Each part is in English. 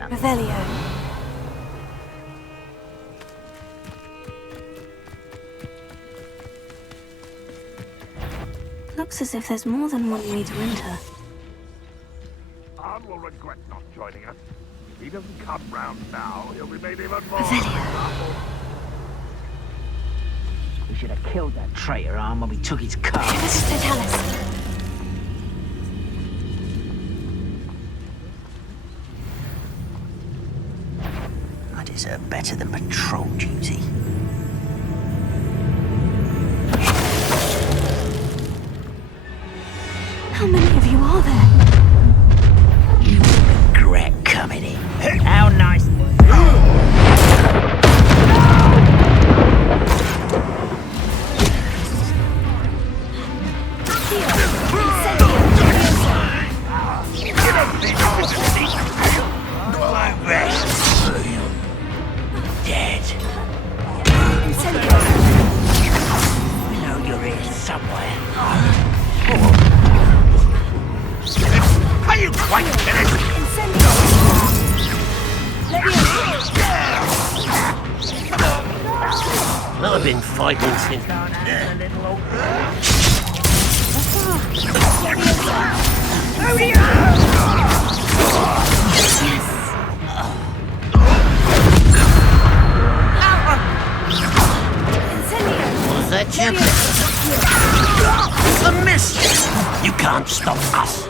Revelio. Looks as if there's more than one way to enter. Arn will regret not joining us. If he doesn't come round now, he'll be made even more. Revelio. We should have killed that traitor, Arn, when we took his car. Primus Totalis. I deserve better than patrol duty. How many of you are there? You regret coming in. How nice. Dead. We know you're here somewhere. Are you quite finished? Well, I've been fighting since. Was that you? It's a miss! You can't stop us.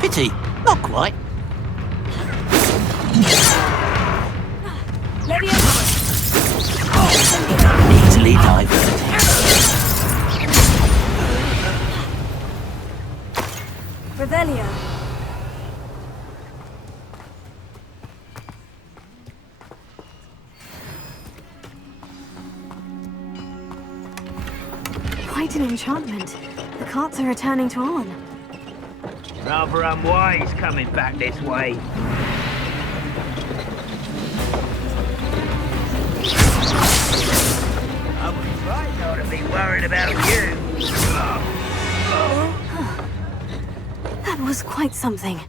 Pity, not quite. Easily diverted. Revelio. Quite an enchantment. The carts are returning to Arn. Rather unwise coming back this way. I was right not to be worried about you. That was quite something.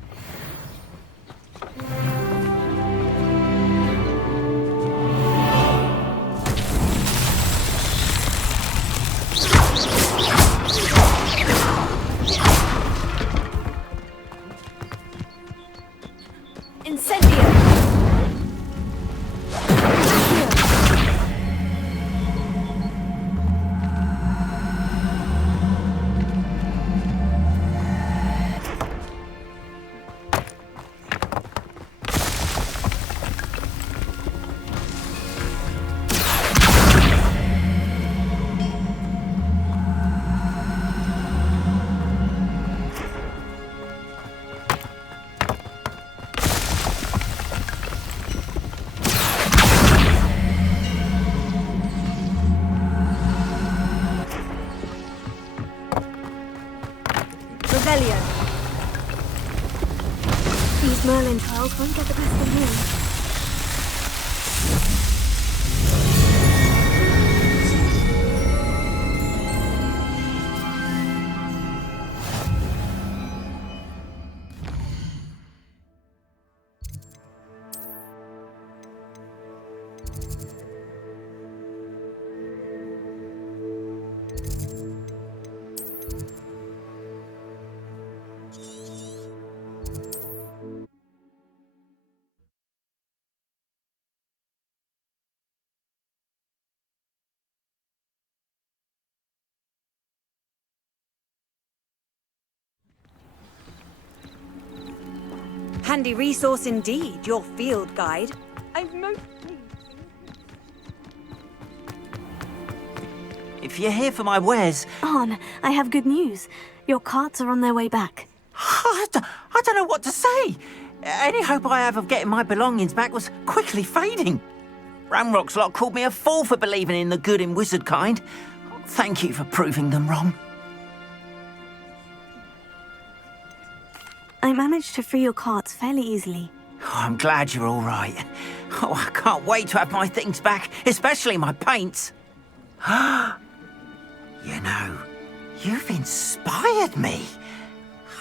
Revelio. These Merlin trials won't get the best of me. Handy resource indeed, your field guide. I'm most pleased. If you're here for my wares... Arn, I have good news. Your carts are on their way back. I don't know what to say. Any hope I have of getting my belongings back was quickly fading. Ramrock's lot called me a fool for believing in the good in wizard kind. Thank you for proving them wrong. I managed to free your carts fairly easily. Oh, I'm glad you're all right. Oh, I can't wait to have my things back, especially my paints. You know, you've inspired me.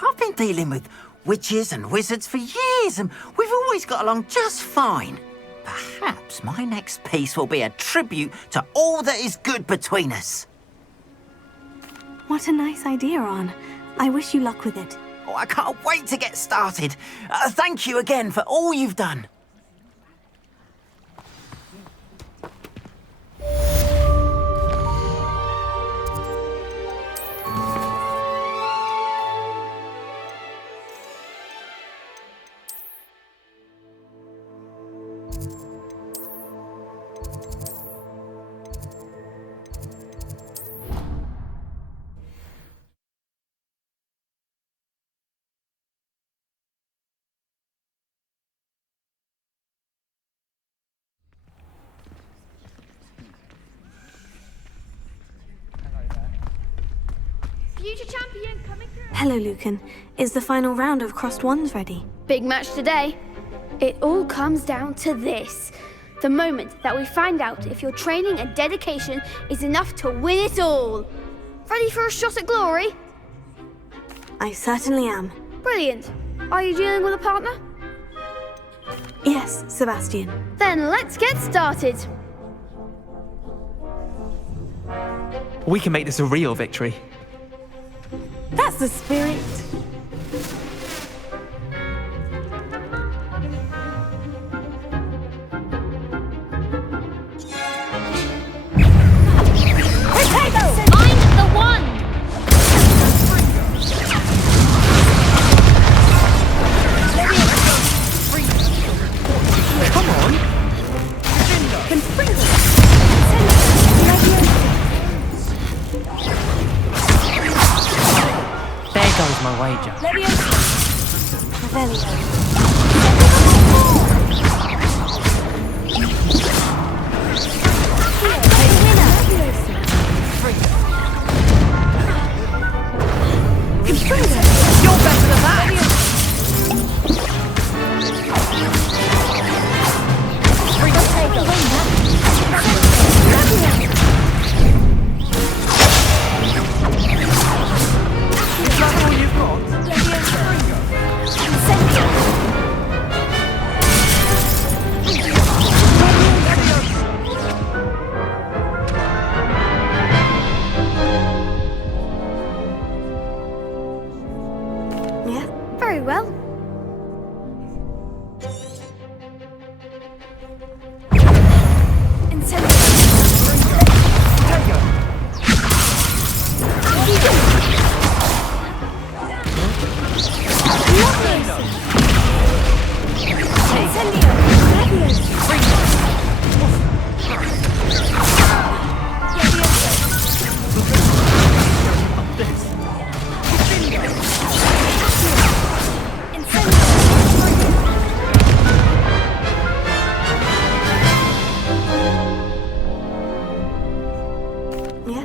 I've been dealing with witches and wizards for years, and we've always got along just fine. Perhaps my next piece will be a tribute to all that is good between us. What a nice idea, Ron. I wish you luck with it. Oh, I can't wait to get started. Thank you again for all you've done. Future champion coming through. Hello, Lucan. Is the final round of Crossed Wands ready? Big match today. It all comes down to this. The moment that we find out if your training and dedication is enough to win it all. Ready for a shot at glory? I certainly am. Brilliant. Are you dealing with a partner? Yes, Sebastian. Then let's get started. We can make this a real victory. That's the spirit. Find the one! Come on! There goes my wager. You're better than that! Is that all you've got? Yeah? Very well. Yeah?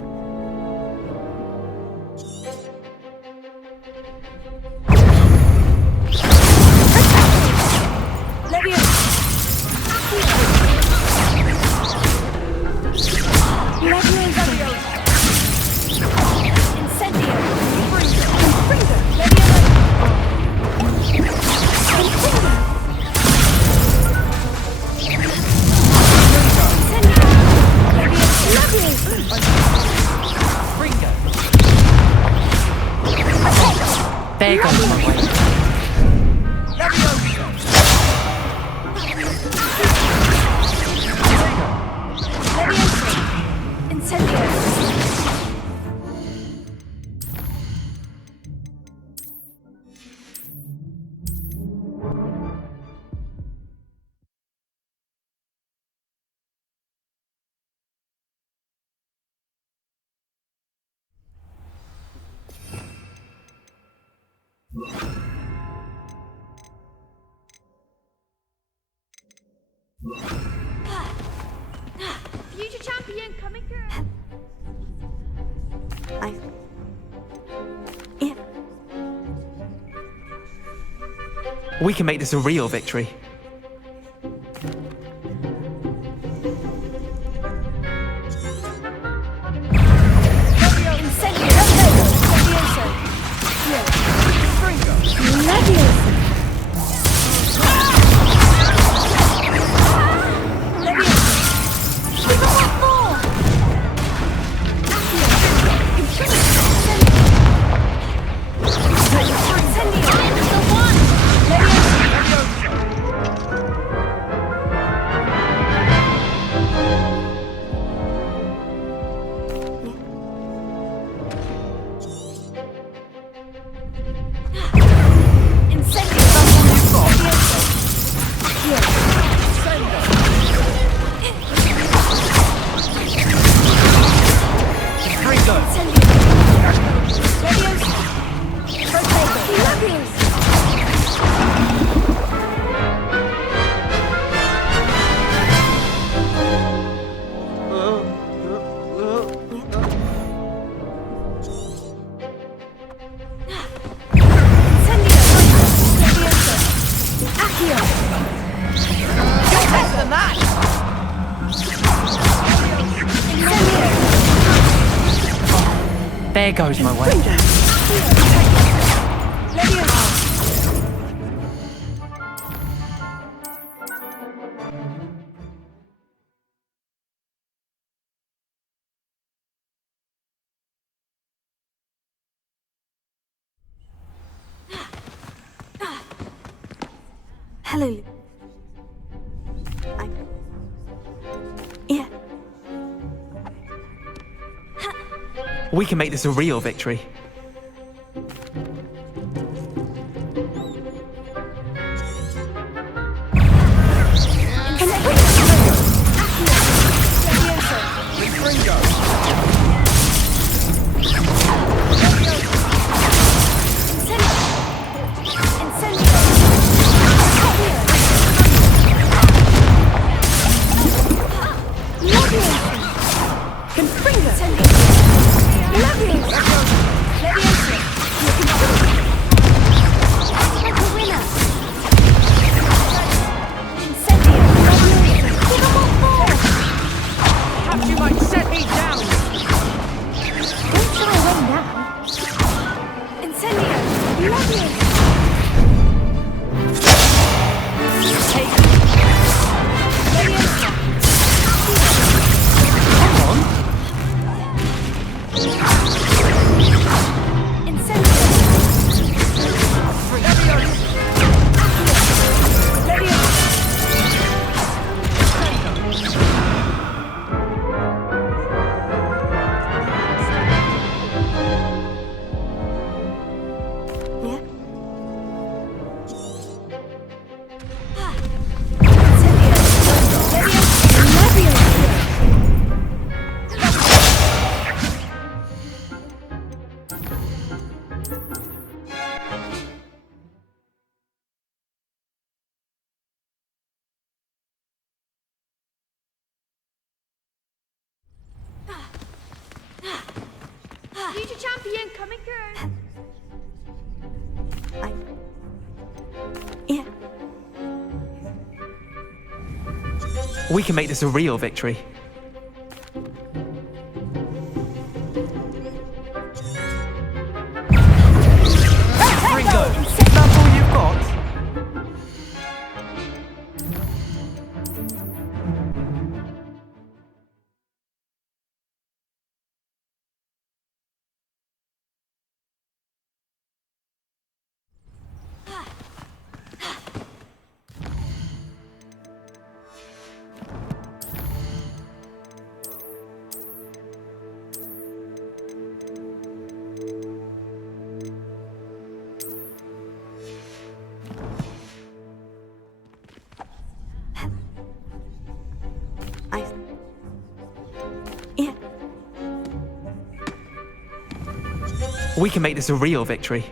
There goes my wager. Future champion coming through. Yeah. We can make this a real victory. Leviosa. There goes my wager. Hello, Lu. Yeah. We can make this a real victory. Future champion coming through. Yeah. We can make this a real victory. Ringo, is that all you've got? Yeah. We can make this a real victory.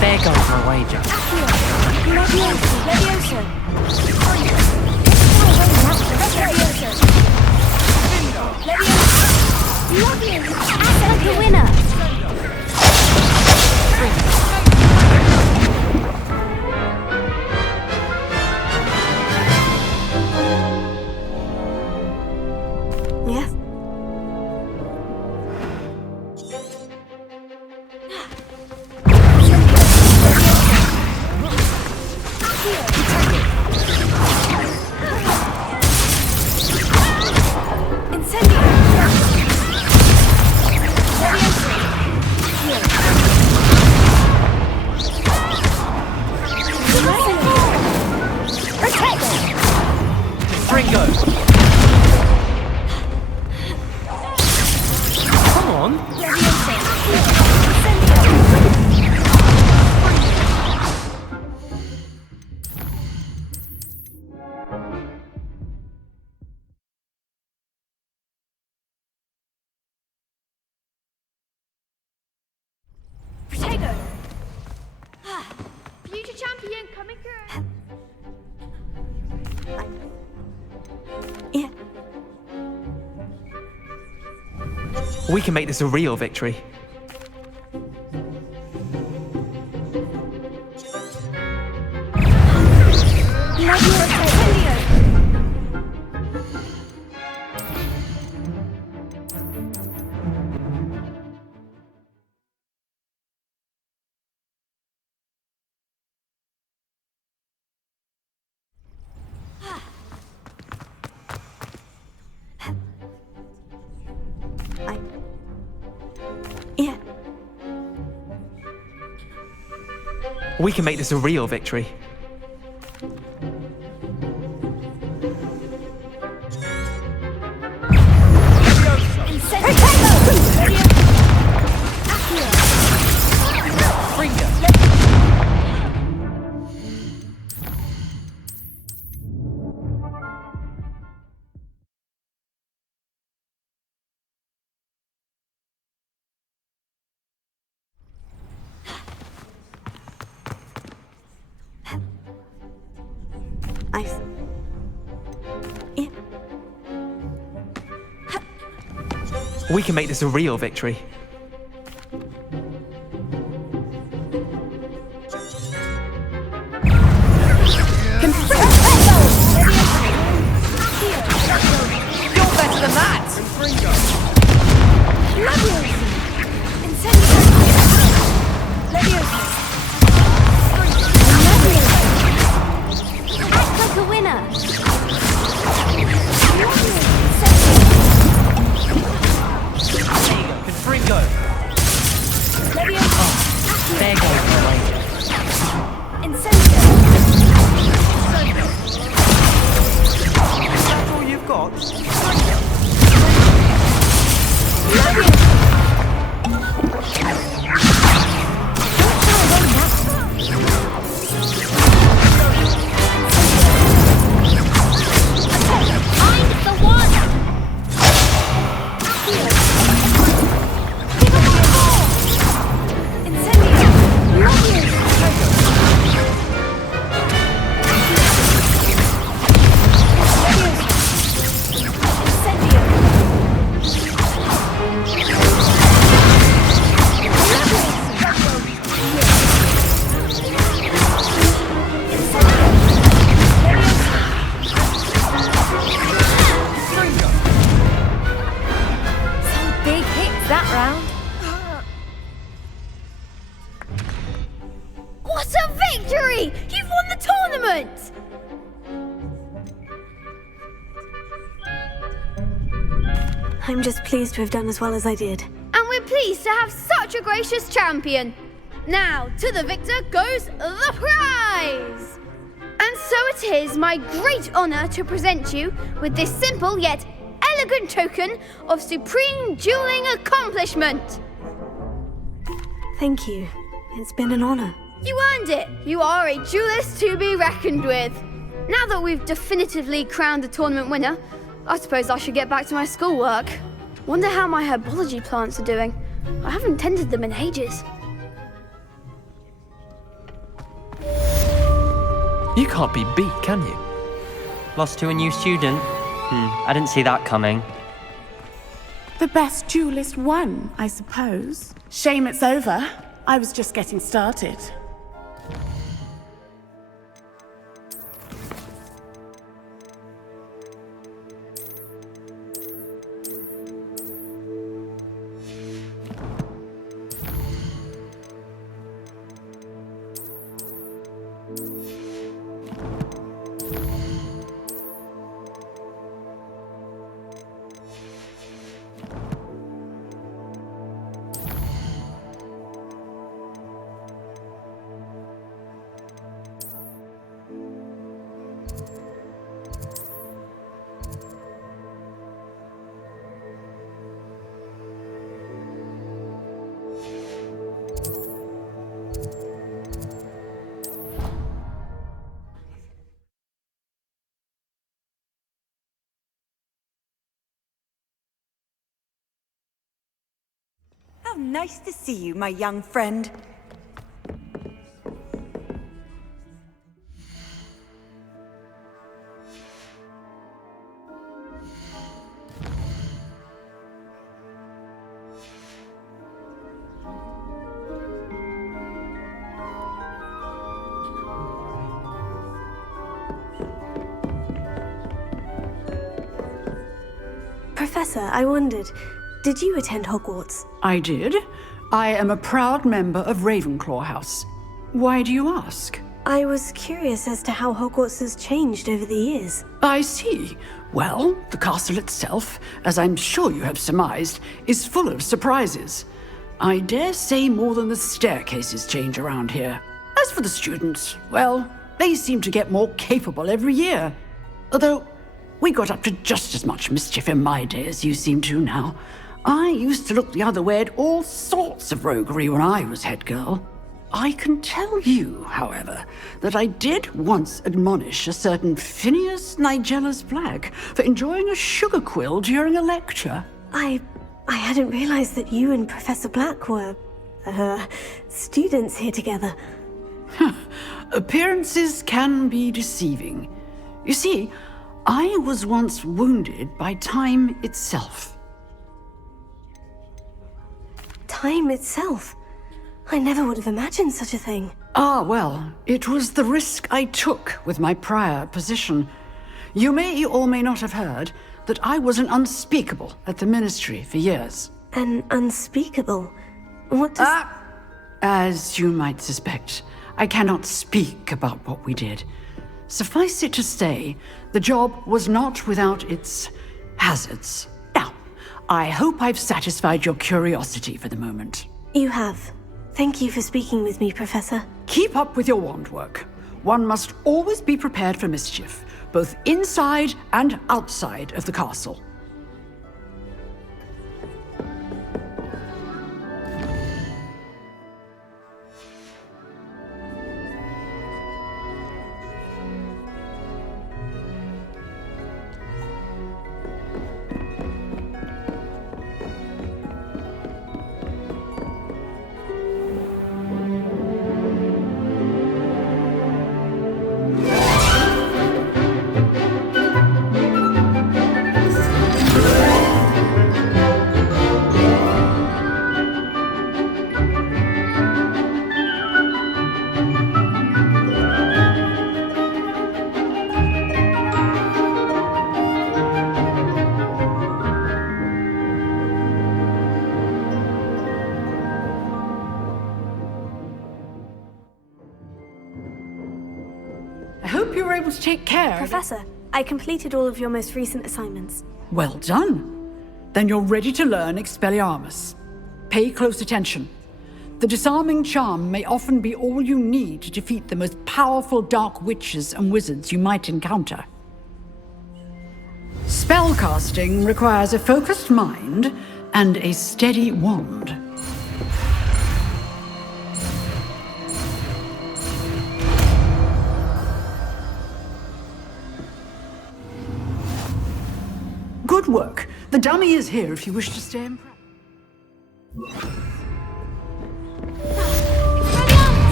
There goes my wager. Like a winner. We can make this a real victory. Yeah. We can make this a real victory. Ice. Yeah. We can make this a real victory. You're better than that! Act like a winner. Confringo! There goes the way. That's all you've got? That round. What a victory! You've won the tournament! I'm just pleased to have done as well as I did. And we're pleased to have such a gracious champion. Now, to the victor goes the prize! And so it is my great honor to present you with this simple yet elegant token of supreme dueling accomplishment. Thank you. It's been an honor. You earned it. You are a duelist to be reckoned with. Now that we've definitively crowned the tournament winner, I suppose I should get back to my schoolwork. Wonder how my herbology plants are doing. I haven't tended them in ages. You can't be beat, can you? Lost to a new student? I didn't see that coming. The best duelist won, I suppose. Shame it's over. I was just getting started. How nice to see you, my young friend. Professor, I wondered, did you attend Hogwarts? I did. I am a proud member of Ravenclaw House. Why do you ask? I was curious as to how Hogwarts has changed over the years. I see. Well, the castle itself, as I'm sure you have surmised, is full of surprises. I dare say more than the staircases change around here. As for the students, well, they seem to get more capable every year. Although, we got up to just as much mischief in my day as you seem to now. I used to look the other way at all sorts of roguery when I was head girl. I can tell you, however, that I did once admonish a certain Phineas Nigella's Black for enjoying a sugar quill during a lecture. I hadn't realized that you and Professor Black were, students here together. Appearances can be deceiving. You see, I was once wounded by time itself. Time itself? I never would have imagined such a thing. Ah, well, it was the risk I took with my prior position. You may or may not have heard that I was an unspeakable at the Ministry for years. An unspeakable? What does... As you might suspect, I cannot speak about what we did. Suffice it to say, the job was not without its hazards. Now, I hope I've satisfied your curiosity for the moment. You have. Thank you for speaking with me, Professor. Keep up with your wand work. One must always be prepared for mischief, both inside and outside of the castle. I hope you were able to take care. Professor, I completed all of your most recent assignments. Well done. Then you're ready to learn Expelliarmus. Pay close attention. The disarming charm may often be all you need to defeat the most powerful dark witches and wizards you might encounter. Spellcasting requires a focused mind and a steady wand. Good work. The dummy is here if you wish to stay and practice.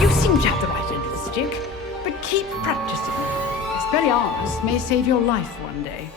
You seem to have the right end of the stick, but keep practicing. Expelliarmus may save your life one day.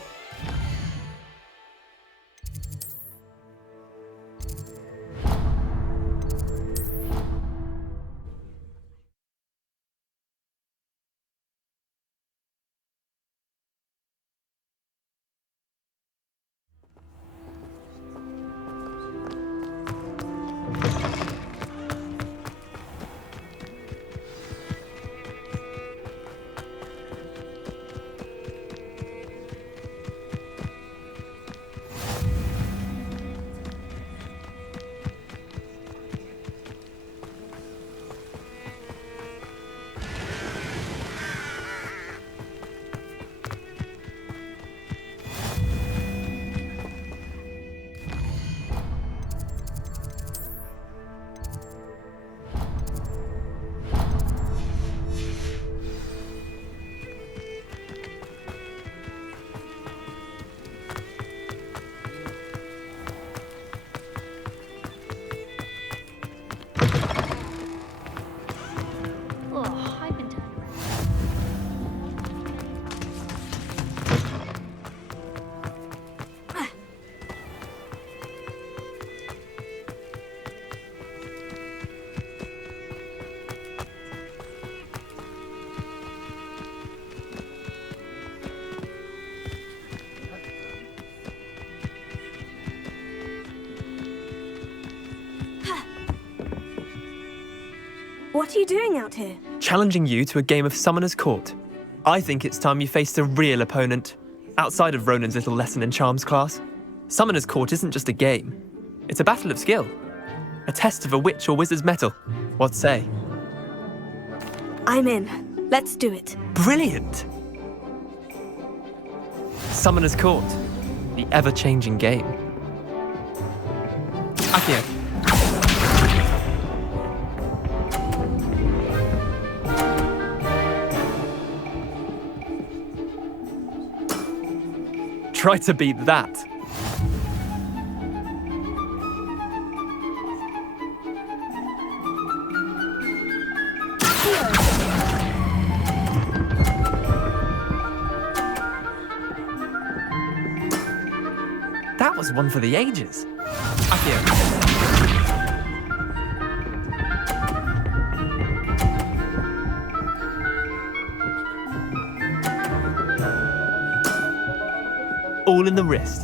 What are you doing out here? Challenging you to a game of Summoner's Court. I think it's time you faced a real opponent, outside of Ronan's little lesson in charms class. Summoner's Court isn't just a game. It's a battle of skill. A test of a witch or wizard's mettle. What say? I'm in. Let's do it. Brilliant! Summoner's Court. The ever-changing game. Akio. Try to beat that. That was one for the ages. Akio. All in the wrist.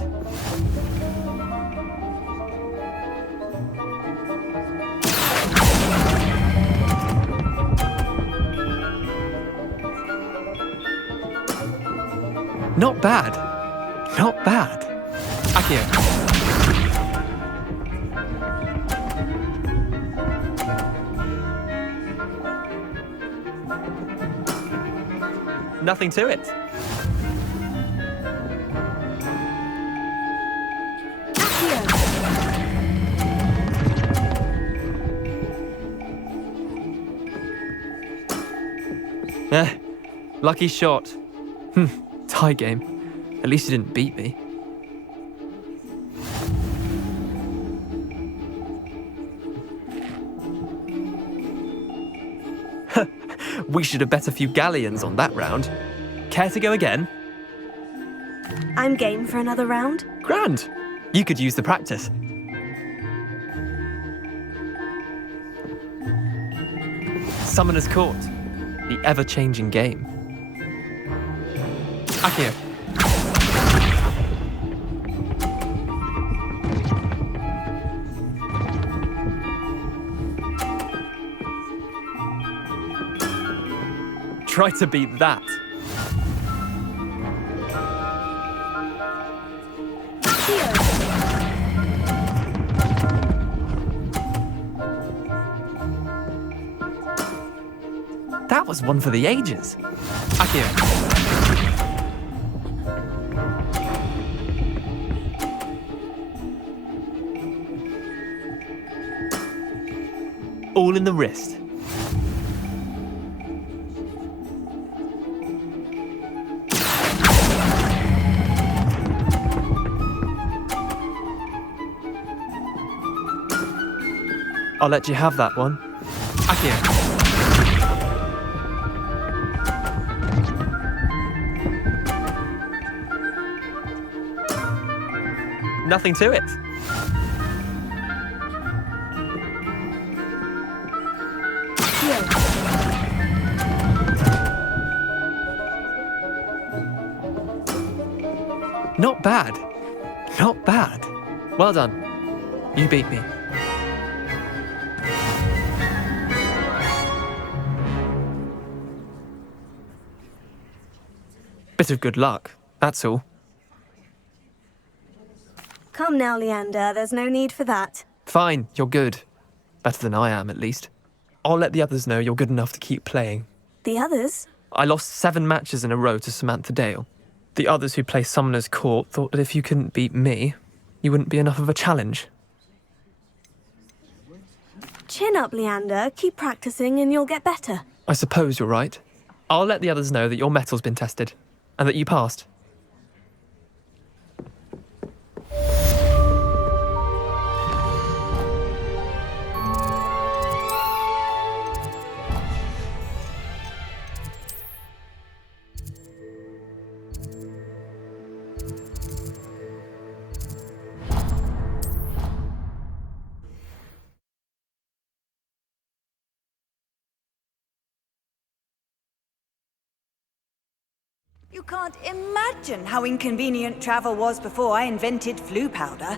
Not bad. Not bad. Akio. Nothing to it. Lucky shot. Tie game. At least you didn't beat me. We should have bet a few galleons on that round. Care to go again? I'm game for another round. Grand. You could use the practice. Summoner's Court. The ever-changing game. Akio. Try to beat that. That was one for the ages. Akio. All in the wrist. I'll let you have that one. Akio. Nothing to it. Not bad. Not bad. Well done. You beat me. Bit of good luck, that's all. Come now, Leander. There's no need for that. Fine, you're good. Better than I am, at least. I'll let the others know you're good enough to keep playing. The others? I lost 7 matches in a row to Samantha Dale. The others who play Summoner's Court thought that if you couldn't beat me, you wouldn't be enough of a challenge. Chin up, Leander. Keep practicing and you'll get better. I suppose you're right. I'll let the others know that your metal's been tested, and that you passed. You can't imagine how inconvenient travel was before I invented flu powder.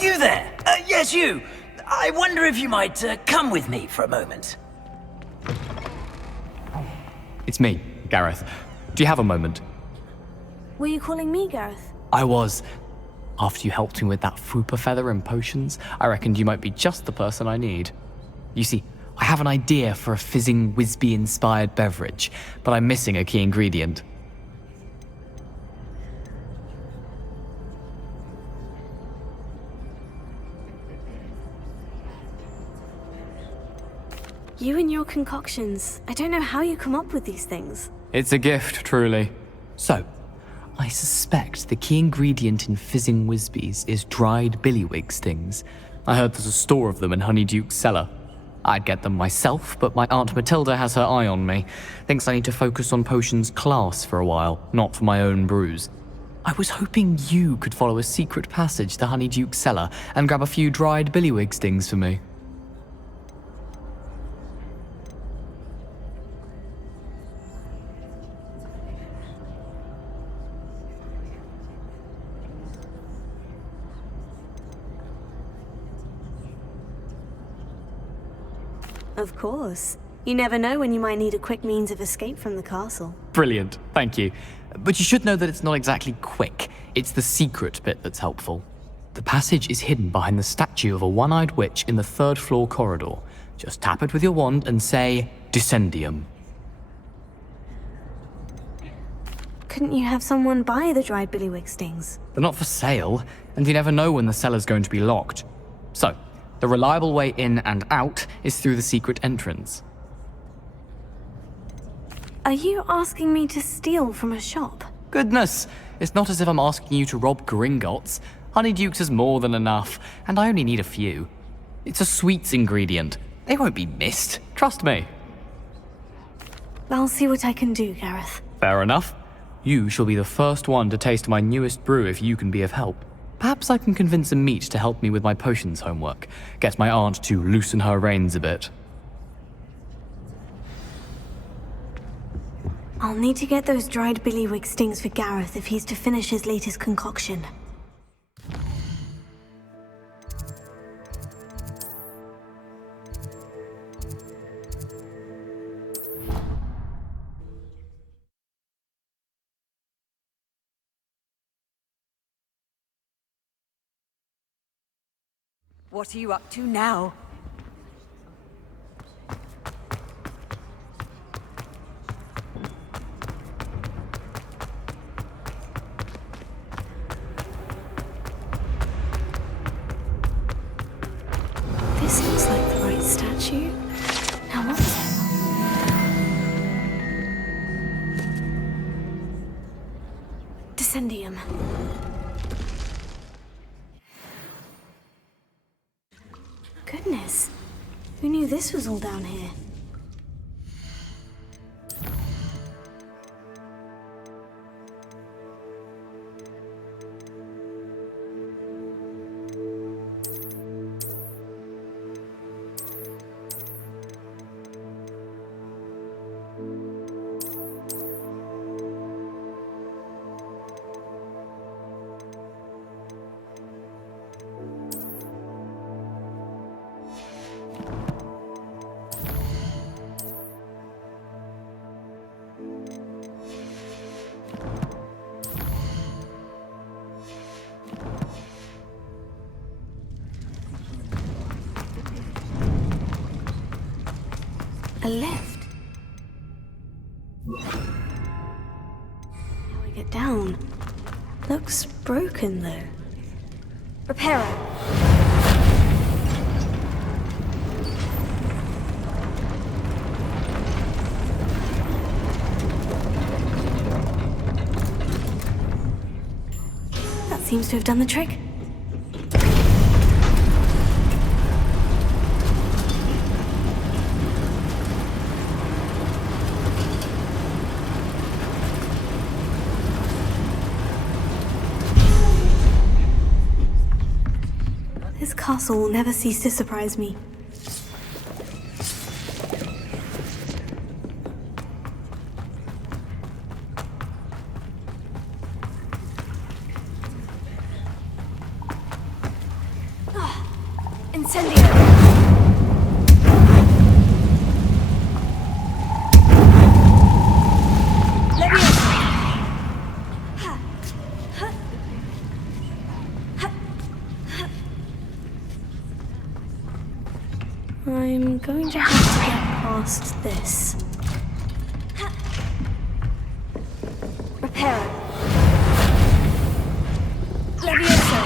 You there! Yes, you! I wonder if you might come with me for a moment. It's me, Gareth. Do you have a moment? Were you calling me, Gareth? I was. After you helped me with that fupa feather and potions, I reckoned you might be just the person I need. You see, I have an idea for a fizzing Whizbee-inspired beverage, but I'm missing a key ingredient. You and your concoctions. I don't know how you come up with these things. It's a gift, truly. So, I suspect the key ingredient in fizzing Whizbees is dried billywig stings. I heard there's a store of them in Honeyduke's cellar. I'd get them myself, but my Aunt Matilda has her eye on me. Thinks I need to focus on potions class for a while, not for my own brews. I was hoping you could follow a secret passage to Honeyduke's cellar and grab a few dried billywig stings for me. Of course. You never know when you might need a quick means of escape from the castle. Brilliant, thank you. But you should know that it's not exactly quick. It's the secret bit that's helpful. The passage is hidden behind the statue of a one-eyed witch in the third-floor corridor. Just tap it with your wand and say, Descendium. Couldn't you have someone buy the dried billywig stings? They're not for sale, and you never know when the cellar's going to be locked. So, the reliable way in and out is through the secret entrance. Are you asking me to steal from a shop? Goodness, it's not as if I'm asking you to rob Gringotts. Honeyduke's is more than enough, and I only need a few. It's a sweets ingredient. They won't be missed, trust me. I'll see what I can do, Gareth. Fair enough. You shall be the first one to taste my newest brew if you can be of help. Perhaps I can convince a meat to help me with my potions homework. Get my aunt to loosen her reins a bit. I'll need to get those dried billywig stings for Gareth if he's to finish his latest concoction. What are you up to now? This looks like the right statue. Now what's it? Descendium. Goodness. Who knew this was all down here? A lift. How do we get down? Looks broken though. Reparo. That seems to have done the trick. This castle will never cease to surprise me. Incendio! I'm going to have to get past this. Reparo. Levioso.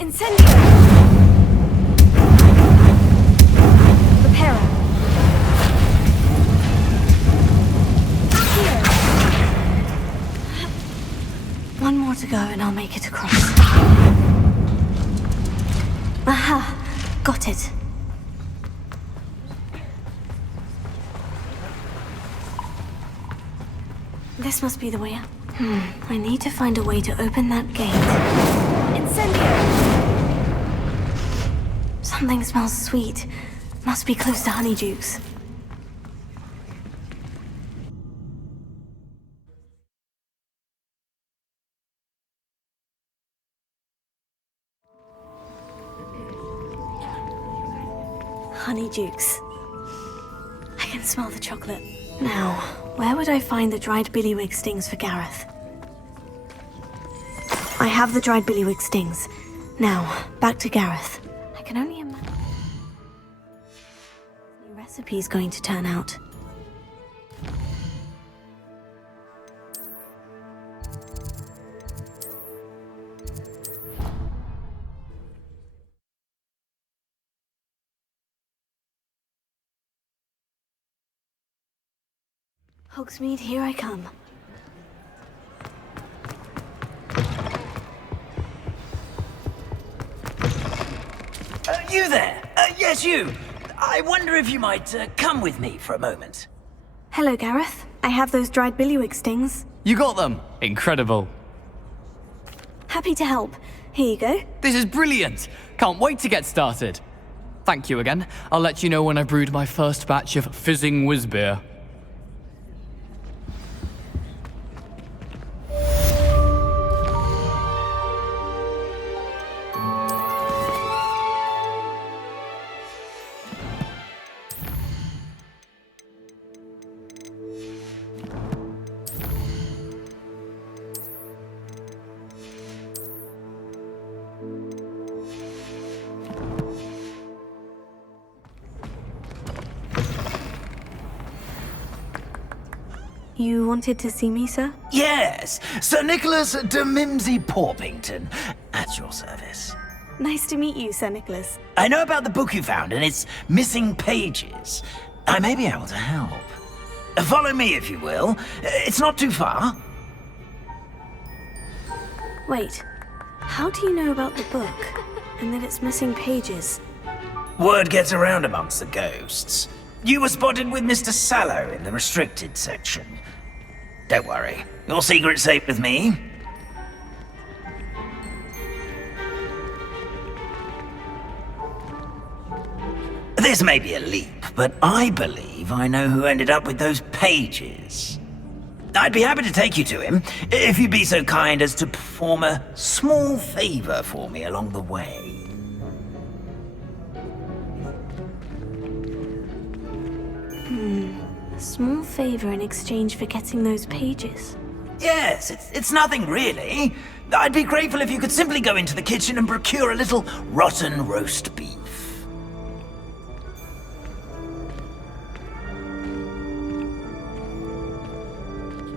Incendio. Reparo. Accio. One more to go and I'll make it across. Aha! Got it. This must be the way out. I need to find a way to open that gate. Incendio. Something smells sweet. Must be close to Honeydukes. Honeydukes. I can smell the chocolate. Now, where would I find the dried billywig stings for Gareth? I have the dried billywig stings. Now, back to Gareth. I can only imagine the recipe's going to turn out. Hogsmeade, here I come. You there? Yes, you. I wonder if you might come with me for a moment. Hello, Gareth. I have those dried billywig stings. You got them! Incredible. Happy to help. Here you go. This is brilliant! Can't wait to get started. Thank you again. I'll let you know when I've brewed my first batch of fizzing whizbeer. You wanted to see me, sir? Yes, Sir Nicholas de Mimsy Porpington, at your service. Nice to meet you, Sir Nicholas. I know about the book you found and its missing pages. I may be able to help. Follow me, if you will. It's not too far. Wait, how do you know about the book and that it's missing pages? Word gets around amongst the ghosts. You were spotted with Mr. Sallow in the restricted section. Don't worry, your secret's safe with me. This may be a leap, but I believe I know who ended up with those pages. I'd be happy to take you to him, if you'd be so kind as to perform a small favor for me along the way. A small favor in exchange for getting those pages. Yes, it's nothing really. I'd be grateful if you could simply go into the kitchen and procure a little rotten roast beef.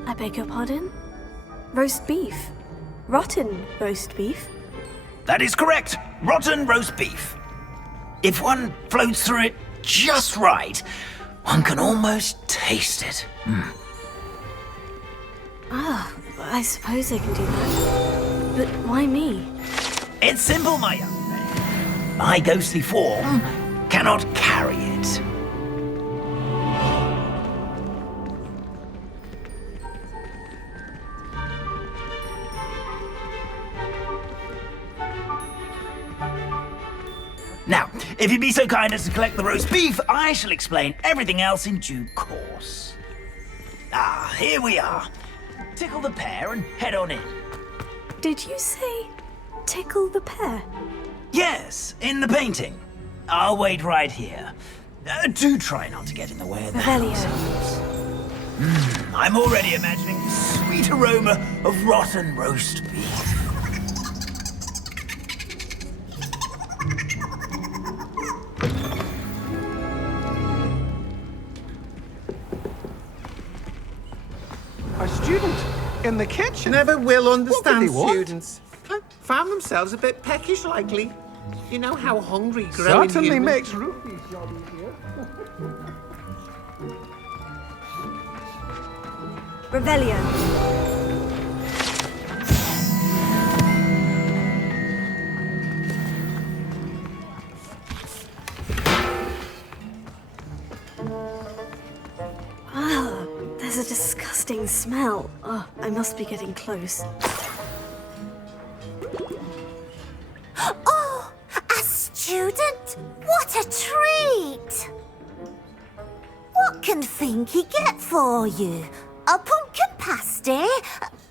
I beg your pardon? Roast beef? Rotten roast beef? That is correct. Rotten roast beef. If one floats through it just right, one can almost taste it. Ah, I suppose I can do that. But why me? It's simple, my young man. My ghostly form cannot carry it. Now, if you'd be so kind as to collect the roast beef, I shall explain everything else in due course. Ah, here we are. Tickle the pear and head on in. Did you say tickle the pear? Yes, in the painting. I'll wait right here. Do try not to get in the way of the Revelio. house. I'm already imagining the sweet aroma of rotten roast beef. A student in the kitchen? Never will understand What did they want? students. Found themselves a bit peckish lately. You know how hungry growing Certainly humans... makes Ruthie's job easier. Revelio. Ah, there's a disgusting smell. Oh, I must be getting close. Oh, a student? What a treat! What can Finky get for you? A pumpkin pasty?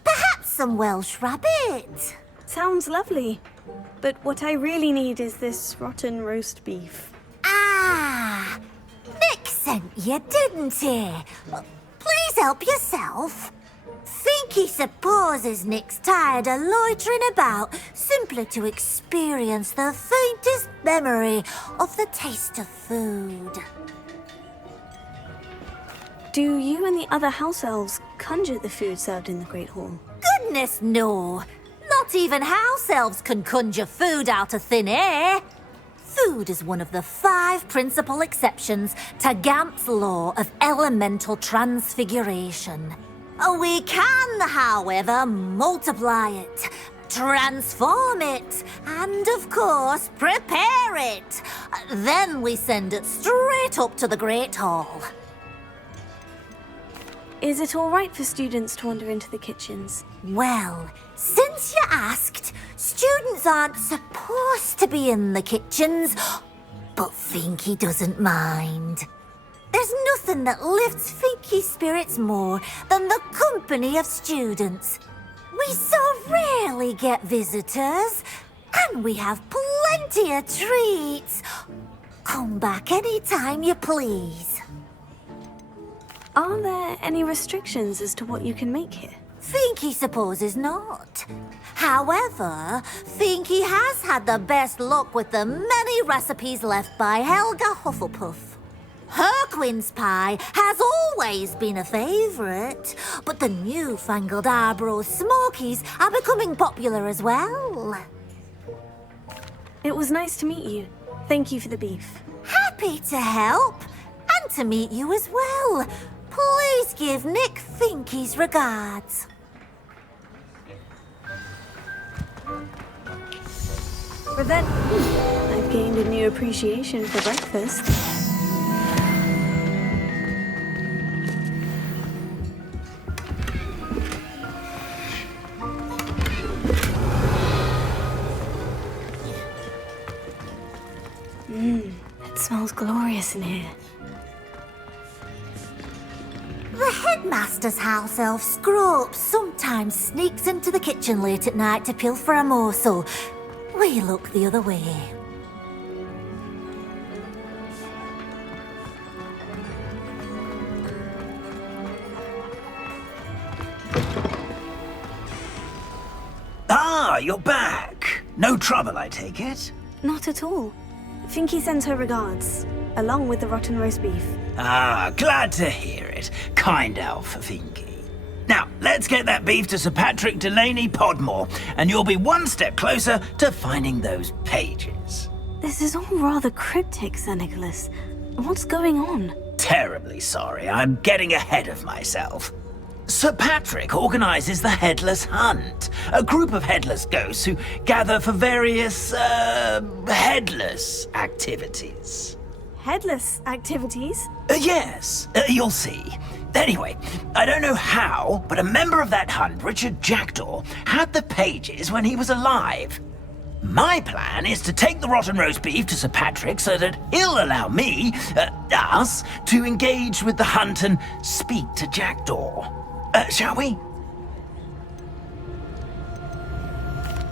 Perhaps some Welsh rabbit? Sounds lovely. But what I really need is this rotten roast beef. Ah, Nick sent you, didn't he? Please help yourself. Finky supposes Nick's tired of loitering about simply to experience the faintest memory of the taste of food. Do you and the other house elves conjure the food served in the Great Hall? Goodness, no. Not even house elves can conjure food out of thin air. Food is one of the 5 principal exceptions to Gamp's law of elemental transfiguration. We can, however, multiply it, transform it, and of course, prepare it. Then we send it straight up to the Great Hall. Is it all right for students to wander into the kitchens? Well, since you asked, students aren't supposed to be in the kitchens, but Finky doesn't mind. There's nothing that lifts Finky's spirits more than the company of students. We so rarely get visitors, and we have plenty of treats. Come back any time you please. Are there any restrictions as to what you can make here? Finky supposes not. However, Finky has had the best luck with the many recipes left by Helga Hufflepuff. Her quince pie has always been a favourite, but the newfangled Arbroath Smokies are becoming popular as well. It was nice to meet you. Thank you for the beef. Happy to help, and to meet you as well. Please give Nick Finky's regards. I've gained a new appreciation for breakfast. It smells glorious in here. The headmaster's house elf Scrope sometimes sneaks into the kitchen late at night to pilfer a morsel. We look the other way. Ah, you're back. No trouble, I take it? Not at all. Finky sends her regards, along with the rotten roast beef. Ah, glad to hear it. Kind elf, Finky. Now, let's get that beef to Sir Patrick Delaney Podmore, and you'll be one step closer to finding those pages. This is all rather cryptic, Sir Nicholas. What's going on? Terribly sorry, I'm getting ahead of myself. Sir Patrick organises the Headless Hunt, a group of headless ghosts who gather for various, headless activities. Headless activities? Yes, you'll see. Anyway, I don't know how, but a member of that hunt, Richard Jackdaw, had the pages when he was alive. My plan is to take the rotten roast beef to Sir Patrick so that he'll allow me, us, to engage with the hunt and speak to Jackdaw. Shall we?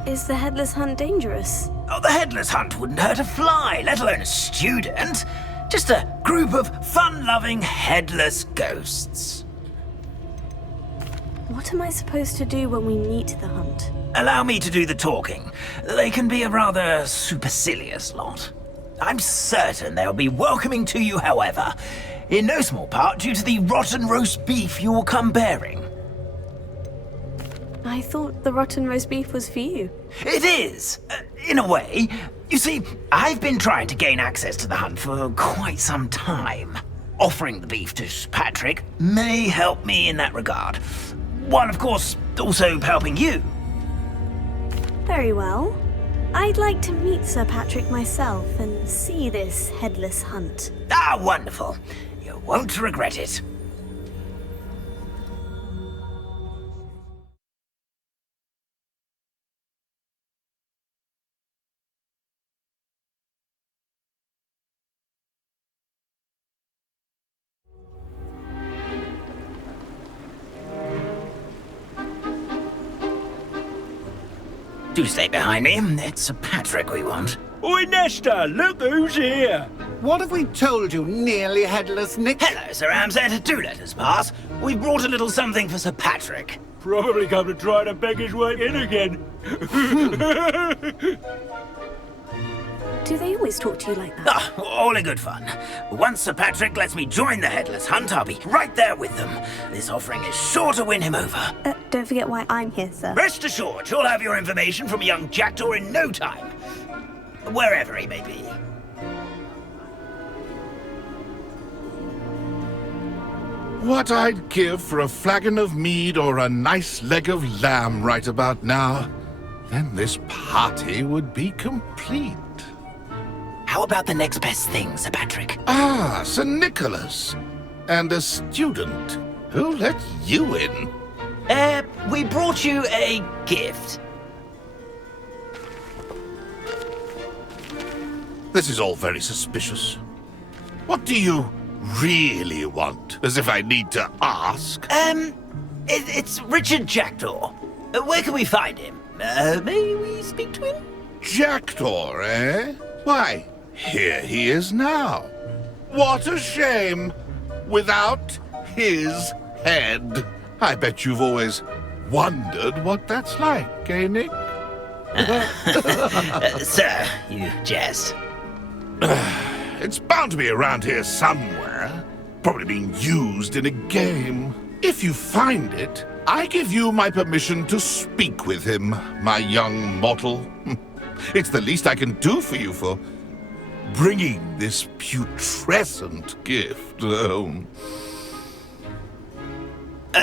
Is the headless hunt dangerous? Oh, the headless hunt wouldn't hurt a fly, let alone a student. Just a group of fun-loving headless ghosts. What am I supposed to do when we meet the hunt? Allow me to do the talking. They can be a rather supercilious lot. I'm certain they'll be welcoming to you, however, in no small part due to the rotten roast beef you will come bearing. I thought the rotten roast beef was for you. It is, in a way. You see, I've been trying to gain access to the hunt for quite some time. Offering the beef to Sir Patrick may help me in that regard. While, of course, also helping you. Very well. I'd like to meet Sir Patrick myself and see this headless hunt. Ah, wonderful. You won't regret it. Do stay behind me. It's Sir Patrick we want. Oi, Nesta, look who's here. What have we told you, nearly headless Nick? Hello, Sir Ramsay. Do let us pass. We've brought a little something for Sir Patrick. Probably come to try to beg his way in again. Do they always talk to you like that? Ah, all in good fun. Once Sir Patrick lets me join the headless hunt, I'll be right there with them. This offering is sure to win him over. Don't forget why I'm here, sir. Rest assured, you'll have your information from a young jackdaw in no time. Wherever he may be. What I'd give for a flagon of mead or a nice leg of lamb right about now. Then this party would be complete. How about the next best thing, Sir Patrick? Ah, Sir Nicholas. And a student. Who let you in? We brought you a gift. This is all very suspicious. What do you really want? As if I need to ask. It's Richard Jackdaw. Where can we find him? May we speak to him? Jackdaw, eh? Why, here he is now. What a shame. Without his head. I bet you've always wondered what that's like, eh, Nick? Sir, you jest. It's bound to be around here somewhere. Probably being used in a game. If you find it, I give you my permission to speak with him, my young mortal. It's the least I can do for you for bringing this putrescent gift home.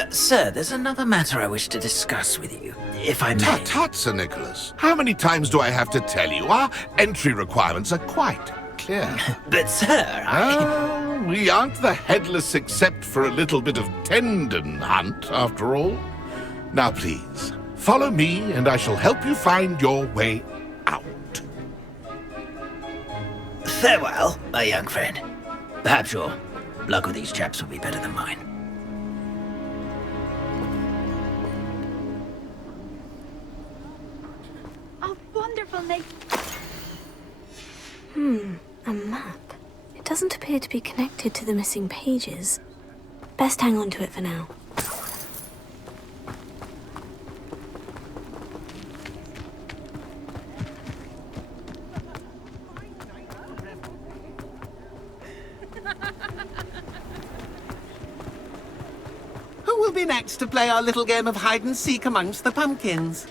Sir, there's another matter I wish to discuss with you, if I may. Tut, tut, Sir Nicholas. How many times do I have to tell you? Our entry requirements are quite clear. But, sir, we aren't the headless except for a little bit of tendon hunt, after all. Now, please, follow me, and I shall help you find your way out. Farewell, my young friend. Perhaps your luck with these chaps will be better than mine. Oh, wonderful, Nick. A map. It doesn't appear to be connected to the missing pages. Best hang on to it for now. Who will be next to play our little game of hide and seek amongst the pumpkins?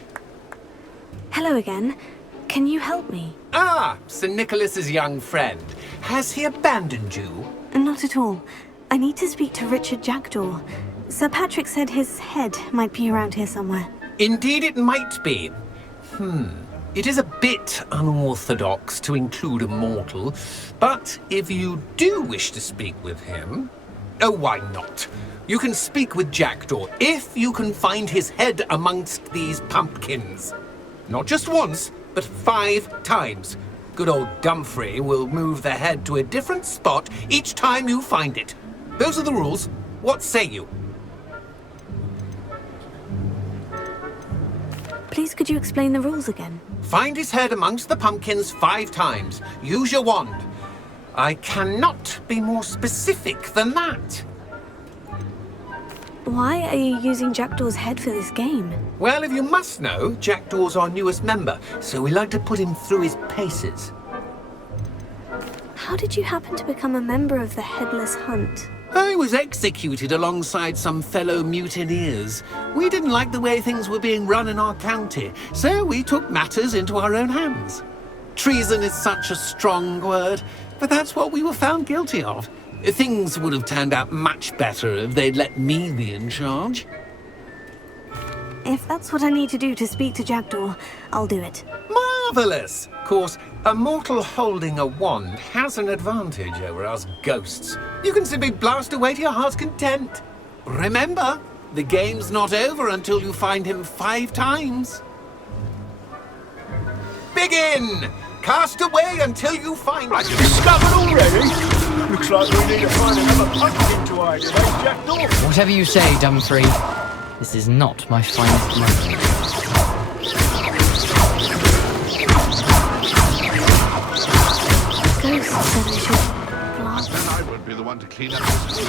Hello again. Can you help me? Ah, Sir Nicholas's young friend. Has he abandoned you? Not at all. I need to speak to Richard Jackdaw. Sir Patrick said his head might be around here somewhere. Indeed it might be. It is a bit unorthodox to include a mortal, but if you do wish to speak with him... Oh, why not? You can speak with Jackdaw if you can find his head amongst these pumpkins. Not just once, but 5 times. Good old Dumfrey will move the head to a different spot each time you find it. Those are the rules. What say you? Please could you explain the rules again? Find his head amongst the pumpkins 5 times. Use your wand. I cannot be more specific than that. Why are you using Jackdaw's head for this game? Well, if you must know, Jackdaw's our newest member, so we like to put him through his paces. How did you happen to become a member of the Headless Hunt? I was executed alongside some fellow mutineers. We didn't like the way things were being run in our county, so we took matters into our own hands. Treason is such a strong word, but that's what we were found guilty of. Things would have turned out much better if they'd let me be in charge. If that's what I need to do to speak to Jackdaw, I'll do it. Marvellous! Of course, a mortal holding a wand has an advantage over us ghosts. You can simply blast away to your heart's content. Remember, the game's not over until you find him 5 times. Begin! Cast away until you find him. Discovered already? Looks like we need to find another pumpkin to hide in, eh, Jackdaw? Whatever you say, Dumfrey. This is not my finest moment. Ghost said I should blast. Then I would be the one to clean up this.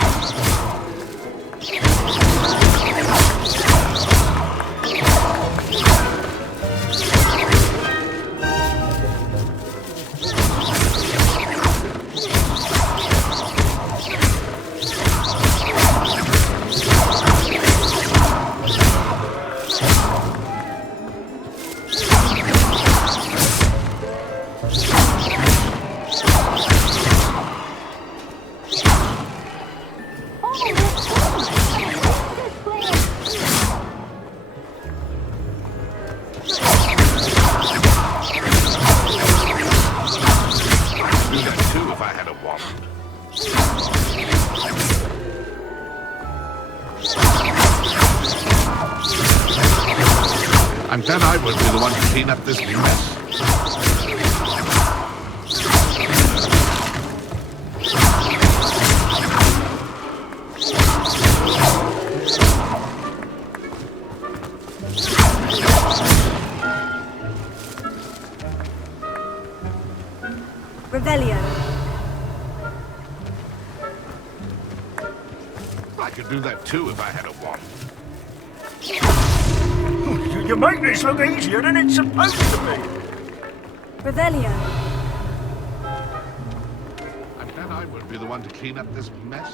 And then I would be the one to clean up this mess. Revelio. I could do that too if I had a wand. You make this look easier than it's supposed to be. Revelio. And then I would be the one to clean up this mess.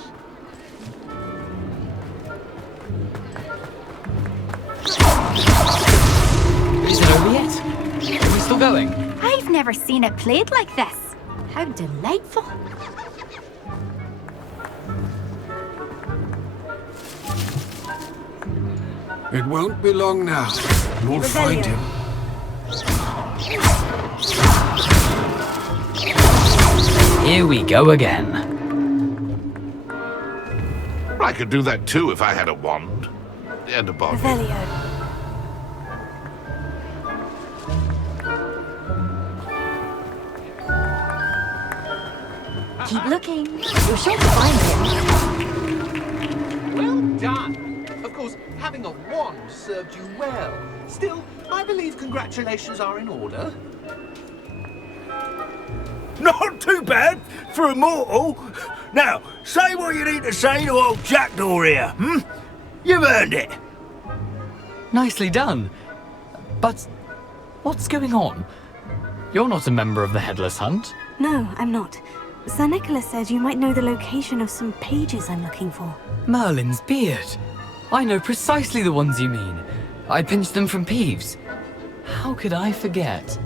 Is it over yet? Are we still going? I've never seen it played like this. How delightful. It won't be long now. You'll find him. Here we go again. I could do that too if I had a wand. And a body. Revelio. Keep looking. You're sure to find him. Well done. Of course, having a wand served you well. Still, I believe congratulations are in order. Not too bad for a mortal. Now, say what you need to say to old Jackdaw here, hmm? You've earned it. Nicely done. But what's going on? You're not a member of the Headless Hunt. No, I'm not. Sir Nicholas said you might know the location of some pages I'm looking for. Merlin's beard. I know precisely the ones you mean. I pinched them from Peeves. How could I forget?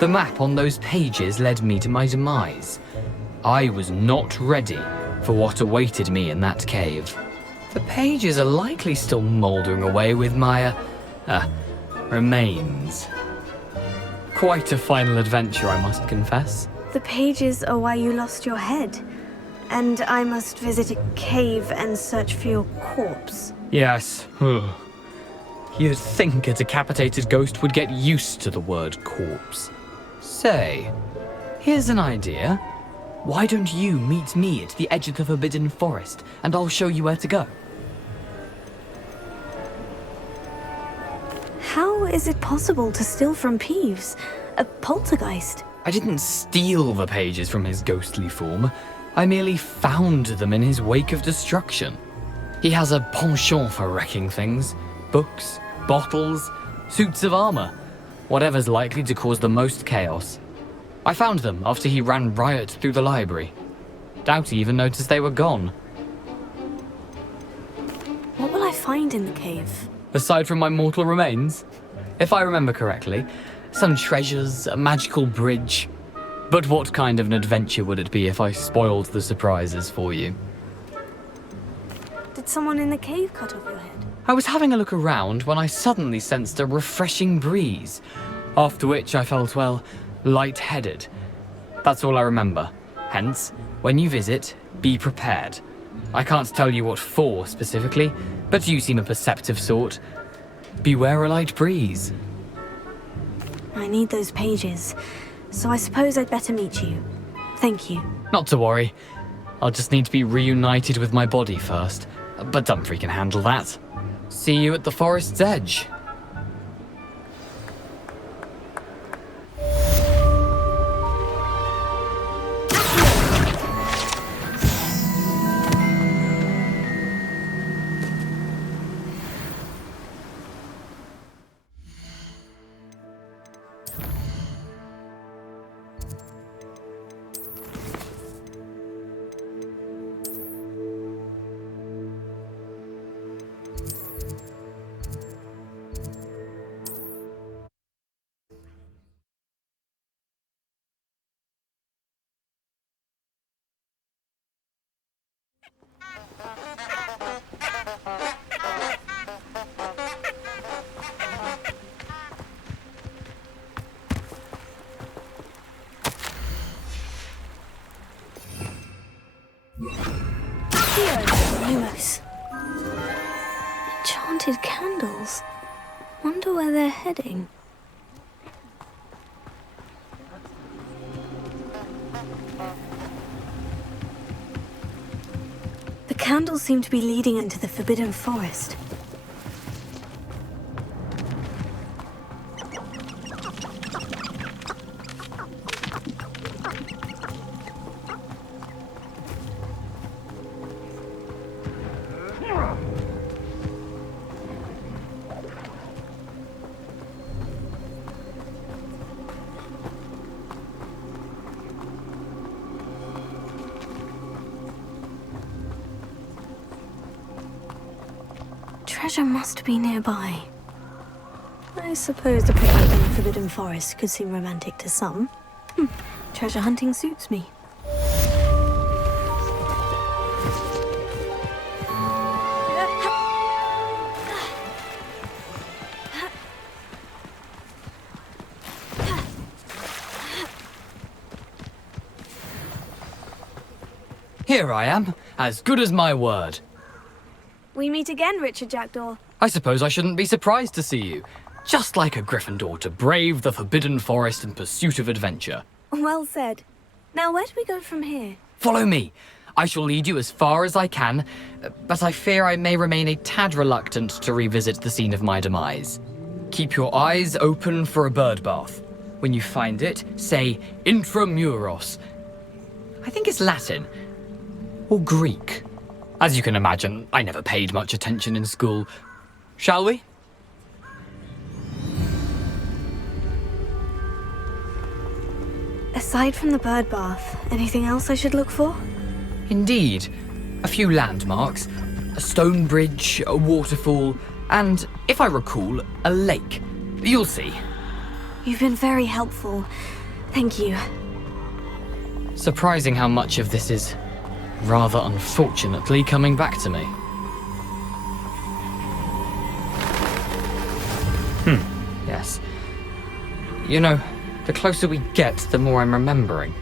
The map on those pages led me to my demise. I was not ready for what awaited me in that cave. The pages are likely still mouldering away with my, remains. Quite a final adventure, I must confess. The pages are why you lost your head. And I must visit a cave and search for your corpse. Yes. You'd think a decapitated ghost would get used to the word corpse. Say, here's an idea. Why don't you meet me at the edge of the Forbidden Forest, and I'll show you where to go? How is it possible to steal from Peeves? A poltergeist? I didn't steal the pages from his ghostly form. I merely found them in his wake of destruction. He has a penchant for wrecking things. Books, bottles, suits of armor. Whatever's likely to cause the most chaos. I found them after he ran riot through the library. Doubt he even noticed they were gone. What will I find in the cave? Aside from my mortal remains? If I remember correctly, some treasures, a magical bridge. But what kind of an adventure would it be if I spoiled the surprises for you? Did someone in the cave cut off your head? I was having a look around when I suddenly sensed a refreshing breeze, after which I felt, well, lightheaded. That's all I remember. Hence, when you visit, be prepared. I can't tell you what for specifically, but you seem a perceptive sort. Beware a light breeze. I need those pages, so I suppose I'd better meet you. Thank you. Not to worry. I'll just need to be reunited with my body first, but Dumfries can handle that. See you at the forest's edge. Lumos. Enchanted candles. Wonder where they're heading. The candles seem to be leading into the Forbidden Forest. Treasure must be nearby. I suppose the picnic in the Forbidden Forest could seem romantic to some. Treasure hunting suits me. Here I am, as good as my word. We meet again, Richard Jackdaw. I suppose I shouldn't be surprised to see you. Just like a Gryffindor to brave the Forbidden Forest in pursuit of adventure. Well said. Now, where do we go from here? Follow me. I shall lead you as far as I can, but I fear I may remain a tad reluctant to revisit the scene of my demise. Keep your eyes open for a bird bath. When you find it, say Intramuros. I think it's Latin. Or Greek. As you can imagine, I never paid much attention in school. Shall we? Aside from the bird bath, anything else I should look for? Indeed. A few landmarks, a stone bridge, a waterfall, and, if I recall, a lake. You'll see. You've been very helpful. Thank you. Surprising how much of this is, rather unfortunately, coming back to me. Yes. You know, the closer we get, the more I'm remembering.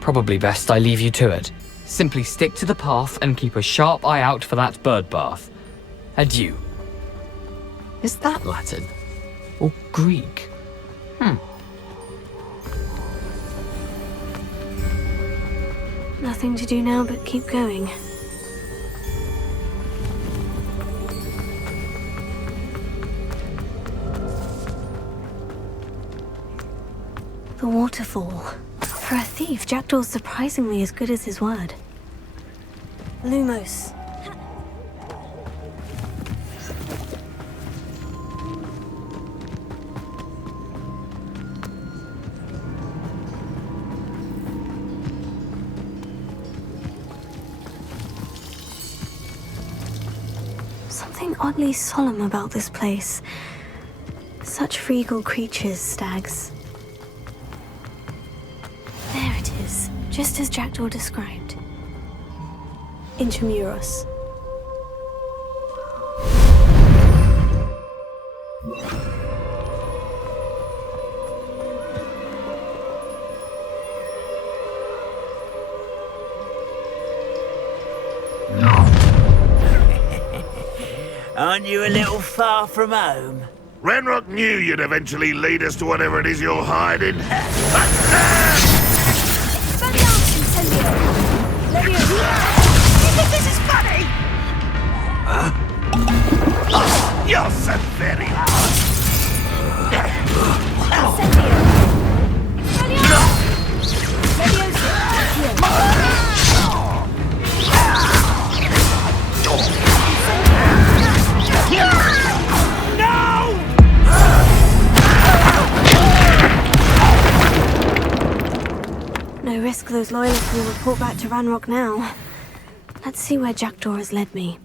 Probably best I leave you to it. Simply stick to the path and keep a sharp eye out for that bird bath. Adieu. Is that Latin? Or Greek? Nothing to do now but keep going. to fall. For a thief, Jackdaw's surprisingly as good as his word. Lumos. Something oddly solemn about this place. Such regal creatures, stags. There it is, just as Jackdaw described. Intramuros. Aren't you a little far from home? Ranrock knew you'd eventually lead us to whatever it is you're hiding. You think this is funny? Oh, you're so very No risk those loyalists will report back to Ranrock now. Let's see where Jackdaw has led me.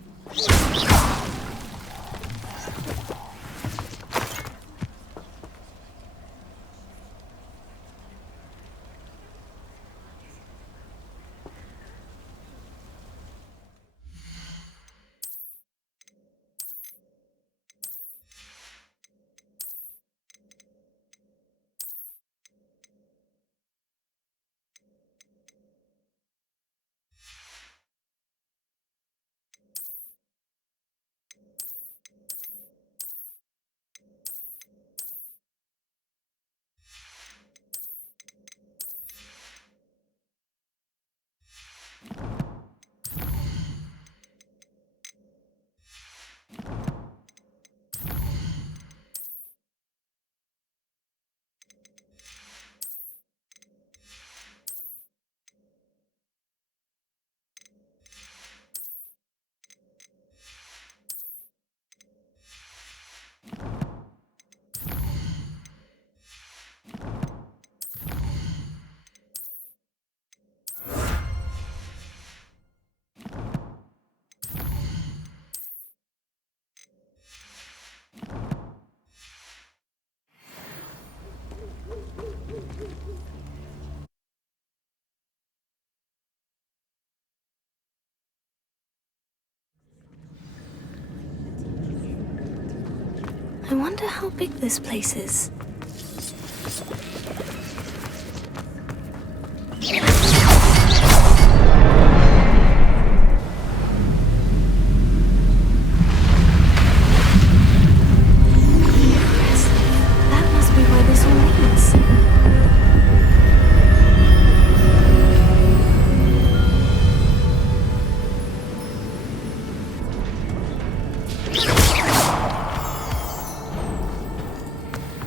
I wonder how big this place is. That must be where this all leads.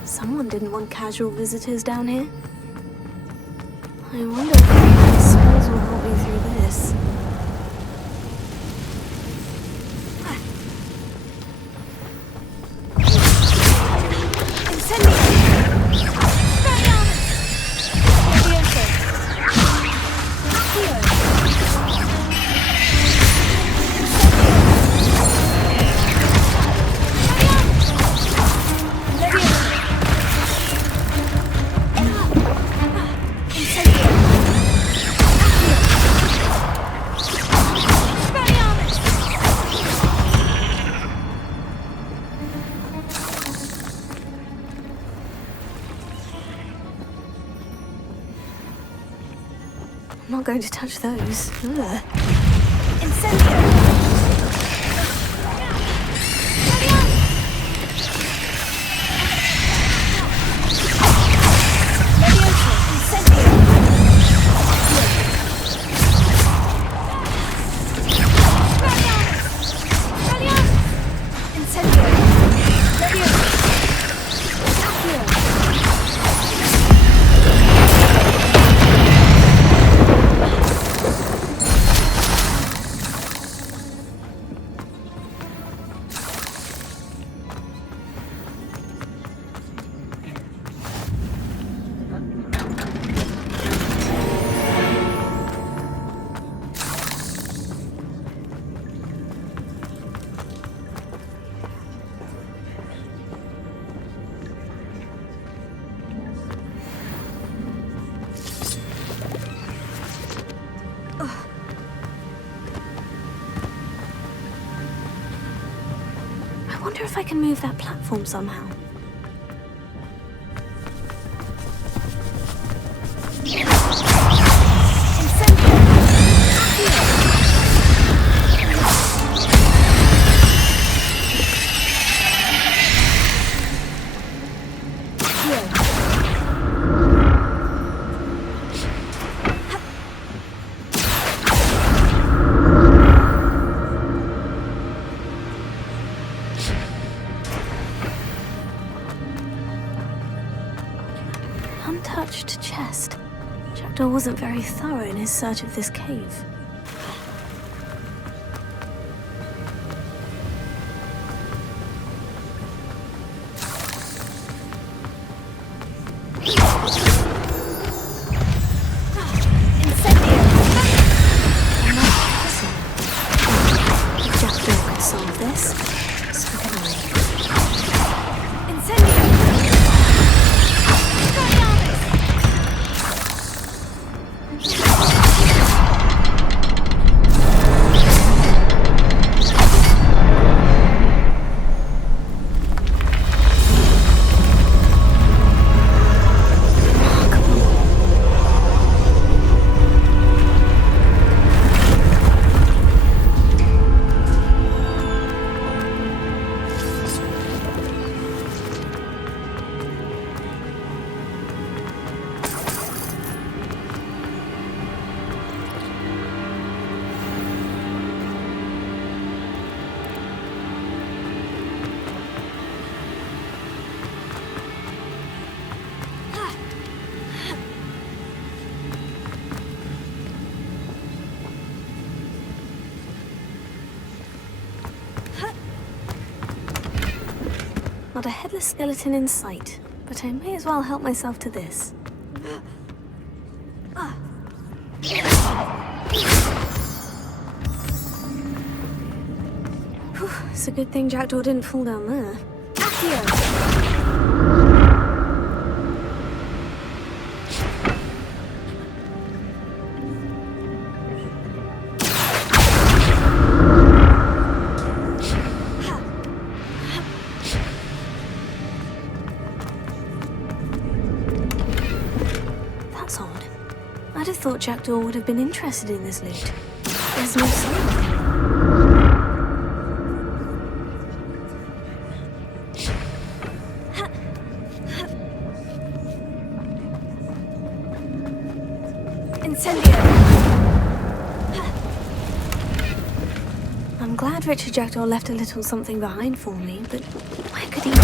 Someone didn't want casual visitors down here. I wonder if my spells will help me through this. I'm not going to touch those. Ugh. wonder if I can move that platform somehow. Untouched chest. Jackdaw wasn't very thorough in his search of this cave. If Jackdaw could solve this, so can I. Not a headless skeleton in sight, but I may as well help myself to this. Whew, it's a good thing Jackdaw didn't fall down there. That's odd. I'd have thought Jackdaw would have been interested in this loot. There's no sign of him. I'm glad Richard Jackdaw left a little something behind for me, but where could he be?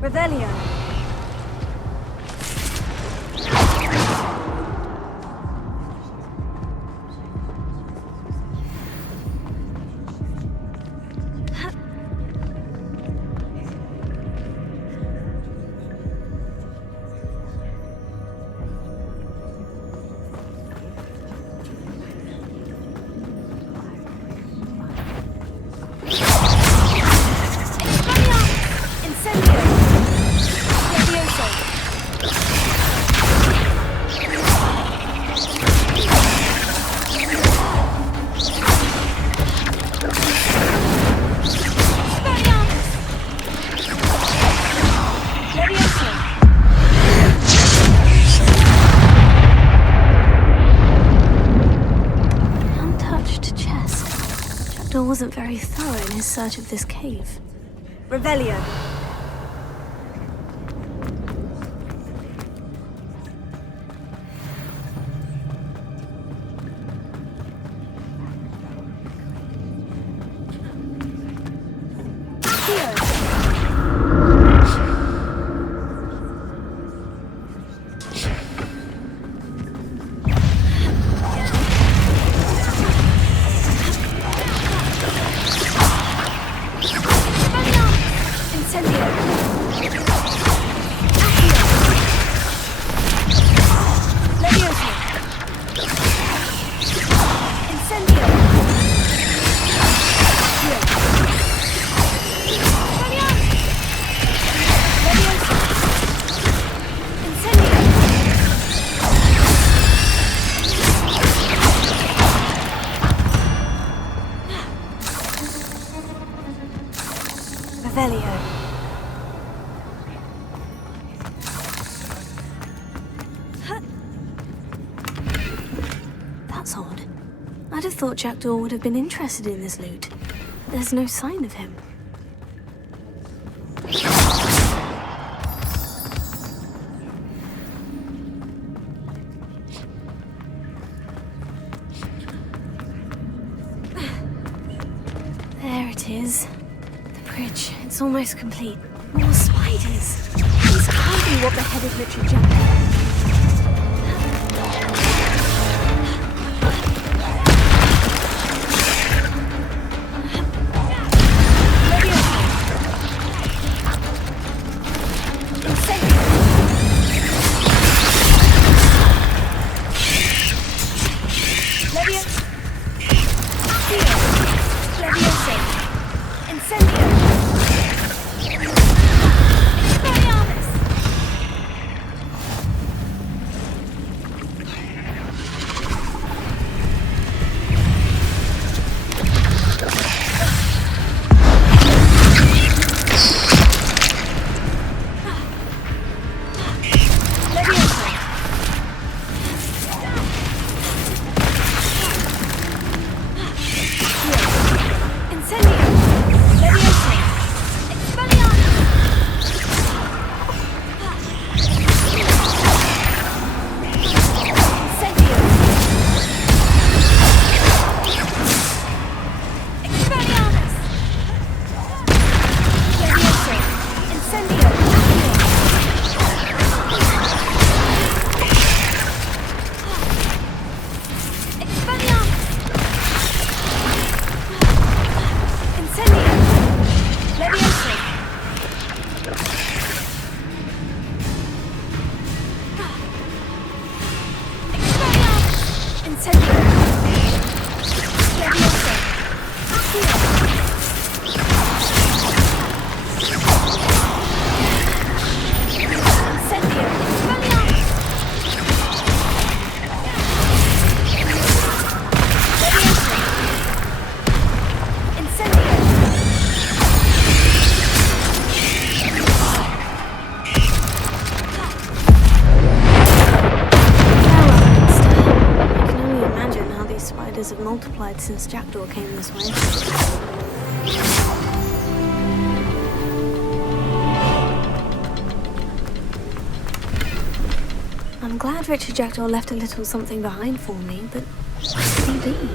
Revelio. Wasn't very thorough in his search of this cave. Revelio. Revelio. That's odd. I'd have thought Jackdaw would have been interested in this loot. There's no sign of him. There it is. The bridge. It's almost complete. More spiders. These can't be what beheaded Richard Jackdaw. Have multiplied since Jackdaw came this way. I'm glad Richard Jackdaw left a little something behind for me, but where could he be?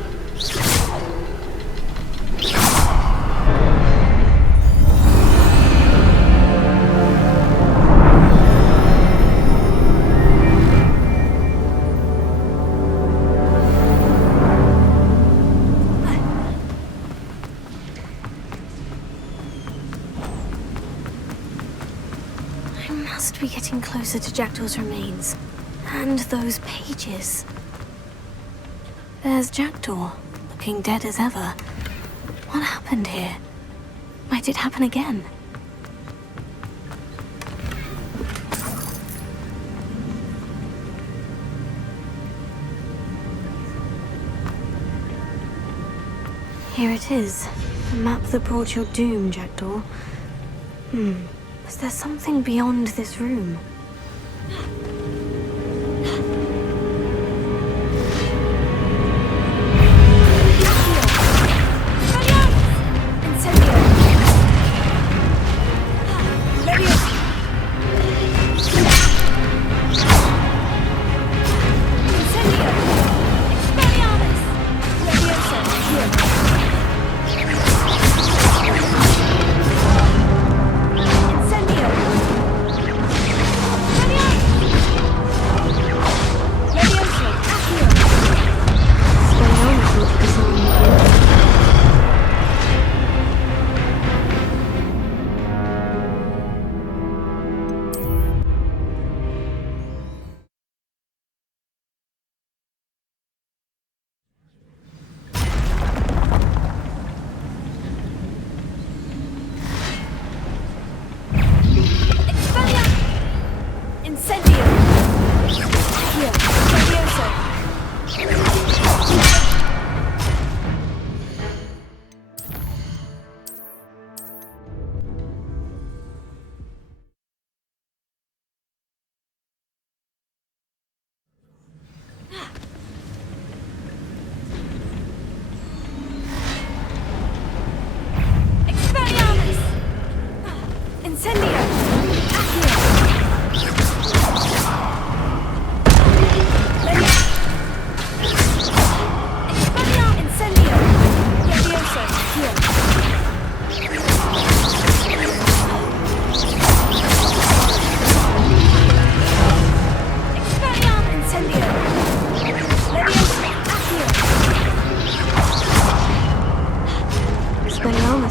Be getting closer to Jackdaw's remains. And those pages. There's Jackdaw, looking dead as ever. What happened here? Might it happen again? Here it is. The map that brought your doom, Jackdaw. Is there something beyond this room?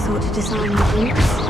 thought to disarm the brutes.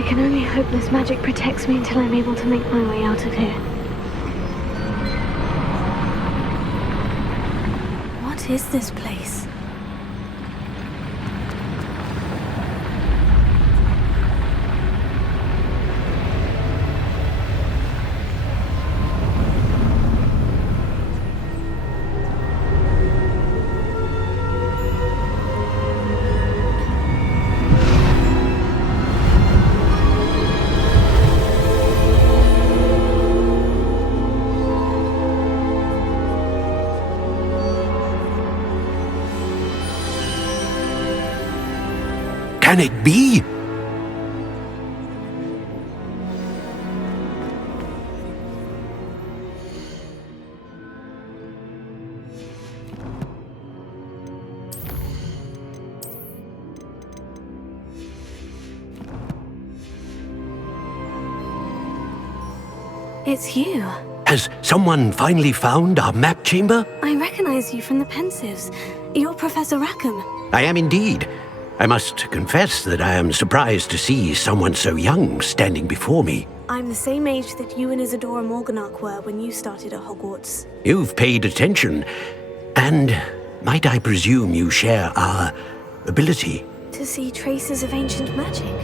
I can only hope this magic protects me until I'm able to make my way out of here. What is this place? Can it be? It's you. Has someone finally found our map chamber? I recognize you from the Pensives. You're Professor Rackham. I am indeed. I must confess that I am surprised to see someone so young standing before me. I'm the same age that you and Isadora Morganach were when you started at Hogwarts. You've paid attention, and might I presume you share our ability? To see traces of ancient magic?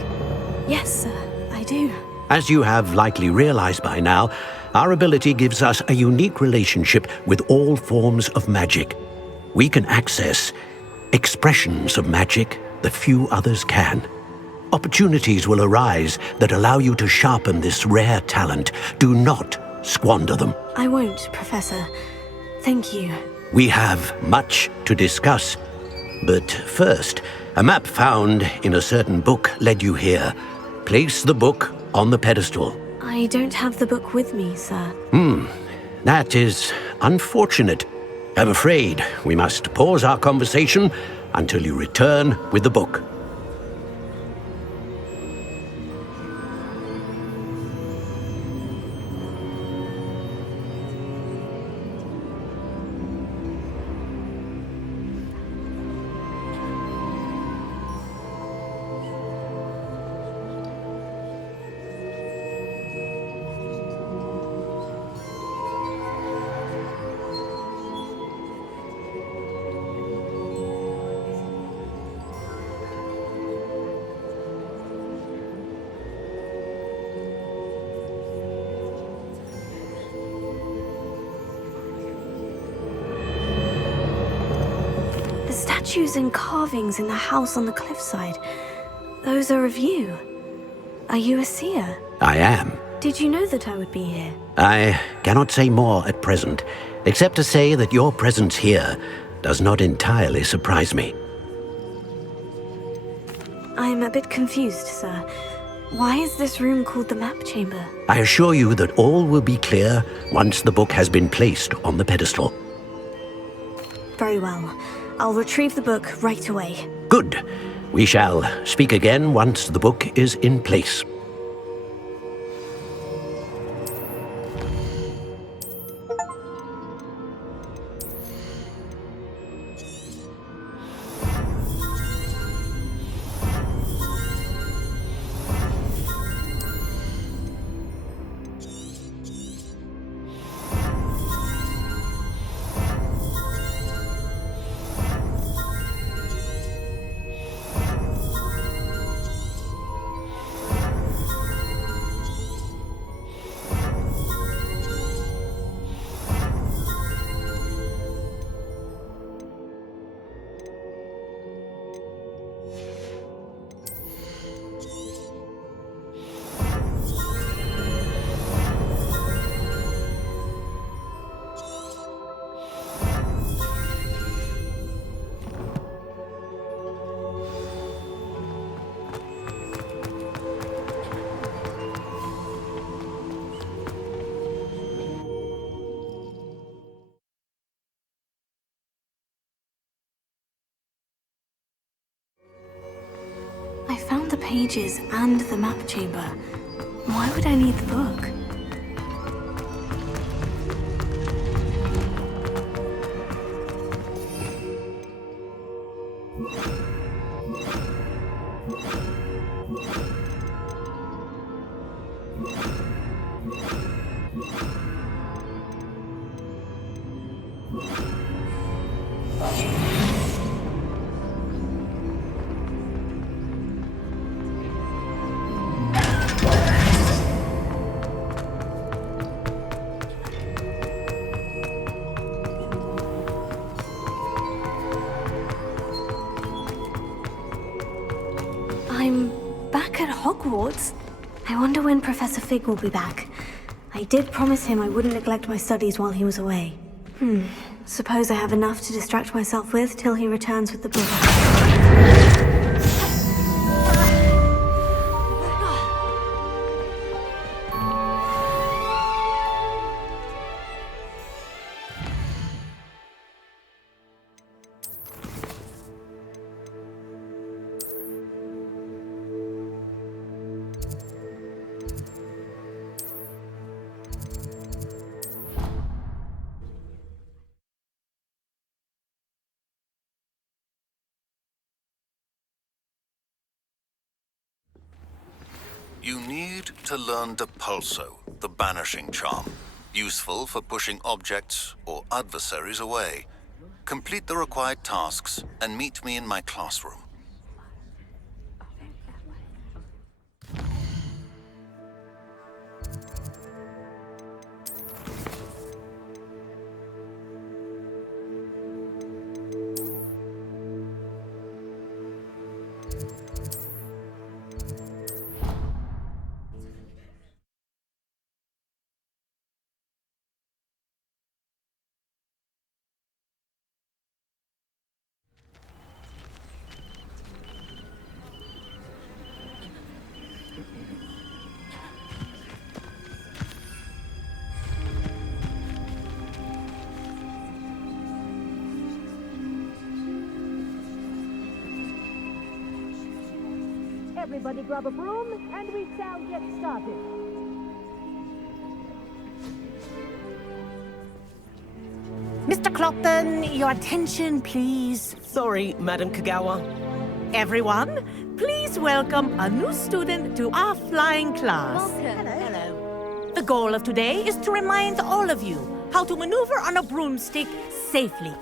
Yes, sir, I do. As you have likely realized by now, our ability gives us a unique relationship with all forms of magic. We can access expressions of magic that few others can. Opportunities will arise that allow you to sharpen this rare talent. Do not squander them. I won't, Professor. Thank you. We have much to discuss. But first, a map found in a certain book led you here. Place the book on the pedestal. I don't have the book with me, sir. That is unfortunate. I'm afraid we must pause our conversation until you return with the book. Statues and carvings in the house on the cliffside. Those are of you. Are you a seer? I am. Did you know that I would be here? I cannot say more at present, except to say that your presence here does not entirely surprise me. I'm a bit confused, sir. Why is this room called the map chamber? I assure you that all will be clear once the book has been placed on the pedestal. Very well. I'll retrieve the book right away. Good. We shall speak again once the book is in place. I found the pages and the map chamber. Why would I need the book? I'm back at Hogwarts. I wonder when Professor Fig will be back. I did promise him I wouldn't neglect my studies while he was away. Suppose I have enough to distract myself with till he returns with the book. You need to learn Depulso, the banishing charm. Useful for pushing objects or adversaries away. Complete the required tasks and meet me in my classroom. Everybody grab a broom, and we shall get started. Mr. Clopton, your attention, please. Sorry, Madam Kagawa. Everyone, please welcome a new student to our flying class. Welcome. Hello. The goal of today is to remind all of you how to maneuver on a broomstick safely,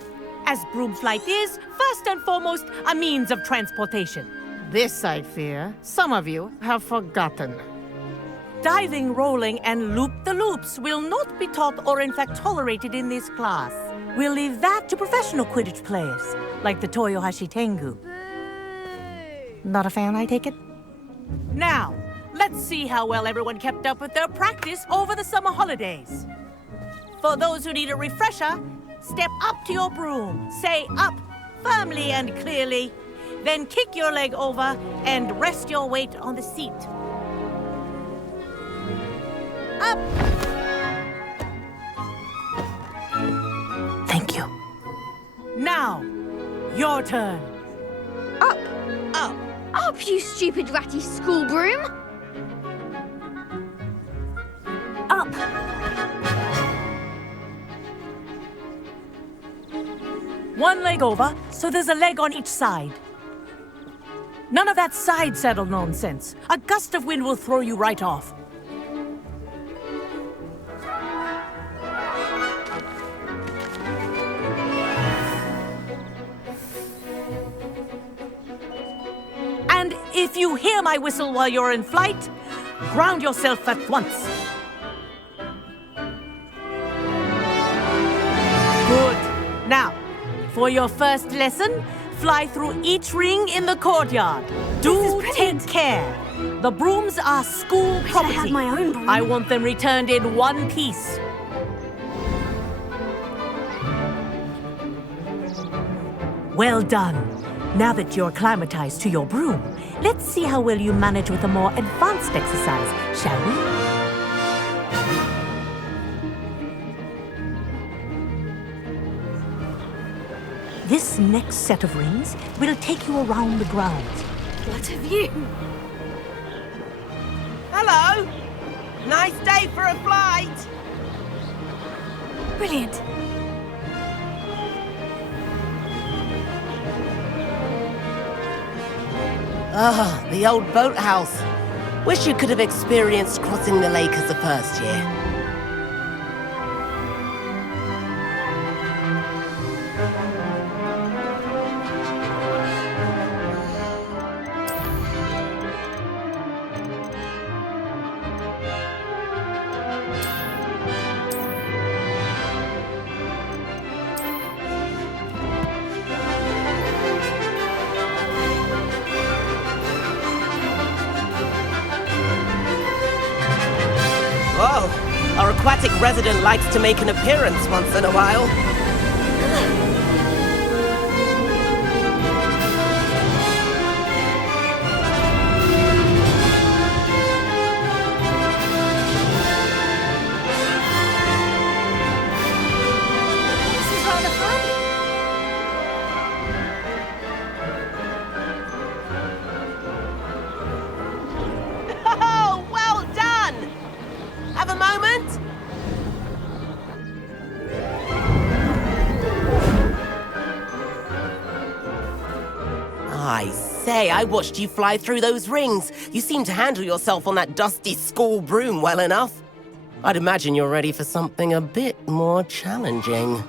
as broom flight is, first and foremost, a means of transportation. This, I fear, some of you have forgotten. Diving, rolling, and loop-the-loops will not be taught or in fact tolerated in this class. We'll leave that to professional Quidditch players, like the Toyohashi Tengu. Not a fan, I take it? Now, let's see how well everyone kept up with their practice over the summer holidays. For those who need a refresher, step up to your broom, say up firmly and clearly, then kick your leg over and rest your weight on the seat. Up! Thank you. Now, your turn. Up! Up! Up, you stupid ratty school broom! Up! One leg over, so there's a leg on each side. None of that side saddle nonsense. A gust of wind will throw you right off. And if you hear my whistle while you're in flight, ground yourself at once. Good. Now, for your first lesson, fly through each ring in the courtyard. Do take care. The brooms are school property. I had my own broom. I want them returned in one piece. Well done. Now that you're acclimatized to your broom, let's see how well you manage with a more advanced exercise, shall we? This next set of rings will take you around the grounds. What have you? Hello! Nice day for a flight! Brilliant. Ah, the old boathouse. Wish you could have experienced crossing the lake as a first year. Whoa! Our aquatic resident likes to make an appearance once in a while. This is rather fun. Oh, well done! Have a moment? I say, I watched you fly through those rings. You seem to handle yourself on that dusty school broom well enough. I'd imagine you're ready for something a bit more challenging.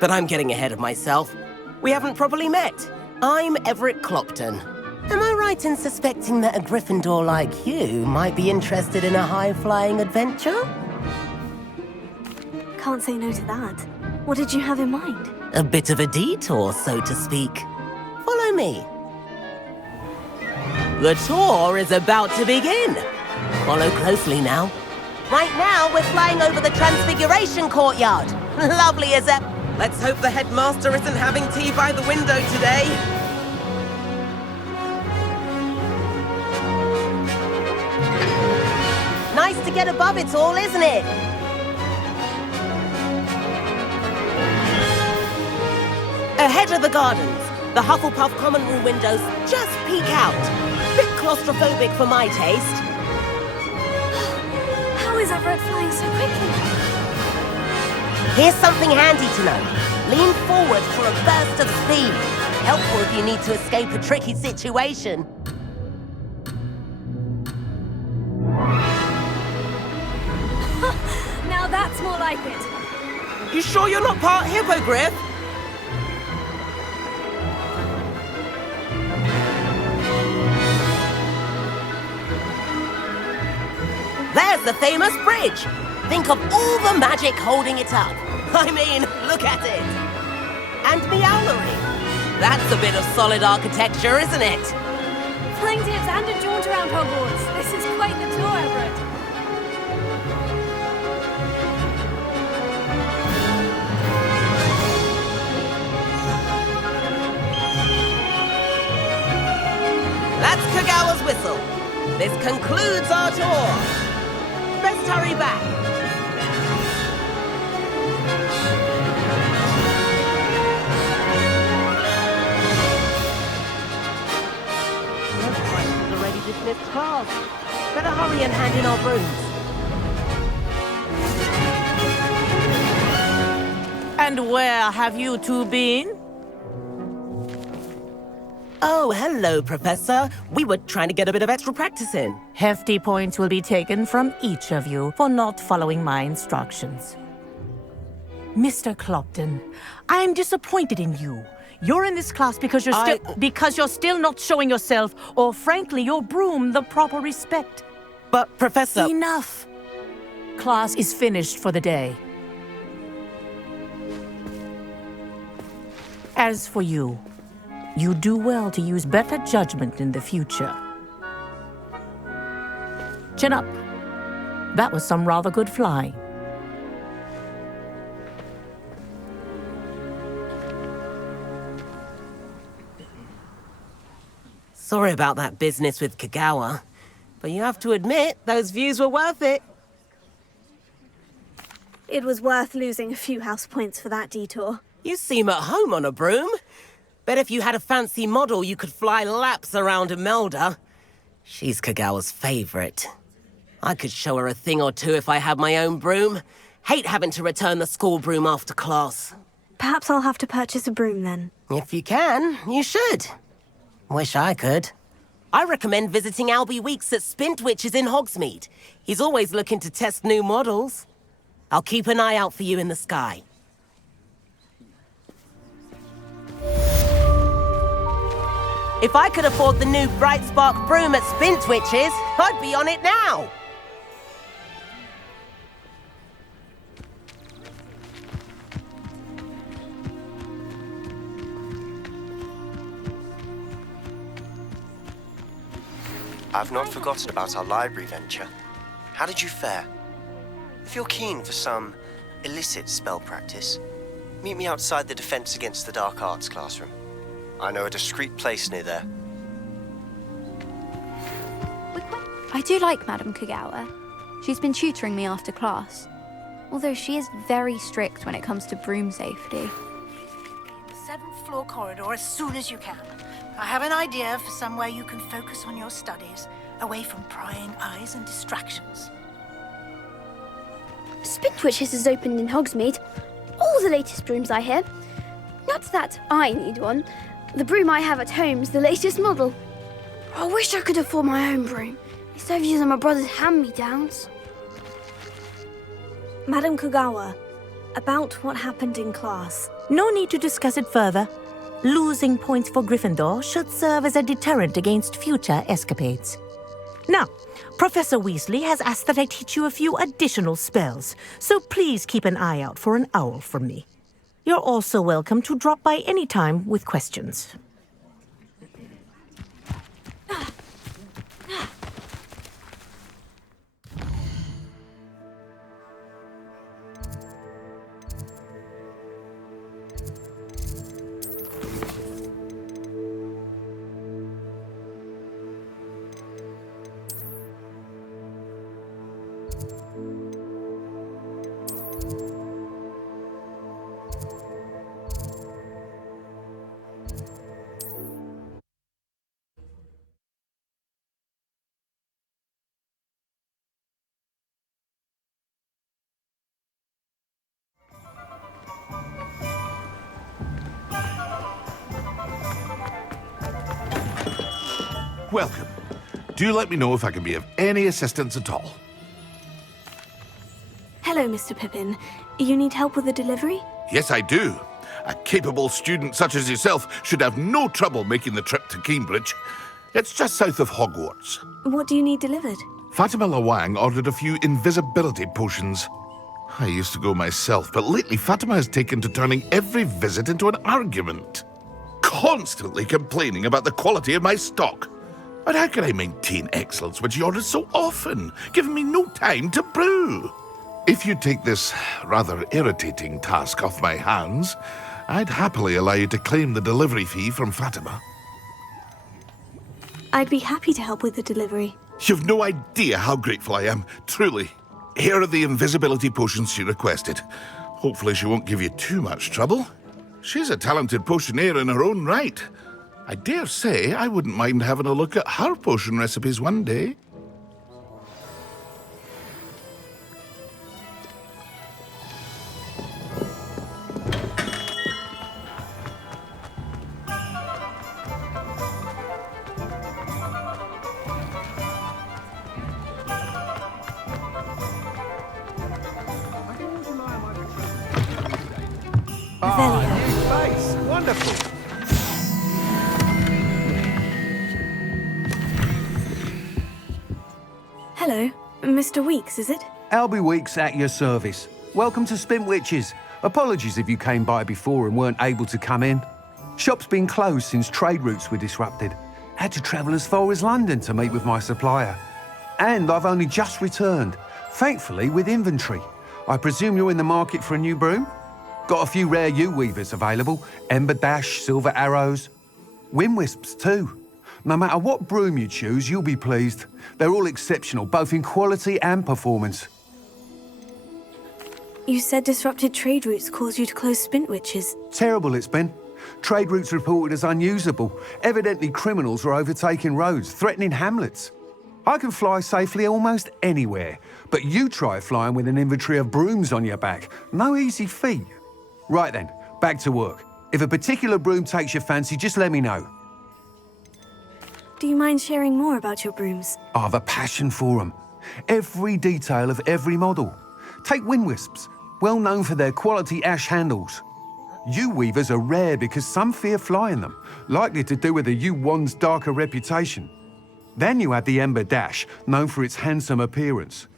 But I'm getting ahead of myself. We haven't properly met. I'm Everett Clopton. Am I right in suspecting that a Gryffindor like you might be interested in a high-flying adventure? Can't say no to that. What did you have in mind? A bit of a detour, so to speak. Follow me. The tour is about to begin. Follow closely now. Right now, we're flying over the Transfiguration Courtyard. Lovely as ever. Let's hope the headmaster isn't having tea by the window today. Nice to get above it all, isn't it? Ahead of the gardens, the Hufflepuff common room windows just peek out. Bit claustrophobic for my taste. How is Everett flying so quickly? Here's something handy to know. Lean forward for a burst of speed. Helpful if you need to escape a tricky situation. Now that's more like it. You sure you're not part hippogriff? There's the famous bridge. Think of all the magic holding it up. I mean, look at it. And Meowlery. That's a bit of solid architecture, isn't it? Flying tips and a jaunt around Hogwarts. This is quite the tour, Everett. That's Kagawa's whistle. This concludes our tour. Best hurry back. Looks like we've already dismissed class. Better hurry and hand in our brooms. And where have you two been? Oh, hello, Professor. We were trying to get a bit of extra practice in. Hefty points will be taken from each of you for not following my instructions. Mr. Clopton, I am disappointed in you. You're in this class because you're still not showing yourself, or frankly, your broom the proper respect. But, Professor... Enough. Class is finished for the day. As for you, you do well to use better judgment in the future. Chin up. That was some rather good flying. Sorry about that business with Kagawa, but you have to admit, those views were worth it. It was worth losing a few house points for that detour. You seem at home on a broom. Bet if you had a fancy model, you could fly laps around Imelda. She's Kagawa's favorite. I could show her a thing or two if I had my own broom. Hate having to return the school broom after class. Perhaps I'll have to purchase a broom then. If you can, you should. Wish I could. I recommend visiting Albie Weeks at Spintwitches in Hogsmeade. He's always looking to test new models. I'll keep an eye out for you in the sky. If I could afford the new Bright Spark broom at Spintwitches, I'd be on it now. I've not forgotten about our library venture. How did you fare? If you're keen for some illicit spell practice, meet me outside the Defense Against the Dark Arts classroom. I know a discreet place near there. I do like Madame Kagawa. She's been tutoring me after class. Although she is very strict when it comes to broom safety. The 7th floor corridor as soon as you can. I have an idea for somewhere you can focus on your studies, away from prying eyes and distractions. Spintwitches is opened in Hogsmeade. All the latest brooms, I hear. Not that I need one. The broom I have at home's the latest model. I wish I could afford my own broom, instead of using my brother's hand-me-downs. Madam Kagawa, about what happened in class. No need to discuss it further. Losing points for Gryffindor should serve as a deterrent against future escapades. Now, Professor Weasley has asked that I teach you a few additional spells, so please keep an eye out for an owl from me. You're also welcome to drop by any time with questions. Welcome. Do let me know if I can be of any assistance at all. Hello, Mr. Pippin. You need help with the delivery? Yes, I do. A capable student such as yourself should have no trouble making the trip to Cambridge. It's just south of Hogwarts. What do you need delivered? Fatima Lawang ordered a few invisibility potions. I used to go myself, but lately Fatima has taken to turning every visit into an argument. Constantly complaining about the quality of my stock. But how can I maintain excellence when she orders so often, giving me no time to brew? If you take this rather irritating task off my hands, I'd happily allow you to claim the delivery fee from Fatima. I'd be happy to help with the delivery. You've no idea how grateful I am, truly. Here are the invisibility potions she requested. Hopefully she won't give you too much trouble. She's a talented potioneer in her own right. I dare say I wouldn't mind having a look at her potion recipes one day. New face. Wonderful. Hello, Mr. Weeks, is it? Albie Weeks at your service. Welcome to Spintwitches. Apologies if you came by before and weren't able to come in. Shop's been closed since trade routes were disrupted. Had to travel as far as London to meet with my supplier. And I've only just returned, thankfully with inventory. I presume you're in the market for a new broom? Got a few rare U-weavers available. Ember Dash, Silver Arrows. Wind Wisps too. No matter what broom you choose, you'll be pleased. They're all exceptional, both in quality and performance. You said disrupted trade routes caused you to close Spintwitches. Terrible it's been. Trade routes reported as unusable. Evidently criminals were overtaking roads, threatening hamlets. I can fly safely almost anywhere, but you try flying with an inventory of brooms on your back. No easy feat. Right then, back to work. If a particular broom takes your fancy, just let me know. Do you mind sharing more about your brooms? I have a passion for them. Every detail of every model. Take wind wisps, well known for their quality ash handles. Yew weavers are rare because some fear flying them, likely to do with the yew wand's darker reputation. Then you have the ember dash, known for its handsome appearance.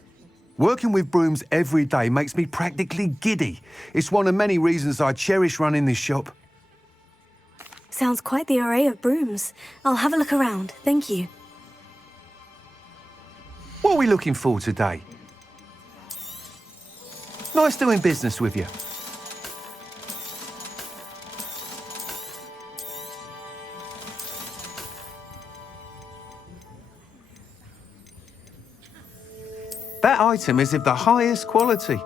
Working with brooms every day makes me practically giddy. It's one of many reasons I cherish running this shop. Sounds quite the array of brooms. I'll have a look around, thank you. What are we looking for today? Nice doing business with you. That item is of the highest quality.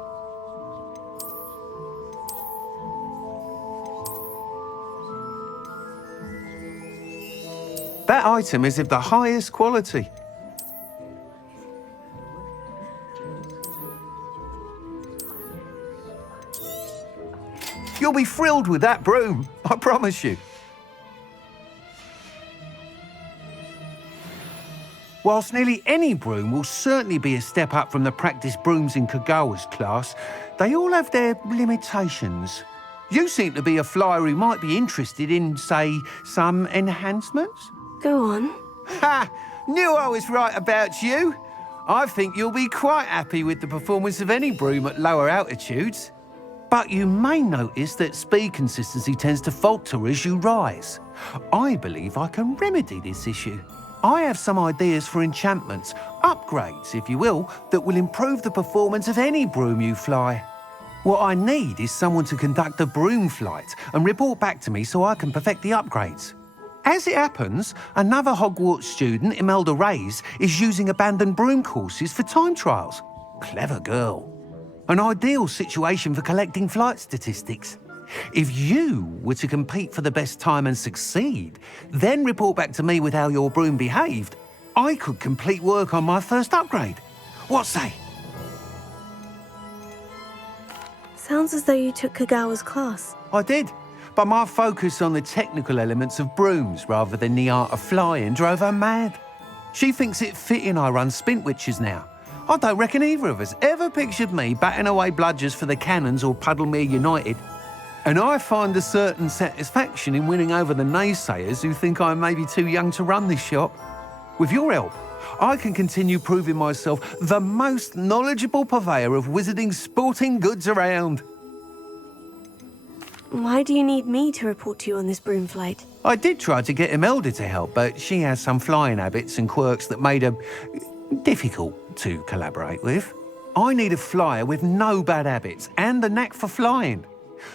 That item is of the highest quality. You'll be thrilled with that broom, I promise you. Whilst nearly any broom will certainly be a step up from the practice brooms in Kagawa's class, they all have their limitations. You seem to be a flyer who might be interested in, say, some enhancements? Go on. Ha! Knew I was right about you. I think you'll be quite happy with the performance of any broom at lower altitudes. But you may notice that speed consistency tends to falter as you rise. I believe I can remedy this issue. I have some ideas for enchantments, upgrades, if you will, that will improve the performance of any broom you fly. What I need is someone to conduct a broom flight and report back to me so I can perfect the upgrades. As it happens, another Hogwarts student, Imelda Reyes, is using abandoned broom courses for time trials. Clever girl. An ideal situation for collecting flight statistics. If you were to compete for the best time and succeed, then report back to me with how your broom behaved, I could complete work on my first upgrade. What say? Sounds as though you took Kagawa's class. I did, but my focus on the technical elements of brooms rather than the art of flying drove her mad. She thinks it fitting I run Spintwitches now. I don't reckon either of us ever pictured me batting away bludgers for the Cannons or Puddlemere United. And I find a certain satisfaction in winning over the naysayers who think I may be too young to run this shop. With your help, I can continue proving myself the most knowledgeable purveyor of wizarding sporting goods around. Why do you need me to report to you on this broom flight? I did try to get Imelda to help, but she has some flying habits and quirks that made her difficult to collaborate with. I need a flyer with no bad habits and the knack for flying.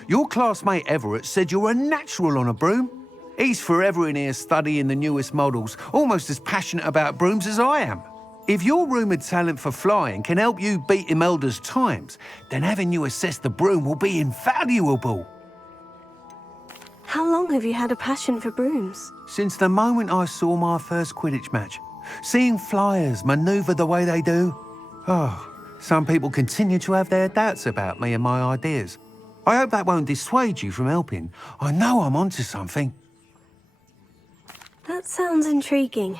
Your classmate Everett said you're a natural on a broom. He's forever in here studying the newest models, almost as passionate about brooms as I am. If your rumoured talent for flying can help you beat Imelda's times, then having you assess the broom will be invaluable. How long have you had a passion for brooms? Since the moment I saw my first Quidditch match. Seeing flyers manoeuvre the way they do. Oh, some people continue to have their doubts about me and my ideas. I hope that won't dissuade you from helping. I know I'm onto something. That sounds intriguing.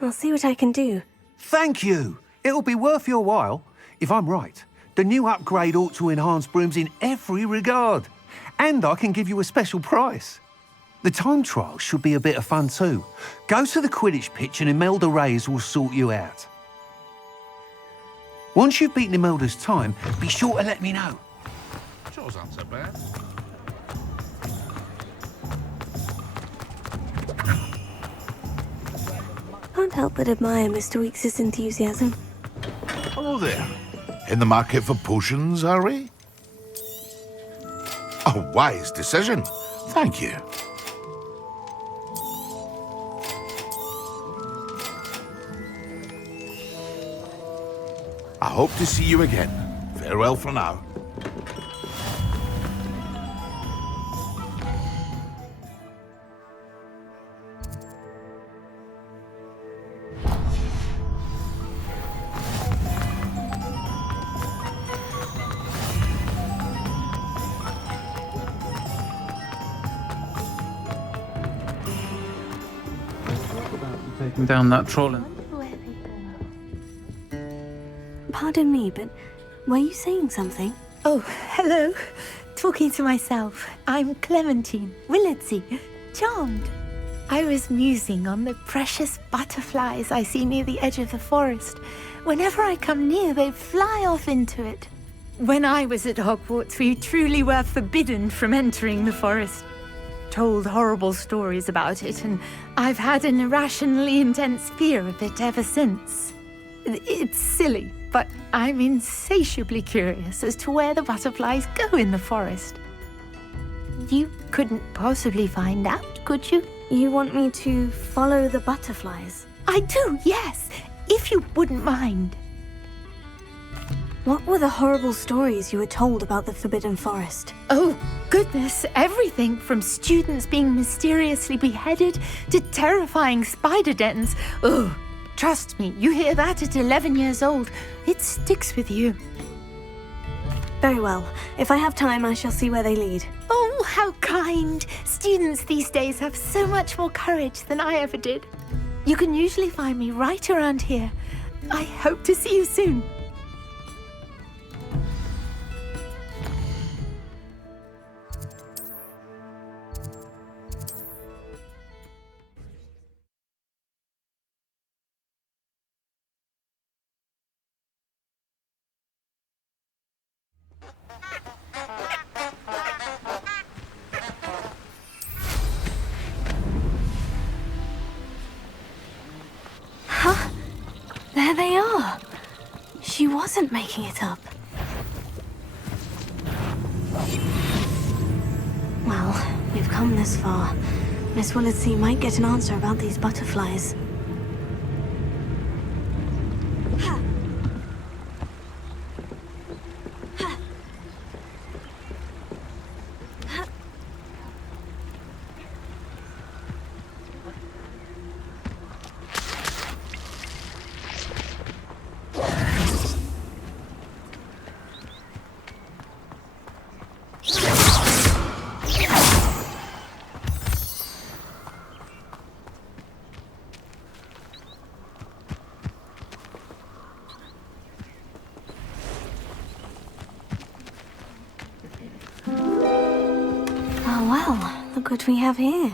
I'll see what I can do. Thank you. It'll be worth your while. If I'm right, the new upgrade ought to enhance brooms in every regard. And I can give you a special price. The time trial should be a bit of fun too. Go to the Quidditch pitch and Imelda Reyes will sort you out. Once you've beaten Imelda's time, be sure to let me know. Yours aren't so bad. Can't help but admire Mr. Weekes' enthusiasm. Hello there. In the market for potions, are we? A wise decision. Thank you. I hope to see you again. Farewell for now. taking down that troll. Pardon me, but were you saying something? Oh, hello. Talking to myself. I'm Clementine, Willardsey, charmed. I was musing on the precious butterflies I see near the edge of the forest. Whenever I come near, they fly off into it. When I was at Hogwarts, we truly were forbidden from entering the forest. Told horrible stories about it, and I've had an irrationally intense fear of it ever since. It's silly, but I'm insatiably curious as to where the butterflies go in the forest. You couldn't possibly find out, could you? You want me to follow the butterflies? I do, yes, if you wouldn't mind. What were the horrible stories you were told about the Forbidden Forest? Oh, goodness, everything from students being mysteriously beheaded to terrifying spider dens. Oh, trust me, you hear that at 11 years old, it sticks with you. Very well. If I have time, I shall see where they lead. Oh, how kind. Students these days have so much more courage than I ever did. You can usually find me right around here. I hope to see you soon. There they are. She wasn't making it up. Well, we've come this far. Miss Willardsey might get an answer about these butterflies. Oh well, look what we have here.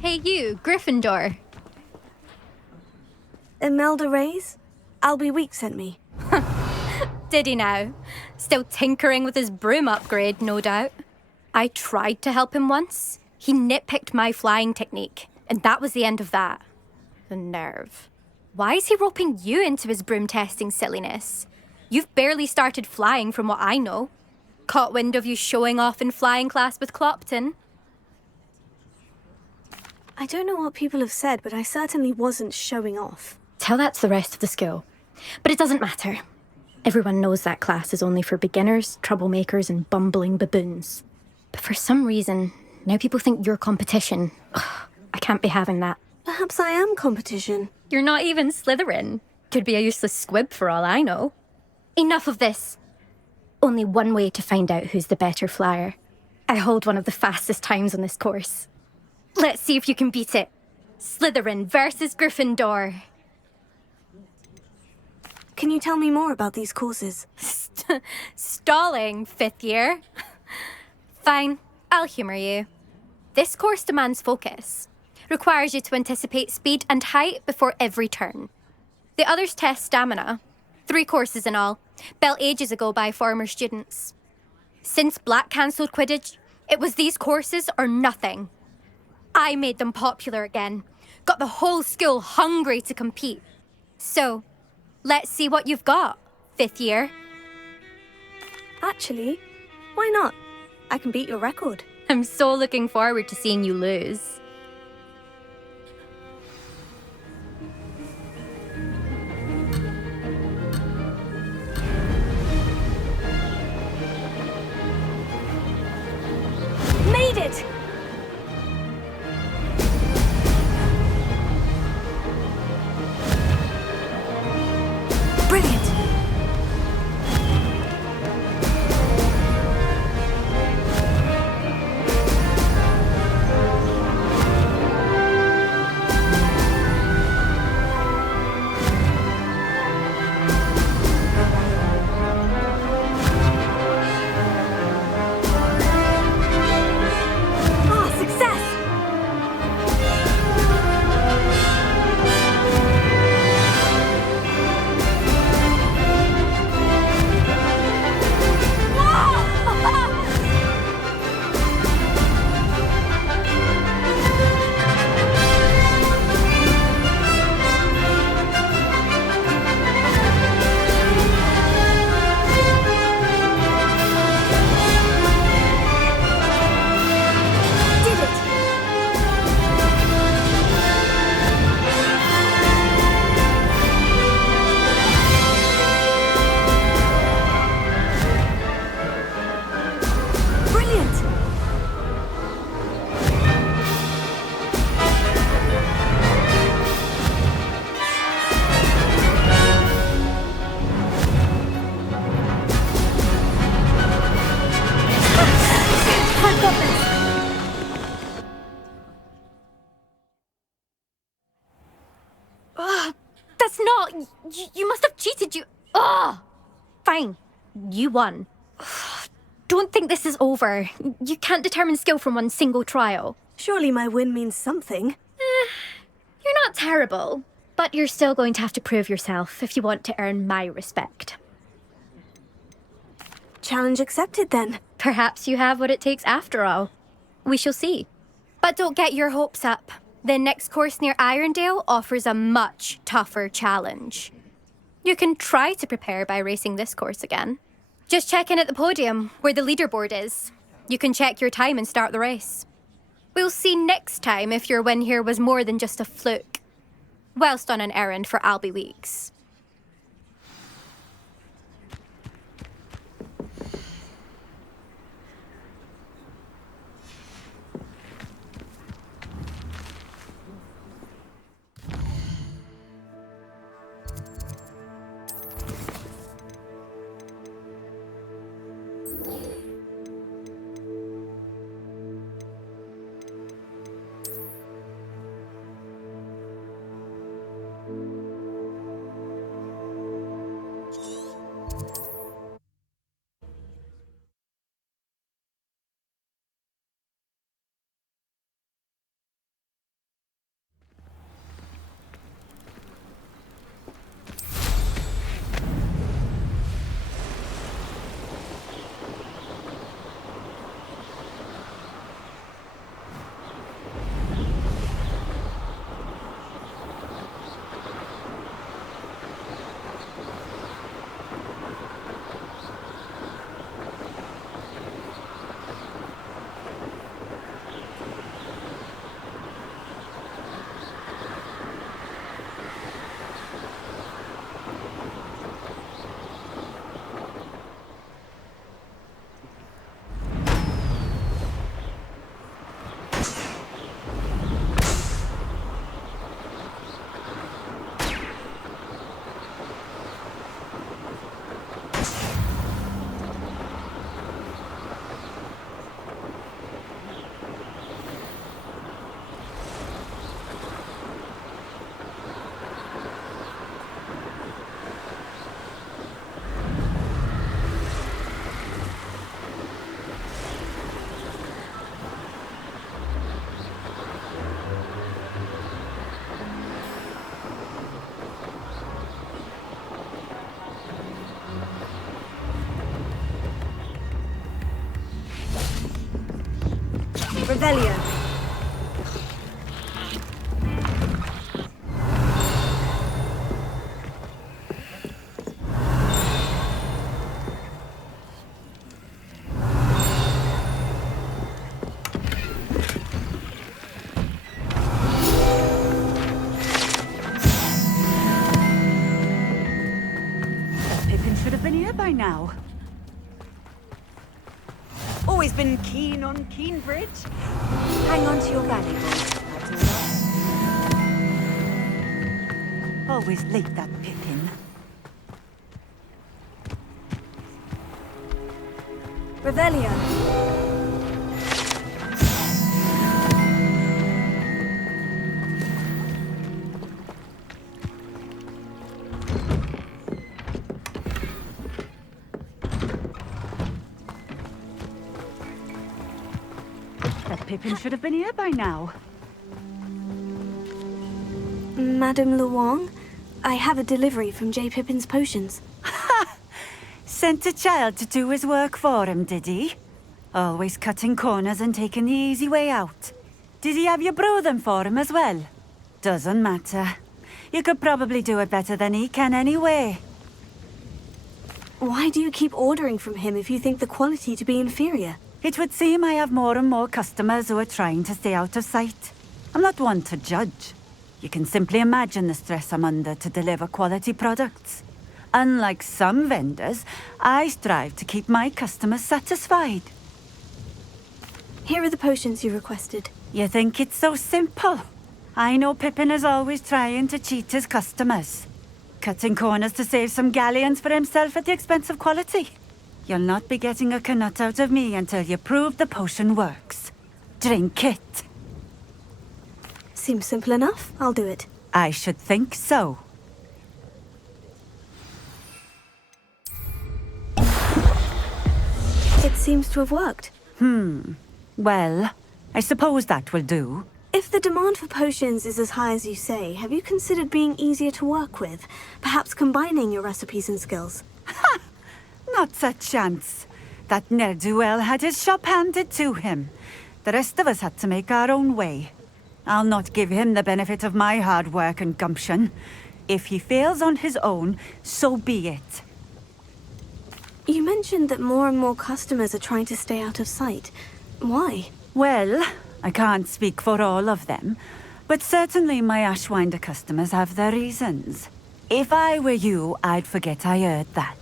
Hey you, Gryffindor. Imelda Reyes? Albie Week sent me. Did he now? Still tinkering with his broom upgrade, no doubt. I tried to help him once. He nitpicked my flying technique, and that was the end of that. The nerve. Why is he roping you into his broom testing silliness? You've barely started flying from what I know. Caught wind of you showing off in flying class with Clopton. I don't know what people have said, but I certainly wasn't showing off. Tell that to the rest of the school. But it doesn't matter. Everyone knows that class is only for beginners, troublemakers, and bumbling baboons. But for some reason, now people think you're competition. Ugh, I can't be having that. Perhaps I am competition. You're not even Slytherin. Could be a useless squib for all I know. Enough of this. Only one way to find out who's the better flyer. I hold one of the fastest times on this course. Let's see if you can beat it. Slytherin versus Gryffindor. Can you tell me more about these courses? Stalling, 5th year. Fine, I'll humour you. This course demands focus. Requires you to anticipate speed and height before every turn. The others test stamina. 3 courses in all, built ages ago by former students. Since Black cancelled Quidditch, it was these courses or nothing. I made them popular again. Got the whole school hungry to compete. So, let's see what you've got, 5th year. Actually, why not? I can beat your record. I'm so looking forward to seeing you lose. Made it! Brilliant! That's not... You must have cheated, you... Ugh! Fine. You won. Don't think this is over. You can't determine skill from one single trial. Surely my win means something. You're not terrible, but you're still going to have to prove yourself if you want to earn my respect. Challenge accepted, then. Perhaps you have what it takes after all. We shall see. But don't get your hopes up. The next course near Irondale offers a much tougher challenge. You can try to prepare by racing this course again. Just check in at the podium, where the leaderboard is. You can check your time and start the race. We'll see next time if your win here was more than just a fluke. Whilst on an errand for Albie Weeks. Revelio. now. Always been keen on Keenbridge. Hang on to your valuables, that's all. Always late, that Pippin. Revelio. That Pippin should have been here by now. Madame Luong, I have a delivery from J. Pippin's potions. Sent a child to do his work for him, did he? Always cutting corners and taking the easy way out. Did he have you brew them for him as well? Doesn't matter. You could probably do it better than he can anyway. Why do you keep ordering from him if you think the quality to be inferior? It would seem I have more and more customers who are trying to stay out of sight. I'm not one to judge. You can simply imagine the stress I'm under to deliver quality products. Unlike some vendors, I strive to keep my customers satisfied. Here are the potions you requested. You think it's so simple? I know Pippin is always trying to cheat his customers. Cutting corners to save some galleons for himself at the expense of quality. You'll not be getting a canut out of me until you prove the potion works. Drink it. Seems simple enough. I'll do it. I should think so. It seems to have worked. Well, I suppose that will do. If the demand for potions is as high as you say, have you considered being easier to work with? Perhaps combining your recipes and skills? Not a chance. That ne'er-do-well had his shop handed to him. The rest of us had to make our own way. I'll not give him the benefit of my hard work and gumption. If he fails on his own, so be it. You mentioned that more and more customers are trying to stay out of sight. Why? Well, I can't speak for all of them, but certainly my Ashwinder customers have their reasons. If I were you, I'd forget I heard that.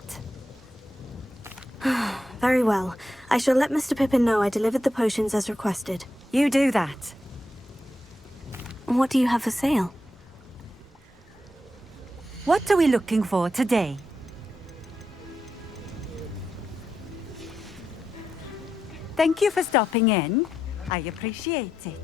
Very well. I shall let Mr. Pippin know I delivered the potions as requested. You do that. What do you have for sale? What are we looking for today? Thank you for stopping in. I appreciate it.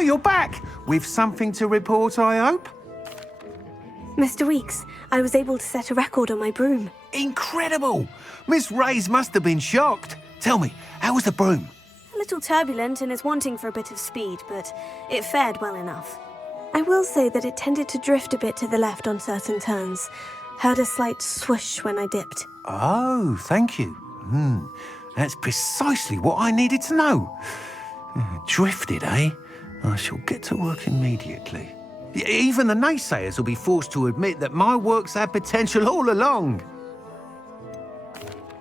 you're back. With something to report, I hope? Mr. Weeks, I was able to set a record on my broom. Incredible! Miss Reyes must have been shocked. Tell me, how was the broom? A little turbulent and is wanting for a bit of speed, but it fared well enough. I will say that it tended to drift a bit to the left on certain turns. Heard a slight swoosh when I dipped. Oh, thank you. That's precisely what I needed to know. Drifted, eh? I shall get to work immediately. Even the naysayers will be forced to admit that my work's had potential all along.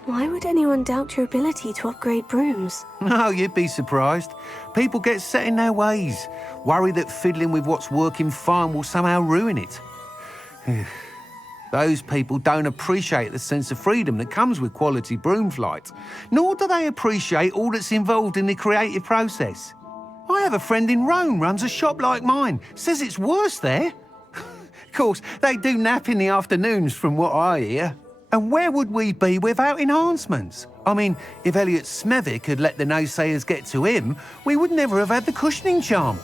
Why would anyone doubt your ability to upgrade brooms? No, you'd be surprised. People get set in their ways, worry that fiddling with what's working fine will somehow ruin it. Those people don't appreciate the sense of freedom that comes with quality broom flight, nor do they appreciate all that's involved in the creative process. I have a friend in Rome runs a shop like mine, says it's worse there. Of course, they do nap in the afternoons from what I hear. And where would we be without enhancements? I mean, if Elliot Smethwick had let the naysayers get to him, we would never have had the cushioning charm.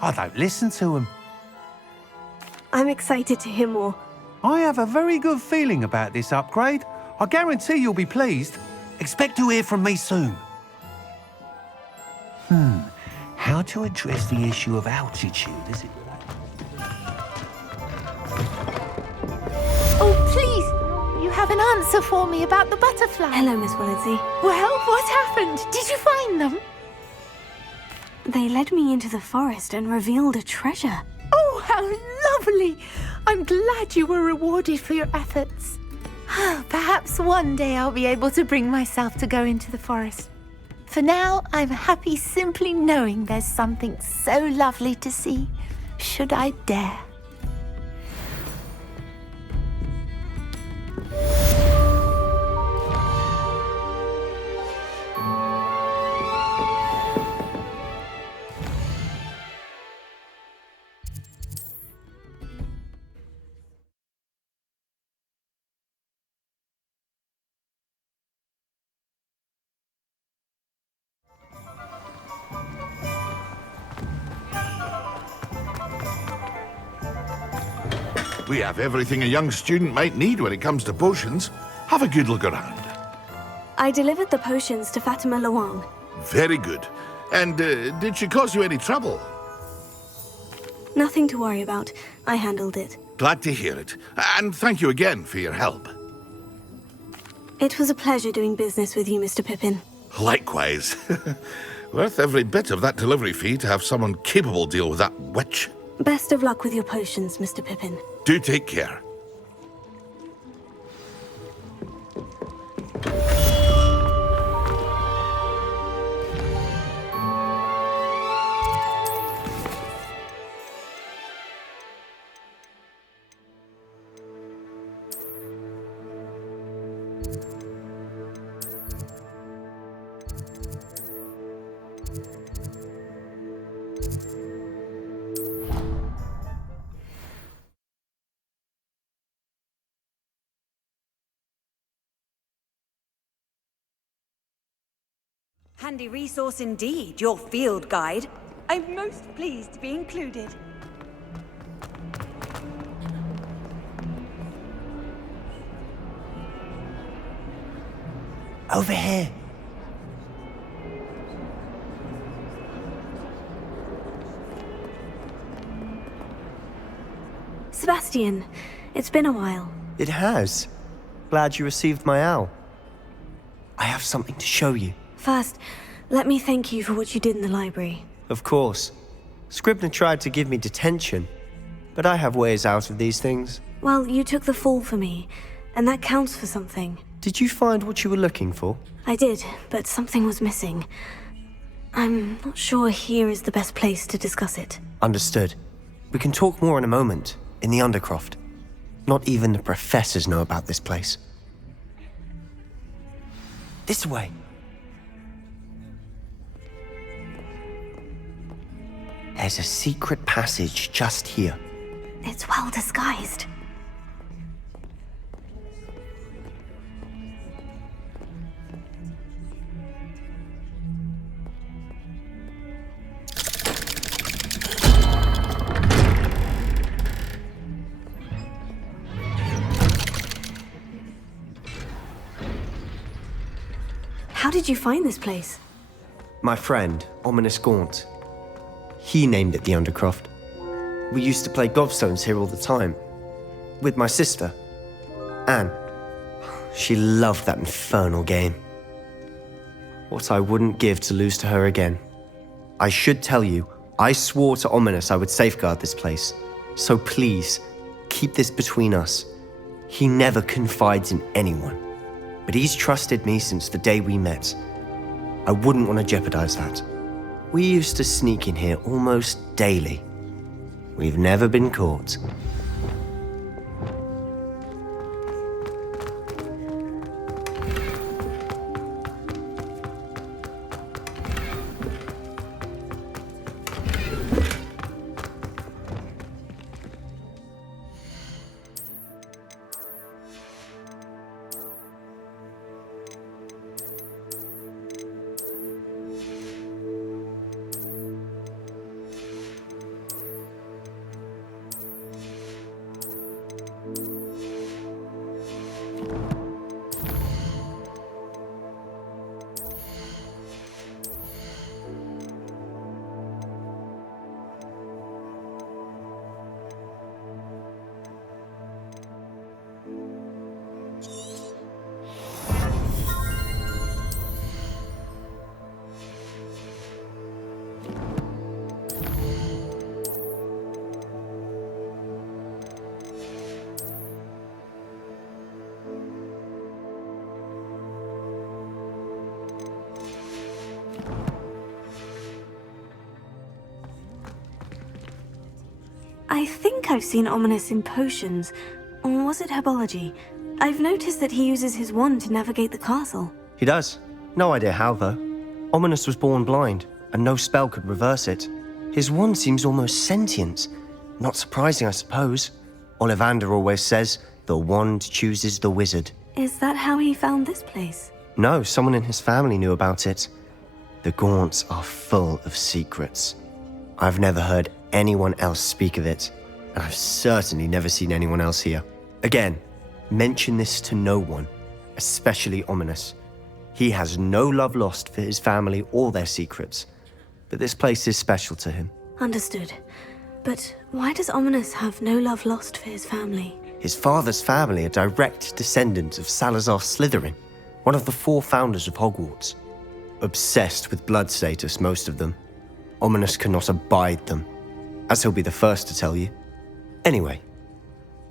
I don't listen to them. I'm excited to hear more. I have a very good feeling about this upgrade. I guarantee you'll be pleased. Expect to hear from me soon. How to address the issue of altitude, is it? Oh, please! You have an answer for me about the butterfly. Hello, Miss Willitsey. Well, what happened? Did you find them? They led me into the forest and revealed a treasure. Oh, how lovely! I'm glad you were rewarded for your efforts. Perhaps one day I'll be able to bring myself to go into the forest. For now, I'm happy simply knowing there's something so lovely to see, should I dare. We have everything a young student might need when it comes to potions. Have a good look around. I delivered the potions to Fatima Lawang. Very good. And did she cause you any trouble? Nothing to worry about. I handled it. Glad to hear it. And thank you again for your help. It was a pleasure doing business with you, Mr. Pippin. Likewise. Worth every bit of that delivery fee to have someone capable deal with that witch. Best of luck with your potions, Mr. Pippin. Do take care. Handy resource indeed, your field guide. I'm most pleased to be included. Over here. Sebastian, it's been a while. It has. Glad you received my owl. I have something to show you. First, let me thank you for what you did in the library. Of course. Scribner tried to give me detention, but I have ways out of these things. Well, you took the fall for me, and that counts for something. Did you find what you were looking for? I did, but something was missing. I'm not sure here is the best place to discuss it. Understood. We can talk more in a moment, in the Undercroft. Not even the professors know about this place. This way. There's a secret passage just here. It's well disguised. How did you find this place? My friend, Ominous Gaunt. He named it the Undercroft. We used to play gobstones here all the time. With my sister, Anne. She loved that infernal game. What I wouldn't give to lose to her again. I should tell you, I swore to Ominous I would safeguard this place. So please, keep this between us. He never confides in anyone. But he's trusted me since the day we met. I wouldn't want to jeopardize that. We used to sneak in here almost daily. We've never been caught. I think I've seen Ominous in potions. Or was it herbology? I've noticed that he uses his wand to navigate the castle. He does. No idea how, though. Ominous was born blind, and no spell could reverse it. His wand seems almost sentient. Not surprising, I suppose. Ollivander always says, the wand chooses the wizard. Is that how he found this place? No, someone in his family knew about it. The Gaunts are full of secrets. I've never heard anyone else speak of it, and I've certainly never seen anyone else here. Again, mention this to no one, especially Ominous. He has no love lost for his family or their secrets, but this place is special to him. Understood. But why does Ominous have no love lost for his family? His father's family are direct descendants of Salazar Slytherin, one of the 4 founders of Hogwarts. Obsessed with blood status, most of them. Ominous cannot abide them, as he'll be the first to tell you. Anyway,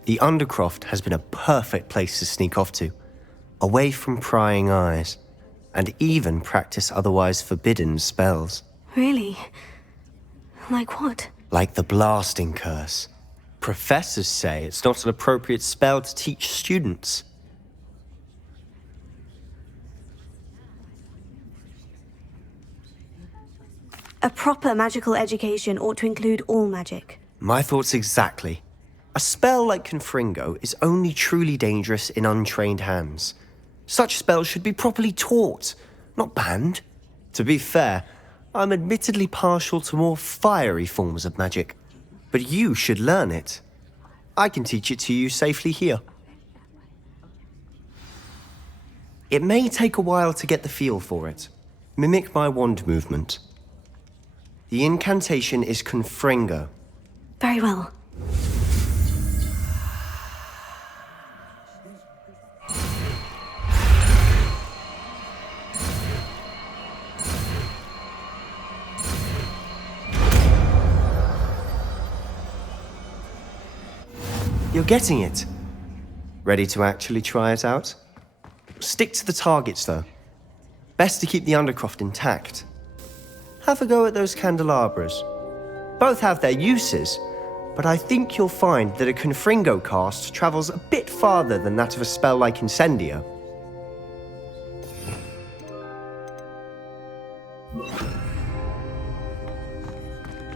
the Undercroft has been a perfect place to sneak off to, away from prying eyes, and even practice otherwise forbidden spells. Really? Like what? Like the blasting curse. Professors say it's not an appropriate spell to teach students. A proper magical education ought to include all magic. My thoughts exactly. A spell like Confringo is only truly dangerous in untrained hands. Such spells should be properly taught, not banned. To be fair, I'm admittedly partial to more fiery forms of magic, but you should learn it. I can teach it to you safely here. It may take a while to get the feel for it. Mimic my wand movement. The incantation is Confringo. Very well. You're getting it. Ready to actually try it out? Stick to the targets, though. Best to keep the Undercroft intact. Have a go at those candelabras. Both have their uses, but I think you'll find that a Confringo cast travels a bit farther than that of a spell like Incendio.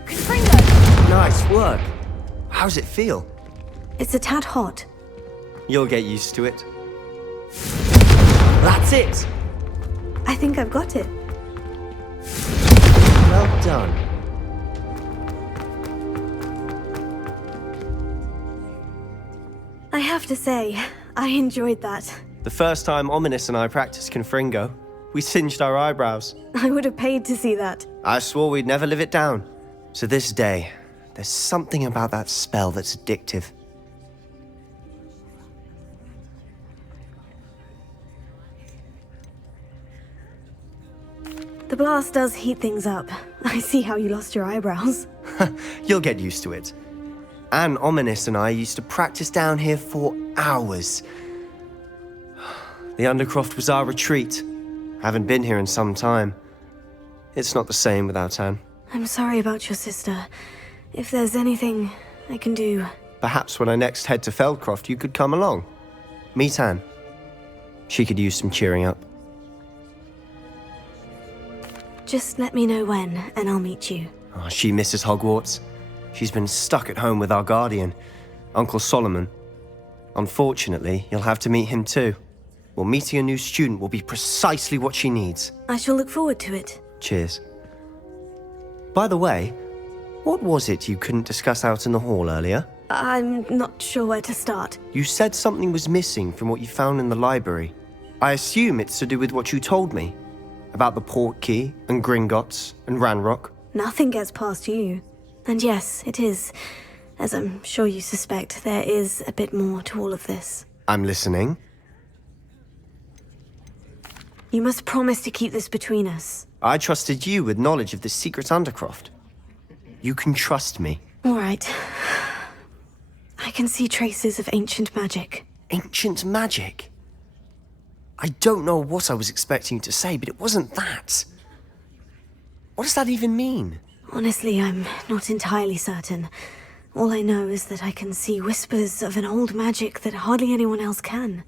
Confringo! Nice work. How's it feel? It's a tad hot. You'll get used to it. That's it! I think I've got it. Well done. I have to say, I enjoyed that. The first time Ominous and I practiced Confringo, We singed our eyebrows. I would have paid to see that. I swore we'd never live it down. So this day, there's something about that spell that's addictive. The blast does heat things up. I see how you lost your eyebrows. You'll get used to it. Anne, Ominous and I used to practice down here for hours. The Undercroft was our retreat. Haven't been here in some time. It's not the same without Anne. I'm sorry about your sister. If there's anything I can do... Perhaps when I next head to Feldcroft, you could come along. Meet Anne. She could use some cheering up. Just let me know when, and I'll meet you. Oh, she misses Hogwarts. She's been stuck at home with our guardian, Uncle Solomon. Unfortunately, you'll have to meet him too. Well, meeting a new student will be precisely what she needs. I shall look forward to it. Cheers. By the way, what was it you couldn't discuss out in the hall earlier? I'm not sure where to start. You said something was missing from what you found in the library. I assume it's to do with what you told me. About the port key, and Gringotts, and Ranrock. Nothing gets past you. And yes, it is. As I'm sure you suspect, there is a bit more to all of this. I'm listening. You must promise to keep this between us. I trusted you with knowledge of the secret Undercroft. You can trust me. All right. I can see traces of ancient magic. Ancient magic? I don't know what I was expecting you to say, but it wasn't that. What does that even mean? Honestly, I'm not entirely certain. All I know is that I can see whispers of an old magic that hardly anyone else can.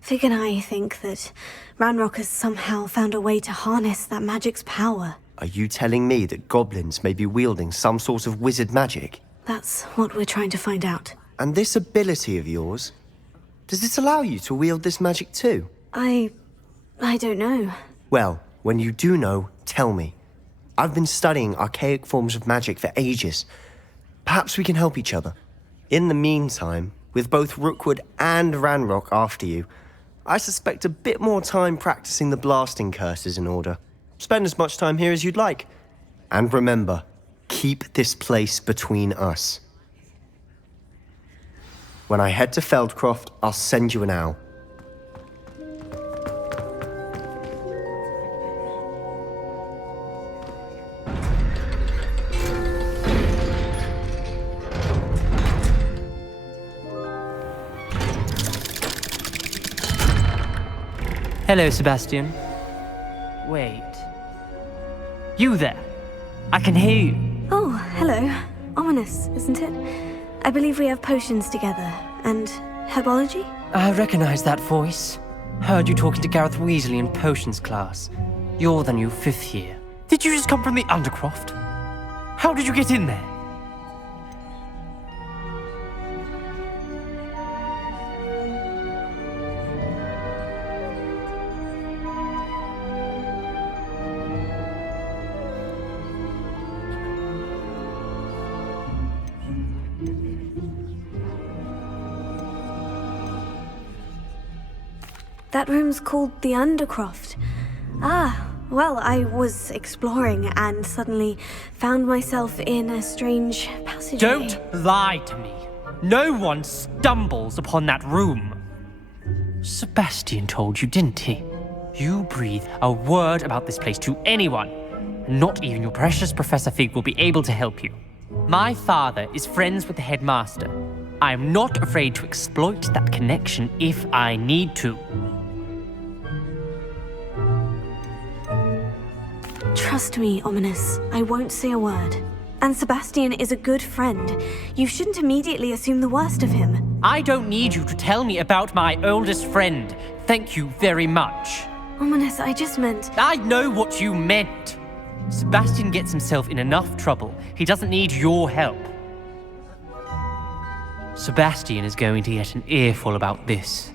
Fig and I think that Ranrock has somehow found a way to harness that magic's power. Are you telling me that goblins may be wielding some sort of wizard magic? That's what we're trying to find out. And this ability of yours, does it allow you to wield this magic too? I don't know. Well, when you do know, tell me. I've been studying archaic forms of magic for ages. Perhaps we can help each other. In the meantime, with both Rookwood and Ranrock after you, I suspect a bit more time practicing the blasting curse is in order. Spend as much time here as you'd like. And remember, keep this place between us. When I head to Feldcroft, I'll send you an owl. Hello, Sebastian. Wait. You there? I can hear you. Oh, hello. Ominous, isn't it? I believe we have potions together. And herbology? I recognize that voice. Heard you talking to Gareth Weasley in potions class. You're the new 5th year. Did you just come from the Undercroft? How did you get in there? That room's called the Undercroft. Ah, well, I was exploring and suddenly found myself in a strange passageway. Don't lie to me. No one stumbles upon that room. Sebastian told you, didn't he? You breathe a word about this place to anyone, and not even your precious Professor Fig will be able to help you. My father is friends with the headmaster. I am not afraid to exploit that connection if I need to. Trust me, Ominous. I won't say a word. And Sebastian is a good friend. You shouldn't immediately assume the worst of him. I don't need you to tell me about my oldest friend. Thank you very much. Ominous, I just meant... I know what you meant. Sebastian gets himself in enough trouble. He doesn't need your help. Sebastian is going to get an earful about this.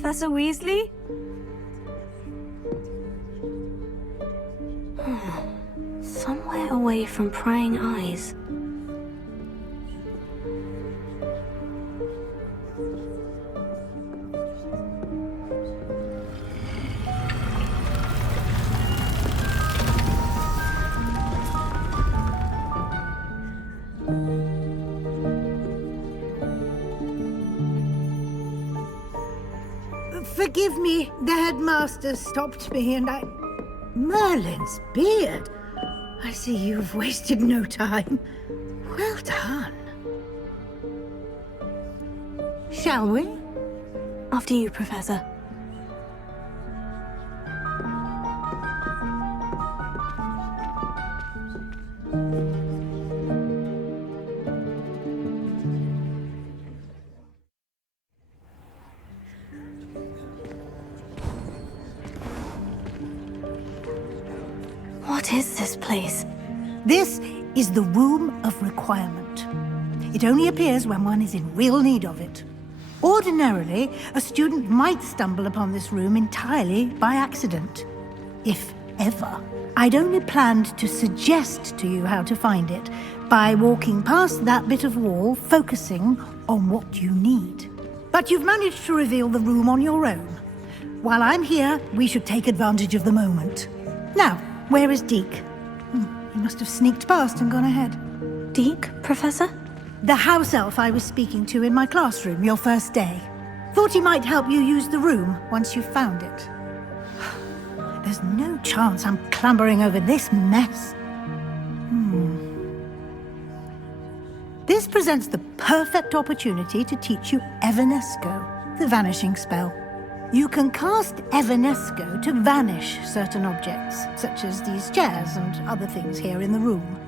Professor Weasley? Somewhere away from prying eyes. Forgive me, the headmaster stopped me and I... Merlin's beard! I see you've wasted no time. Well done. Shall we? After you, Professor. What is this place? This is the Room of Requirement. It only appears when one is in real need of it. Ordinarily, a student might stumble upon this room entirely by accident. If ever. I'd only planned to suggest to you how to find it by walking past that bit of wall, focusing on what you need. But you've managed to reveal the room on your own. While I'm here, we should take advantage of the moment. Now, where is Deke? He must have sneaked past and gone ahead. Deke, Professor? The house elf I was speaking to in my classroom your first day. Thought he might help you use the room once you've found it. There's no chance I'm clambering over this mess. This presents the perfect opportunity to teach you Evanesco, the vanishing spell. You can cast Evanesco to vanish certain objects, such as these chairs and other things here in the room.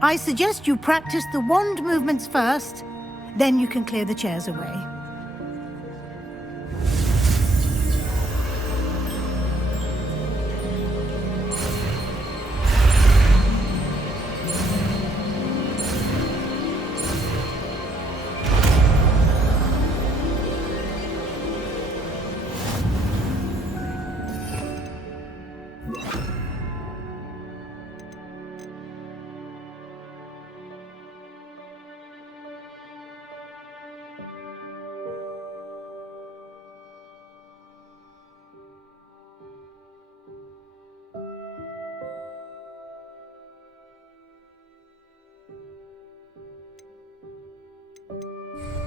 I suggest you practice the wand movements first, then you can clear the chairs away.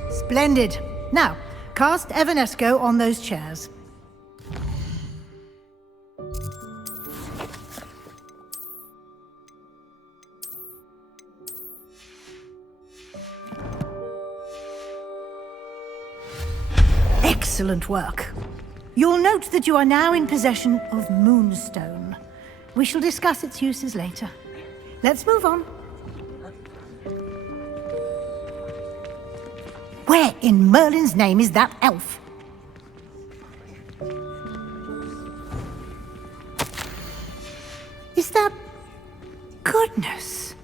Splendid. Now, cast Evanesco on those chairs. Excellent work. You'll note that you are now in possession of Moonstone. We shall discuss its uses later. Let's move on. Where in Merlin's name is that elf? Is that... Goodness!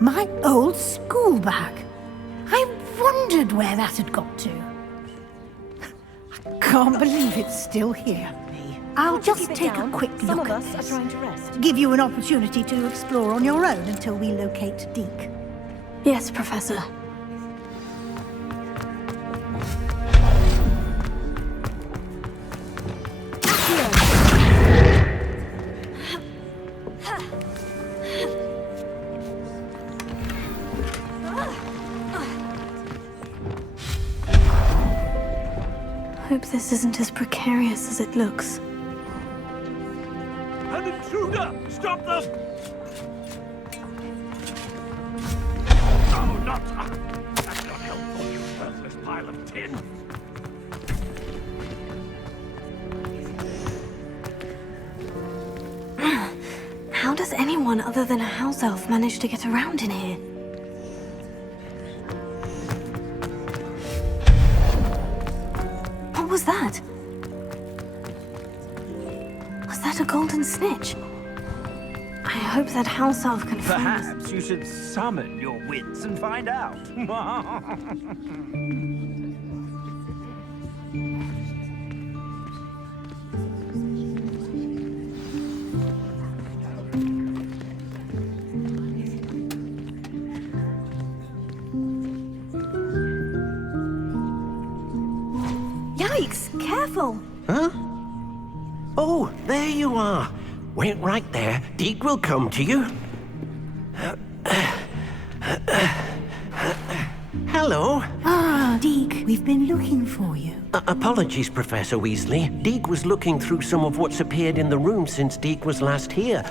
My old school bag. I wondered where that had got to. I can't believe it's still here. I'll just take a quick look at this. Give you an opportunity to explore on your own until we locate Deke. Yes, Professor. Hope this isn't as precarious as it looks. An intruder! Stop them! No, not... That's not helpful, you worthless pile of tin. How does anyone other than a house elf manage to get around in here? What was that? Was that a golden snitch? I hope that house elf can find us. Perhaps you should summon your wits and find out. careful! Huh? Oh, there you are. Wait right there. Deke will come to you. Hello. Ah, Deke, we've been looking for you. Apologies, Professor Weasley. Deke was looking through some of what's appeared in the room since Deke was last here.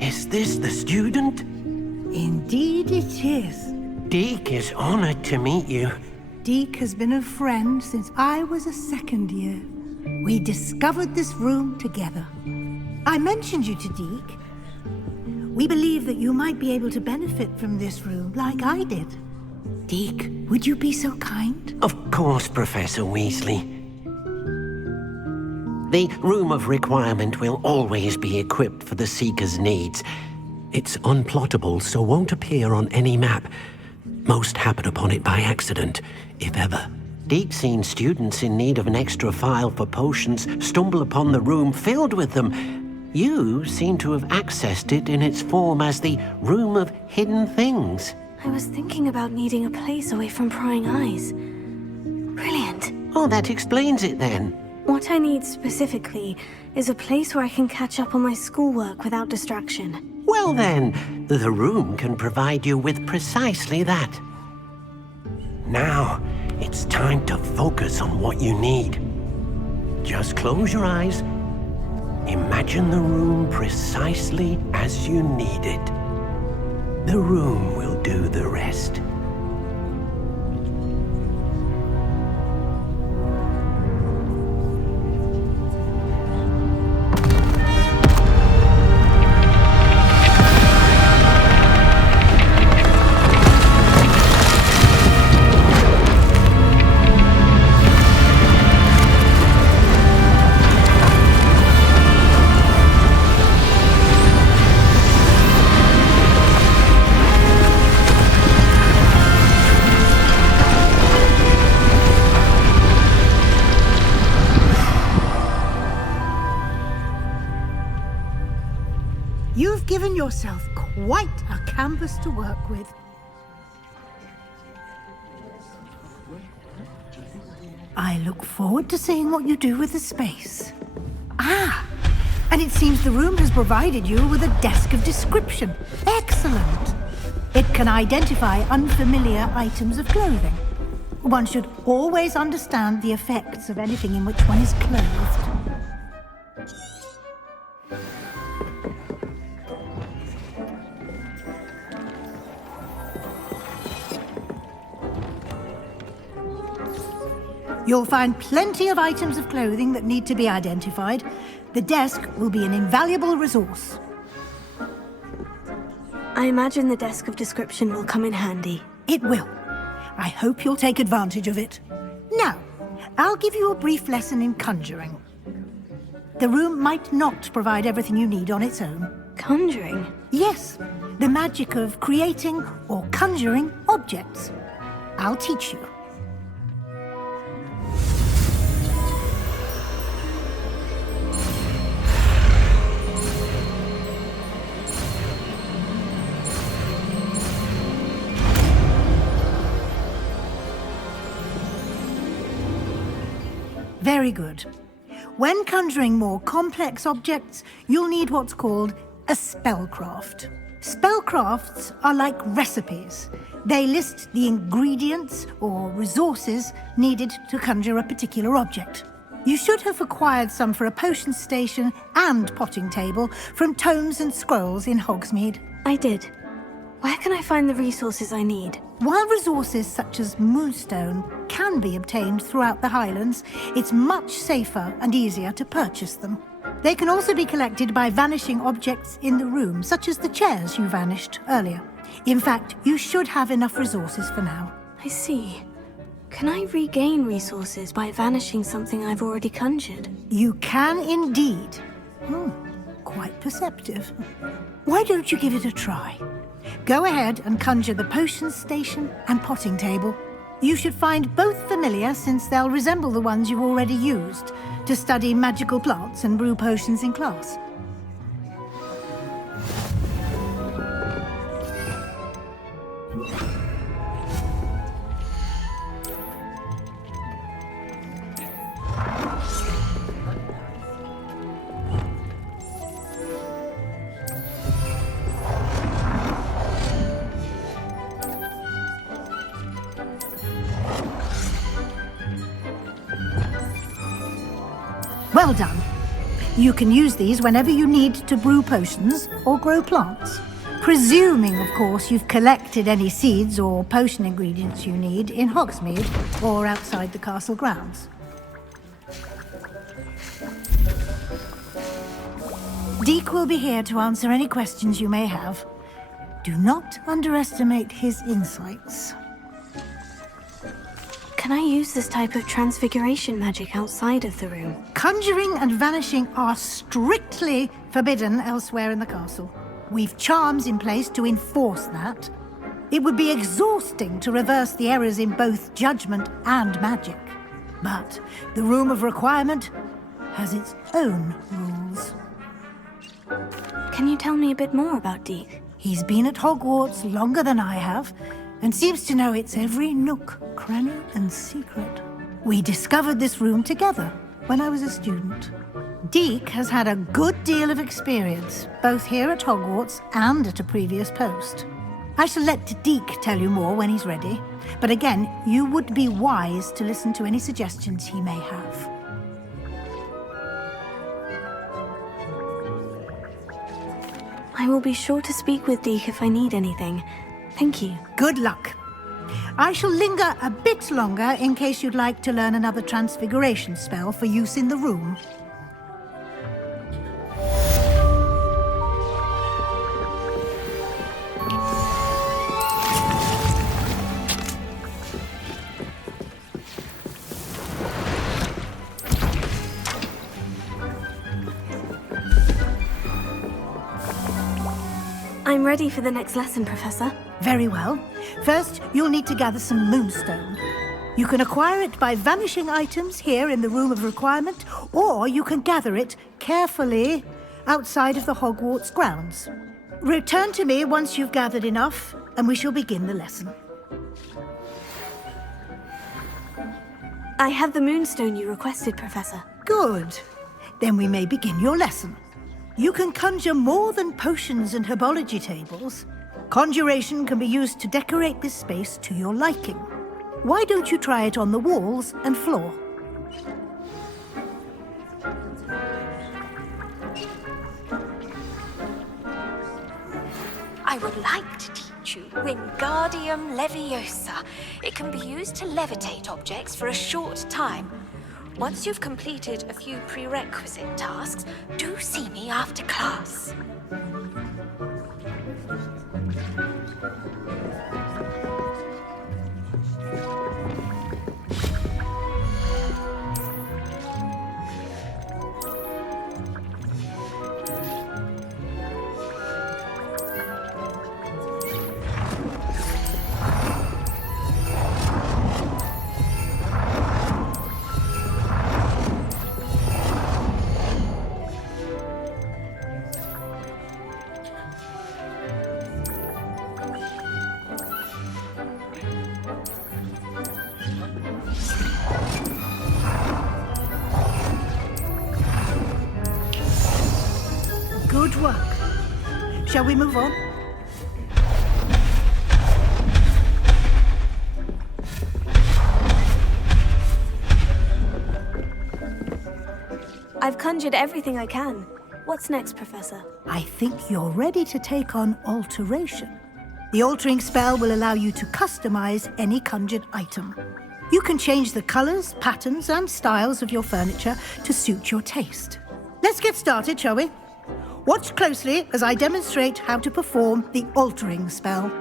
Is this the student? Indeed it is. Deke is honored to meet you. Deke has been a friend since I was a second year. We discovered this room together. I mentioned you to Deke. We believe that you might be able to benefit from this room like I did. Deke, would you be so kind? Of course, Professor Weasley. The Room of Requirement will always be equipped for the Seeker's needs. It's unplottable, so won't appear on any map. Most happen upon it by accident, if ever. Deke's seen students in need of an extra file for potions stumble upon the room filled with them. You seem to have accessed it in its form as the Room of Hidden Things. I was thinking about needing a place away from prying eyes. Brilliant. Oh, that explains it then. What I need specifically is a place where I can catch up on my schoolwork without distraction. Well then, the room can provide you with precisely that. Now, it's time to focus on what you need. Just close your eyes. Imagine the room precisely as you need it. The room will do the rest. You've given yourself quite a canvas to work with. I look forward to seeing what you do with the space. Ah, and it seems the room has provided you with a desk of description. Excellent. It can identify unfamiliar items of clothing. One should always understand the effects of anything in which one is clothed. You'll find plenty of items of clothing that need to be identified. The desk will be an invaluable resource. I imagine the desk of description will come in handy. It will. I hope you'll take advantage of it. Now, I'll give you a brief lesson in conjuring. The room might not provide everything you need on its own. Conjuring? Yes, the magic of creating or conjuring objects. I'll teach you. Very good. When conjuring more complex objects, you'll need what's called a spellcraft. Spellcrafts are like recipes. They list the ingredients or resources needed to conjure a particular object. You should have acquired some for a potion station and potting table from tomes and scrolls in Hogsmeade. I did. Where can I find the resources I need? While resources such as moonstone can be obtained throughout the Highlands, it's much safer and easier to purchase them. They can also be collected by vanishing objects in the room, such as the chairs you vanished earlier. In fact, you should have enough resources for now. I see. Can I regain resources by vanishing something I've already conjured? You can indeed. Quite perceptive. Why don't you give it a try? Go ahead and conjure the potion station and potting table. You should find both familiar since they'll resemble the ones you already used to study magical plants and brew potions in class. Well done. You can use these whenever you need to brew potions or grow plants. Presuming, of course, you've collected any seeds or potion ingredients you need in Hogsmeade or outside the castle grounds. Deek will be here to answer any questions you may have. Do not underestimate his insights. Can I use this type of transfiguration magic outside of the room? Conjuring and vanishing are strictly forbidden elsewhere in the castle. We've charms in place to enforce that. It would be exhausting to reverse the errors in both judgment and magic. But the Room of Requirement has its own rules. Can you tell me a bit more about Deek? He's been at Hogwarts longer than I have, and seems to know its every nook, cranny, and secret. We discovered this room together when I was a student. Deek has had a good deal of experience, both here at Hogwarts and at a previous post. I shall let Deek tell you more when he's ready, but again, you would be wise to listen to any suggestions he may have. I will be sure to speak with Deek if I need anything. Thank you. Good luck. I shall linger a bit longer in case you'd like to learn another transfiguration spell for use in the room. I'm ready for the next lesson, Professor. Very well. First, you'll need to gather some moonstone. You can acquire it by vanishing items here in the Room of Requirement, or you can gather it carefully outside of the Hogwarts grounds. Return to me once you've gathered enough, and we shall begin the lesson. I have the moonstone you requested, Professor. Good. Then we may begin your lesson. You can conjure more than potions and herbology tables. Conjuration can be used to decorate this space to your liking. Why don't you try it on the walls and floor? I would like to teach you Wingardium Leviosa. It can be used to levitate objects for a short time. Once you've completed a few prerequisite tasks, do see me after class. Good work. Shall we move on? I've conjured everything I can. What's next, Professor? I think you're ready to take on alteration. The altering spell will allow you to customize any conjured item. You can change the colors, patterns, and styles of your furniture to suit your taste. Let's get started, shall we? Watch closely as I demonstrate how to perform the altering spell.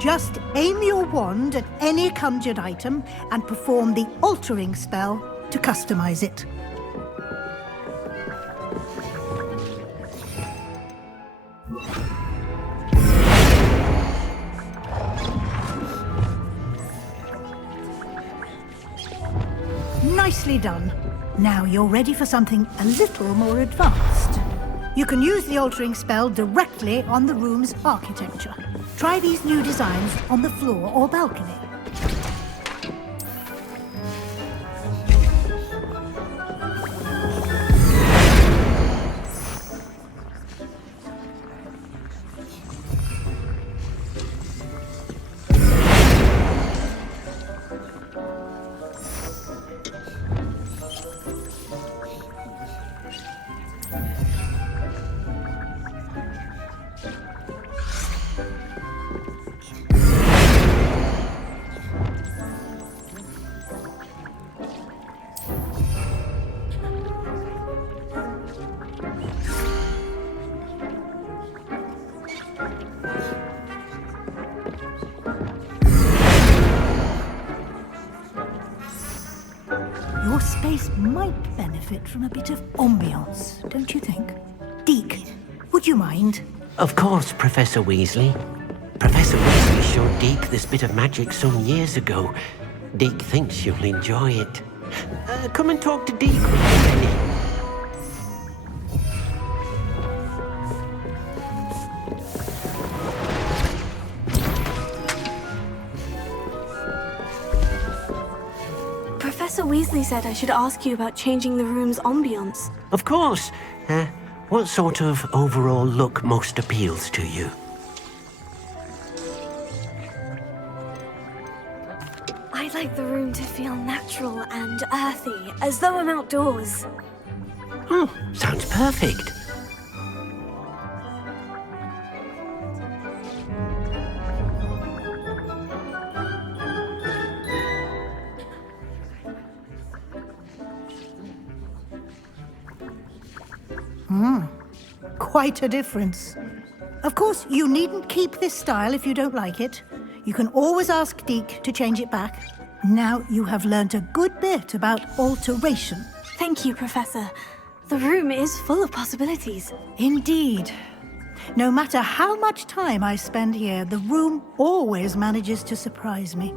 Just aim your wand at any conjured item and perform the altering spell to customize it. Nicely done. Now you're ready for something a little more advanced. You can use the altering spell directly on the room's architecture. Try these new designs on the floor or balcony. Your space might benefit from a bit of ambiance, don't you think? Deke, would you mind? Of course, Professor Weasley. Professor Weasley showed Deke this bit of magic some years ago. Deke thinks you'll enjoy it. Come and talk to Deke when you're ready. Professor Weasley said I should ask you about changing the room's ambiance. Of course. What sort of overall look most appeals to you? I'd like the room to feel natural and earthy, as though I'm outdoors. Oh, sounds perfect. Quite a difference. Of course, you needn't keep this style if you don't like it. You can always ask Deke to change it back. Now you have learnt a good bit about alteration. Thank you, Professor. The room is full of possibilities. Indeed. No matter how much time I spend here, the room always manages to surprise me.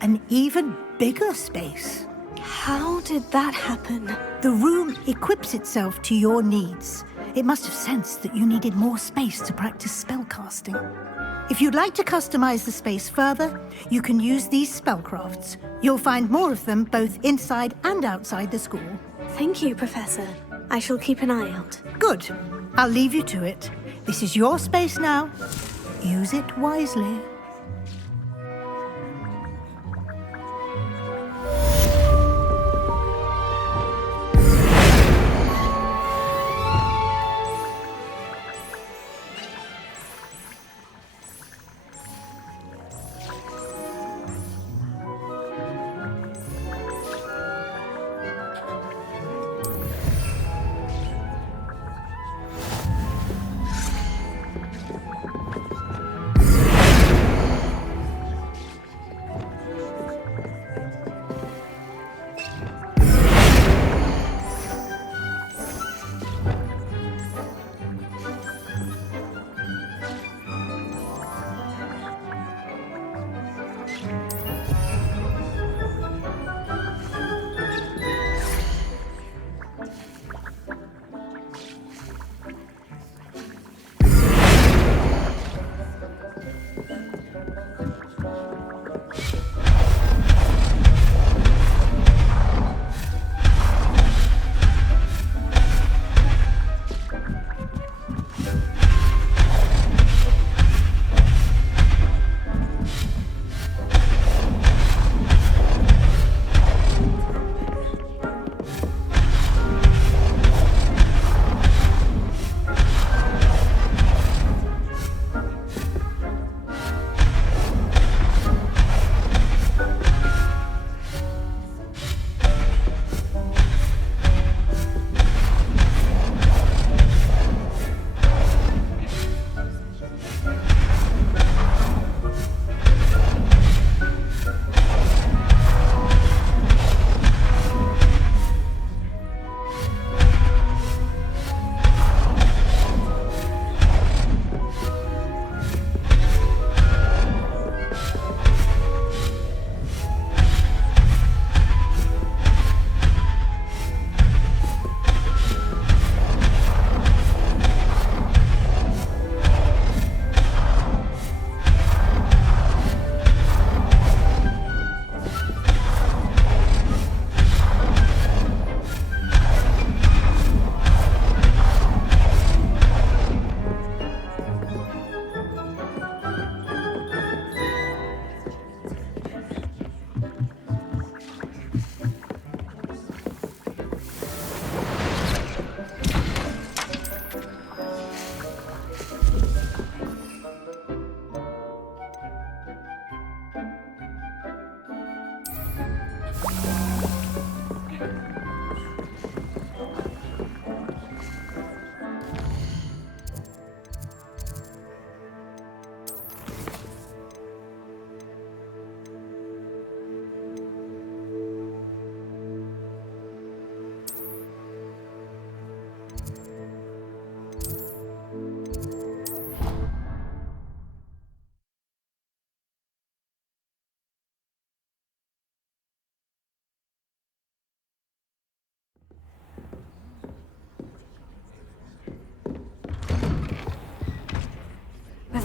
An even bigger space. How did that happen? The room equips itself to your needs. It must have sensed that you needed more space to practice spellcasting. If you'd like to customize the space further, you can use these spellcrafts. You'll find more of them both inside and outside the school. Thank you, Professor. I shall keep an eye out. Good. I'll leave you to it. This is your space now. Use it wisely.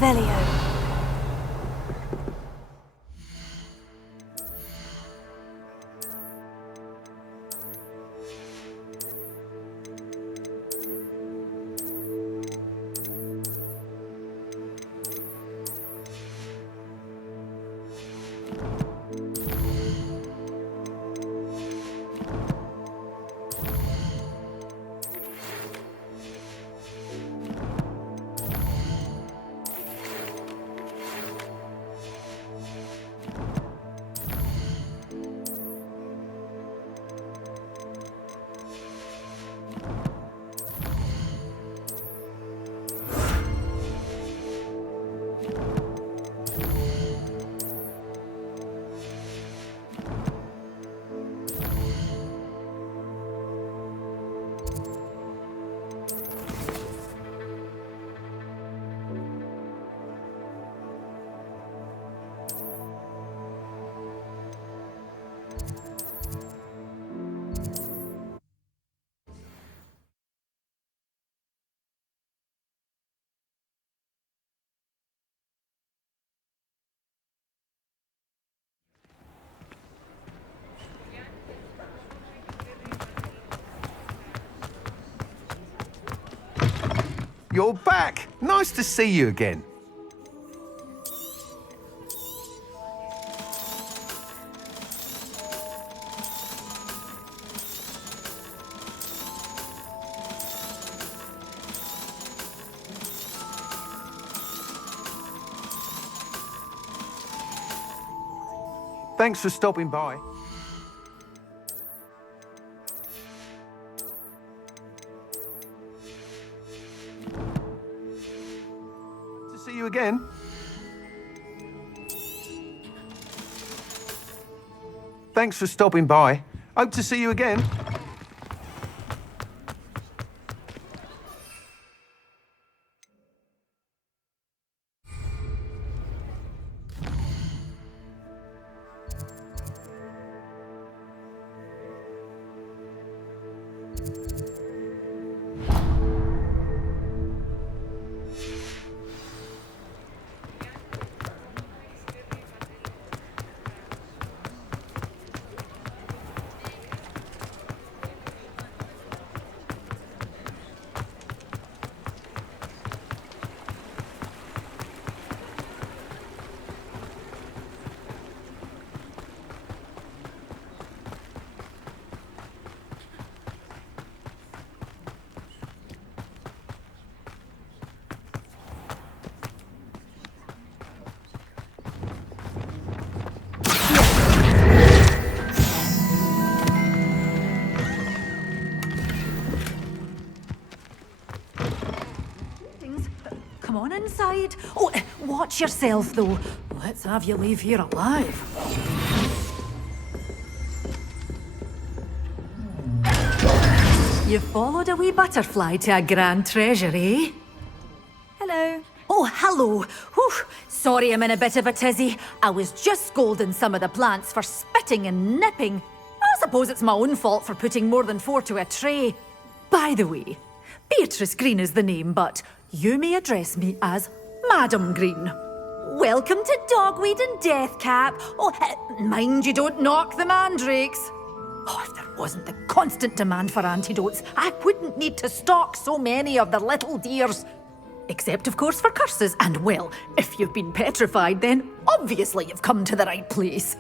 Revelio. You're back! Nice to see you again. Thanks for stopping by. See you again. Thanks for stopping by. Hope to see you again. Come on inside. Oh, watch yourself, though. Let's have you leave here alive. You followed a wee butterfly to a grand treasure, eh? Hello. Oh, hello. Whew. Sorry I'm in a bit of a tizzy. I was just scolding some of the plants for spitting and nipping. I suppose it's my own fault for putting more than 4 to a tray. By the way, Beatrice Green is the name, but you may address me as Madam Green. Welcome to Dogweed and Deathcap. Oh, mind you don't knock the mandrakes. Oh, if there wasn't the constant demand for antidotes, I wouldn't need to stock so many of the little dears. Except, of course, for curses. And, well, if you've been petrified, then obviously you've come to the right place.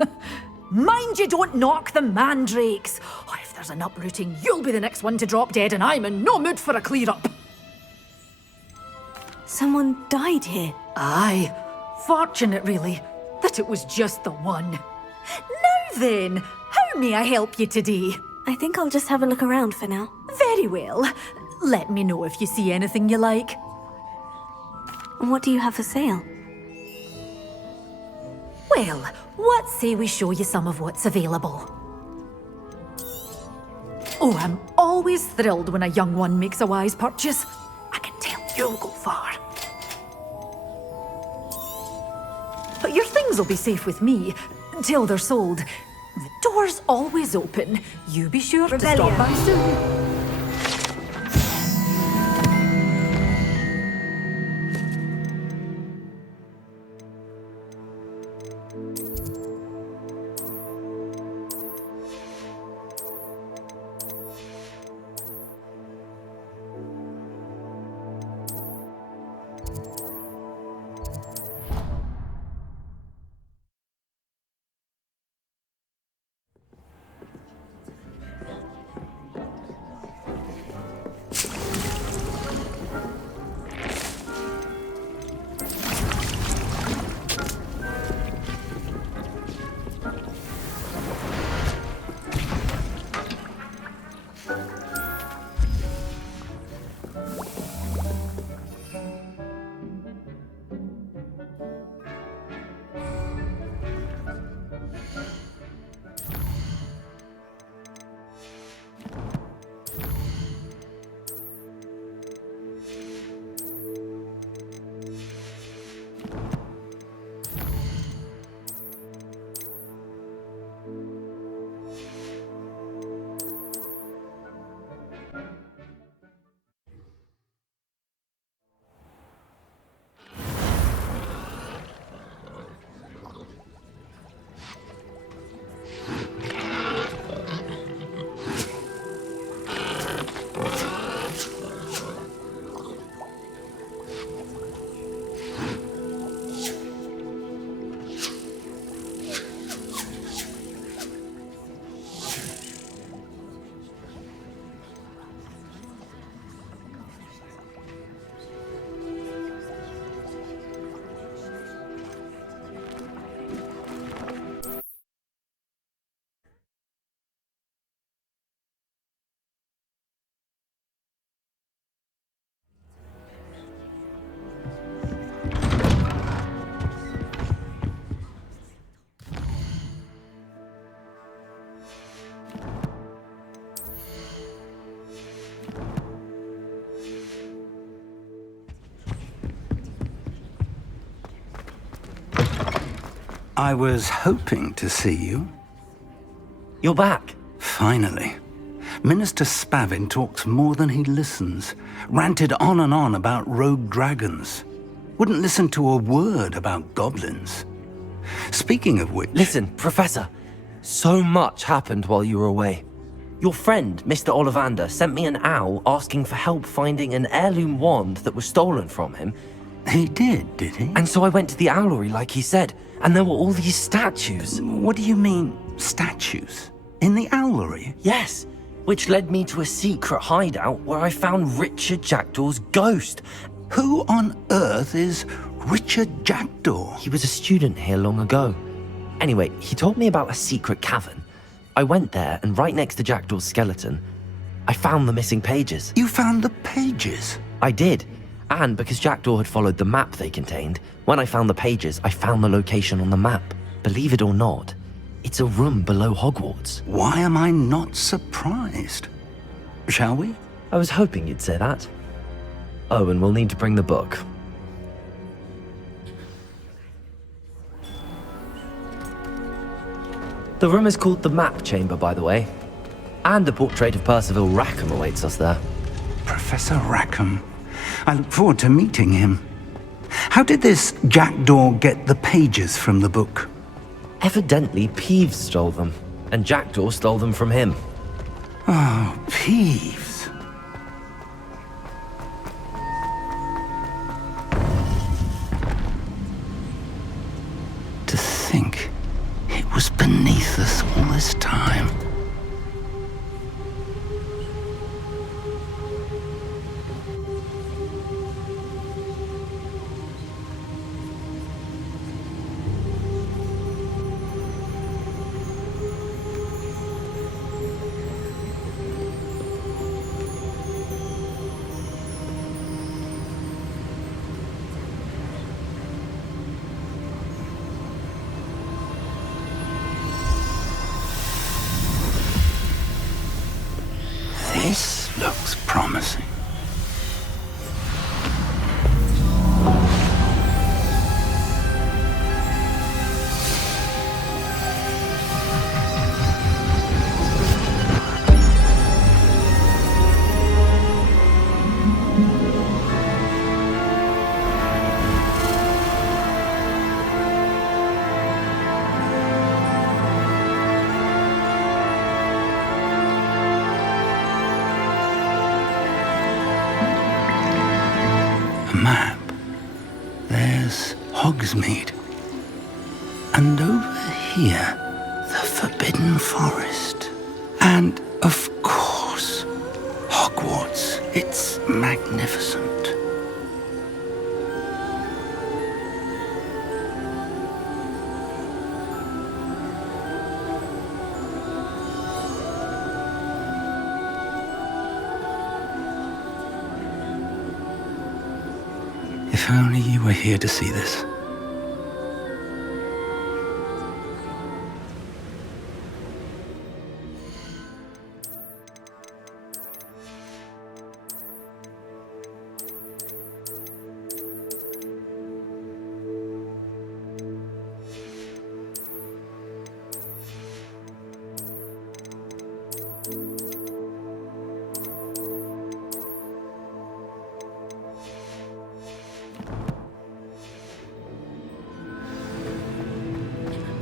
Mind you don't knock the mandrakes. Oh, if there's an uprooting, you'll be the next one to drop dead, and I'm in no mood for a clear-up. Someone died here. Aye. Fortunate, really, that it was just the one. Now then, how may I help you today? I think I'll just have a look around for now. Very well. Let me know if you see anything you like. What do you have for sale? Well, what say we show you some of what's available? Oh, I'm always thrilled when a young one makes a wise purchase. I can tell you'll go far. But your things will be safe with me until they're sold. The door's always open. You be sure to stop by soon. I was hoping to see you. You're back. Finally. Minister Spavin talks more than he listens. Ranted on and on about rogue dragons. Wouldn't listen to a word about goblins. Speaking of which... Listen, Professor. So much happened while you were away. Your friend, Mr. Ollivander, sent me an owl asking for help finding an heirloom wand that was stolen from him. He did he? And so I went to the owlery like he said, and there were all these statues. What do you mean, statues? In the owlery? Yes, which led me to a secret hideout where I found Richard Jackdaw's ghost. Who on earth is Richard Jackdaw? He was a student here long ago. Anyway, he told me about a secret cavern. I went there, and right next to Jackdaw's skeleton, I found the missing pages. You found the pages? I did. And because Jackdaw had followed the map they contained, when I found the pages, I found the location on the map. Believe it or not, it's a room below Hogwarts. Why am I not surprised? Shall we? I was hoping you'd say that. Oh, and we'll need to bring the book. The room is called the Map Chamber, by the way. And a portrait of Percival Rackham awaits us there. Professor Rackham. I look forward to meeting him. How did this Jackdaw get the pages from the book? Evidently, Peeves stole them, and Jackdaw stole them from him. Oh, Peeves. To think it was beneath us all this time. This looks promising. Map. There's Hogsmeade. And over here, the Forbidden Forest. And, of course, Hogwarts. It's magnificent. If only you were here to see this.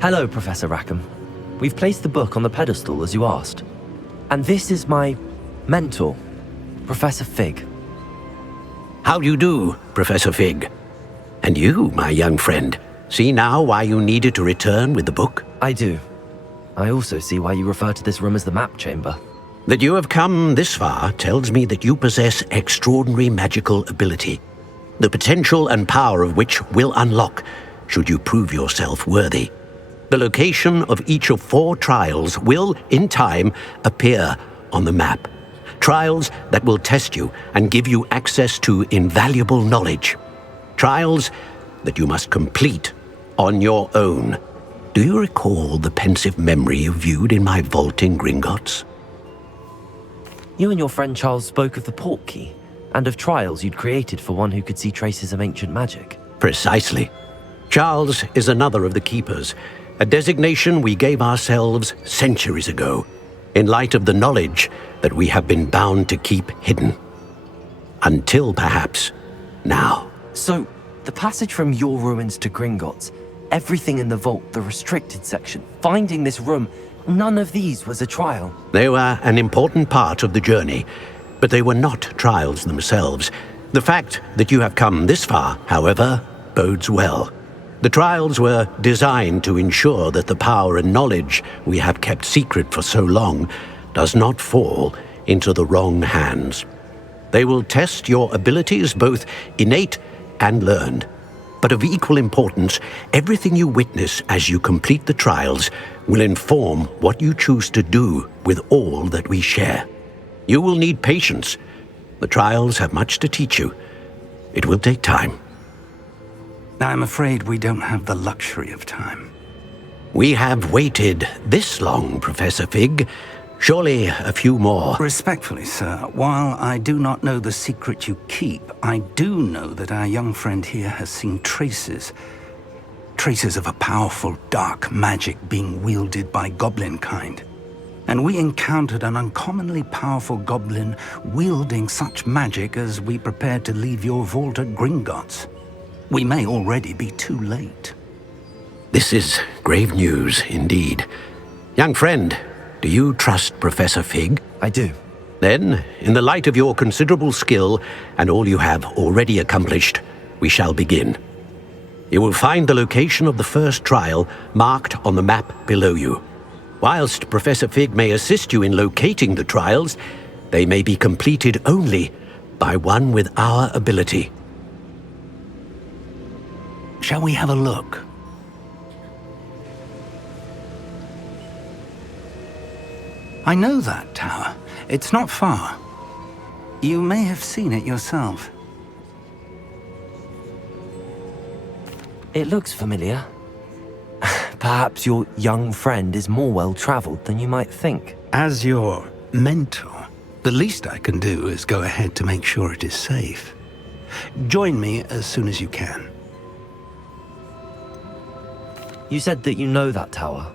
Hello, Professor Rackham. We've placed the book on the pedestal as you asked. And this is my mentor, Professor Fig. How do you do, Professor Fig? And you, my young friend, see now why you needed to return with the book? I do. I also see why you refer to this room as the Map Chamber. That you have come this far tells me that you possess extraordinary magical ability, the potential and power of which will unlock should you prove yourself worthy. The location of each of 4 trials will, in time, appear on the map. Trials that will test you and give you access to invaluable knowledge. Trials that you must complete on your own. Do you recall the pensive memory you viewed in my vault in Gringotts? You and your friend Charles spoke of the portkey, and of trials you'd created for one who could see traces of ancient magic. Precisely. Charles is another of the keepers, a designation we gave ourselves centuries ago, in light of the knowledge that we have been bound to keep hidden. Until perhaps now. So, the passage from your ruins to Gringotts, everything in the vault, the restricted section, finding this room, none of these was a trial. They were an important part of the journey, but they were not trials themselves. The fact that you have come this far, however, bodes well. The trials were designed to ensure that the power and knowledge we have kept secret for so long does not fall into the wrong hands. They will test your abilities, both innate and learned. But of equal importance, everything you witness as you complete the trials will inform what you choose to do with all that we share. You will need patience. The trials have much to teach you. It will take time. I'm afraid we don't have the luxury of time. We have waited this long, Professor Fig. Surely a few more. Respectfully, sir, while I do not know the secret you keep, I do know that our young friend here has seen traces of a powerful dark magic being wielded by goblin kind. And we encountered an uncommonly powerful goblin wielding such magic as we prepared to leave your vault at Gringotts. We may already be too late. This is grave news indeed. Young friend, do you trust Professor Fig? I do. Then, in the light of your considerable skill and all you have already accomplished, we shall begin. You will find the location of the first trial marked on the map below you. Whilst Professor Fig may assist you in locating the trials, they may be completed only by one with our ability. Shall we have a look? I know that tower. It's not far. You may have seen it yourself. It looks familiar. Perhaps your young friend is more well-traveled than you might think. As your mentor, the least I can do is go ahead to make sure it is safe. Join me as soon as you can. You said that you know that tower.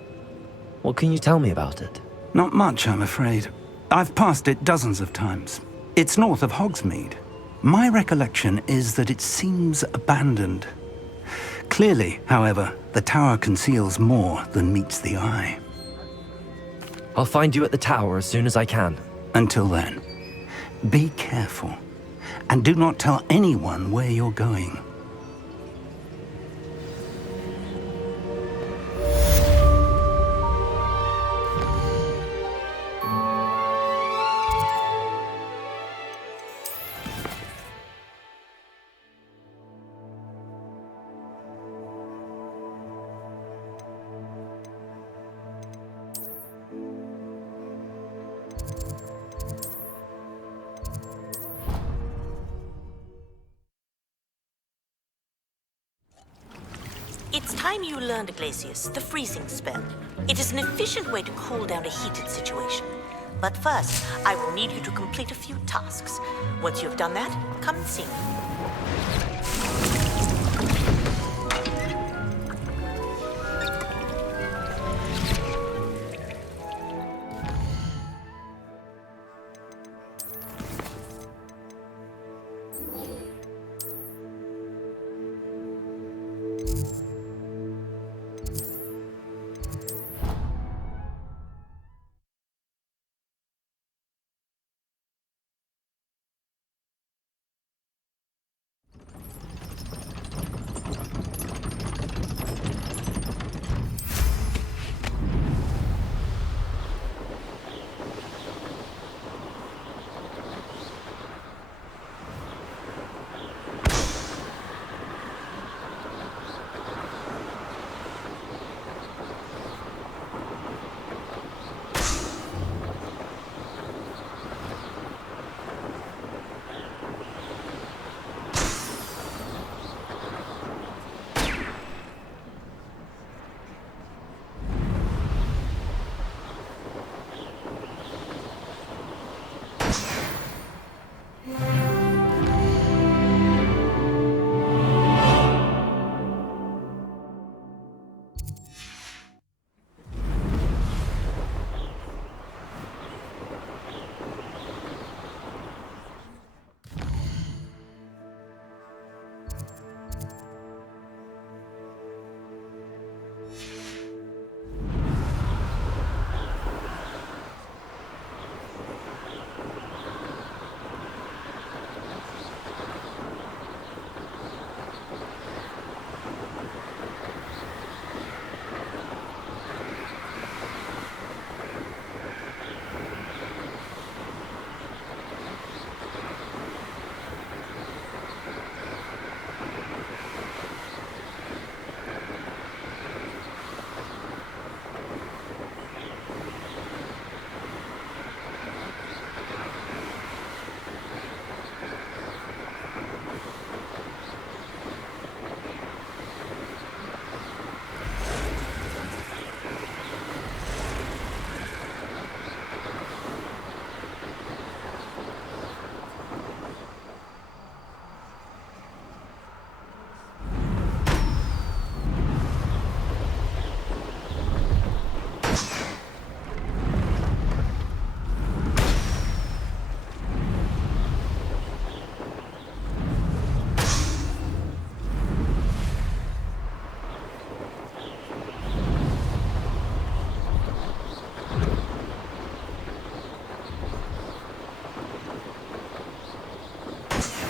What can you tell me about it? Not much, I'm afraid. I've passed it dozens of times. It's north of Hogsmeade. My recollection is that it seems abandoned. Clearly, however, the tower conceals more than meets the eye. I'll find you at the tower as soon as I can. Until then, be careful, and do not tell anyone where you're going. It's time you learned, Glacius, the freezing spell. It is an efficient way to cool down a heated situation. But first, I will need you to complete a few tasks. Once you've done that, come and see me.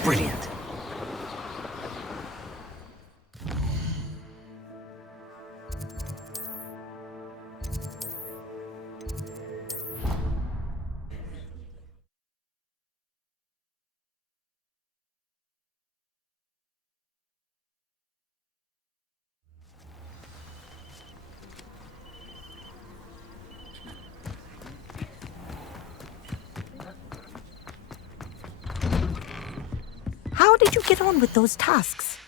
Brilliant. How did you get on with those tasks?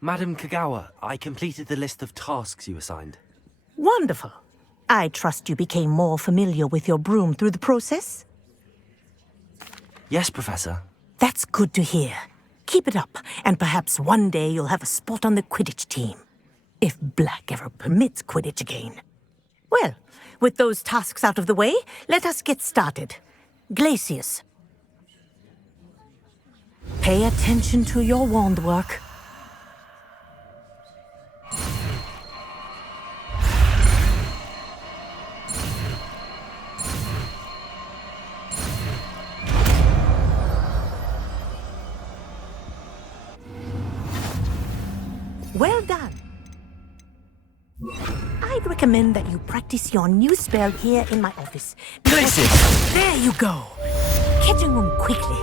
Madam Kagawa, I completed the list of tasks you assigned. Wonderful. I trust you became more familiar with your broom through the process? Yes, Professor. That's good to hear. Keep it up, and perhaps one day you'll have a spot on the Quidditch team. If Black ever permits Quidditch again. Well, with those tasks out of the way, let us get started. Glacius. Pay attention to your wand work. Well done. I'd recommend that you practice your new spell here in my office. Glacius! There you go. Catching them quickly.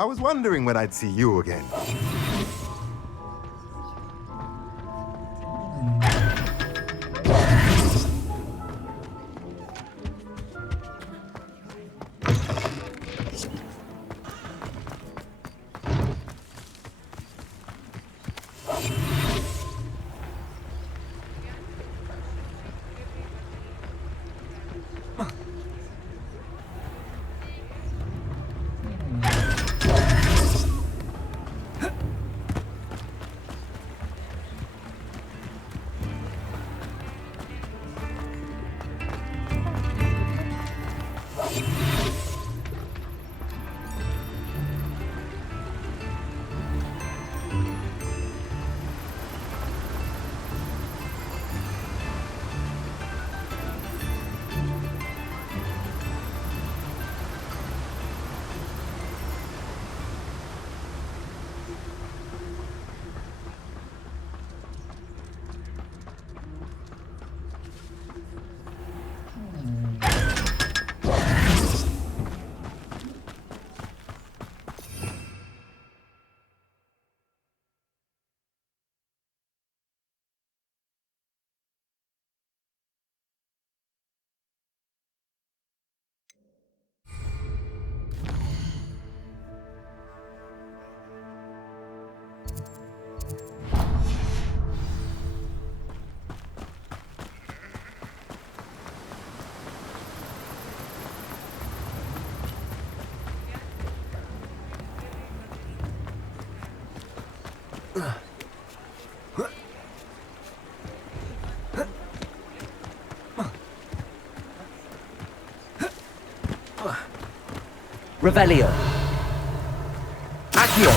I was wondering when I'd see you again. Revelio. Accio.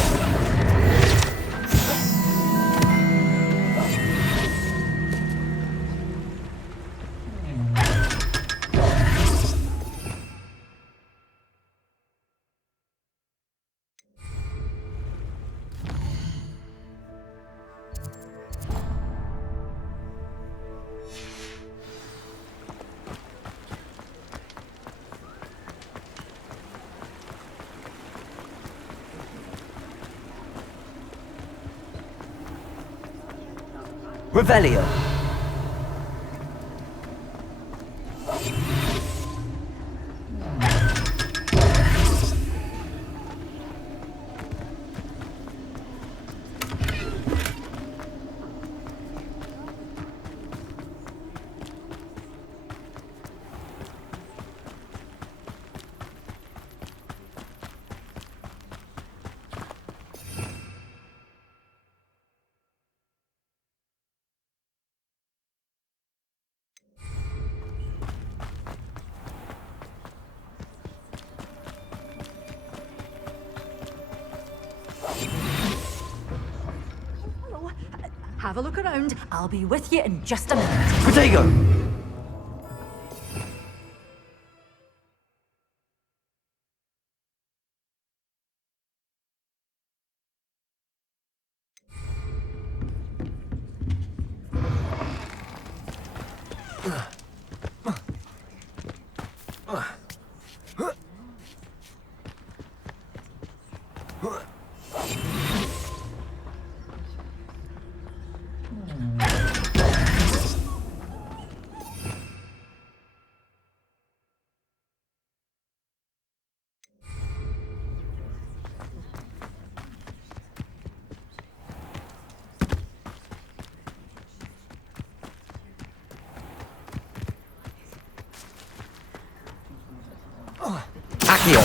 Revelio. Have a look around. I'll be with you in just a minute. Protego. Accio.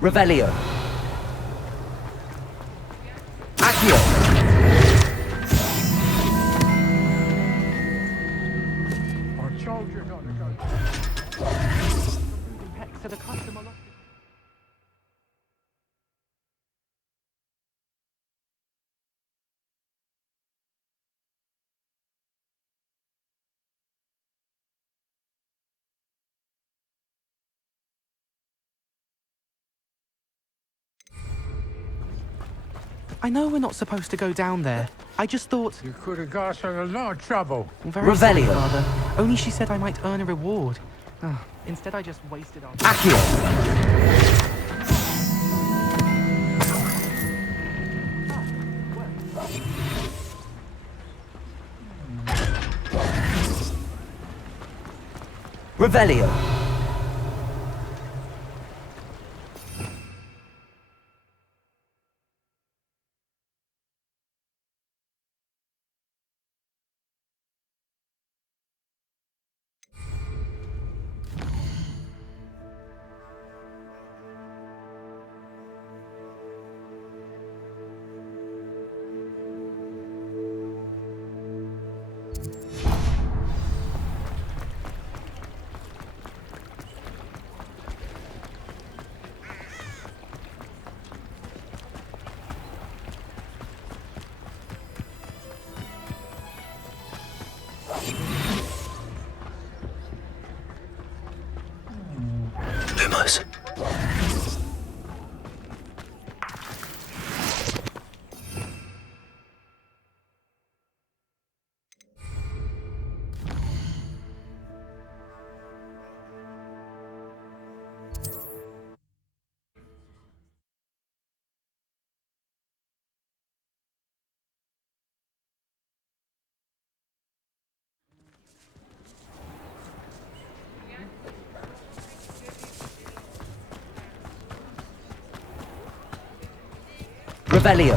Revelio. Accio. I told you not to go. Pecks to the customer. I know we're not supposed to go down there. I just thought... You could have got us in a lot of trouble. I'm very sorry, Revelio. Father. Only she said I might earn a reward. Instead, I just wasted our... Accio. Revelio. Lumos. Revelio.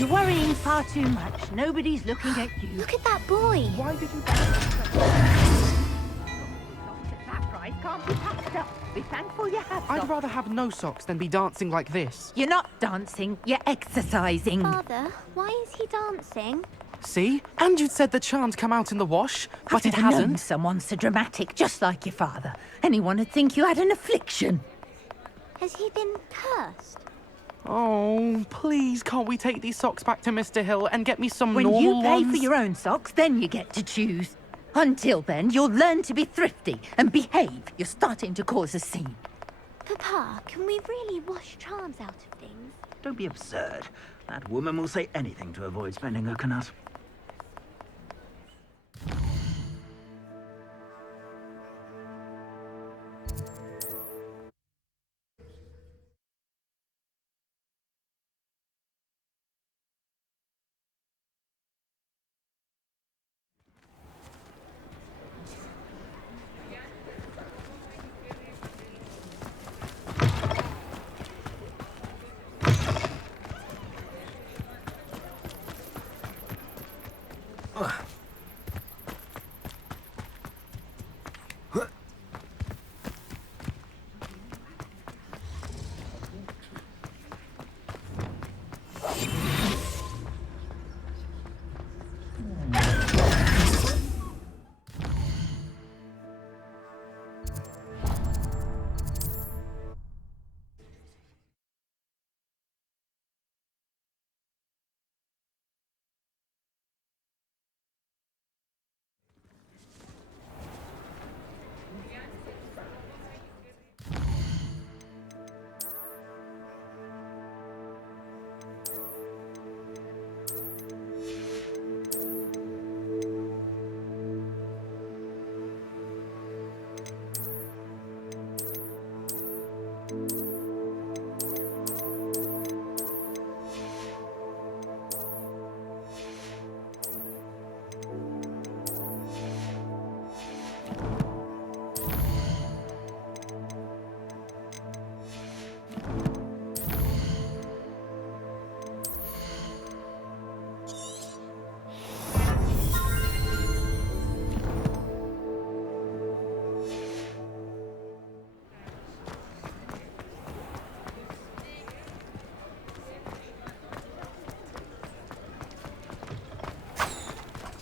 You're worrying far too much. Nobody's looking at you. Look at that boy. Why did you... That prize can't be passed up. Be thankful you have I'd some. rather have no socks than be dancing like this. You're not dancing, you're exercising. Father, why is he dancing? See? And you'd said the charm'd come out in the wash, but it I've never known hasn't. someone so dramatic, just like your father. Anyone would think you had an affliction. Has he been cursed? Oh, please, can't we take these socks back to Mr. Hill and get me some When normal you pay ones? for your own socks, then you get to choose. Until then, you'll learn to be thrifty and behave. You're starting to cause a scene. Papa, can we really wash charms out of things? Don't be absurd. That woman will say anything to avoid spending her knut.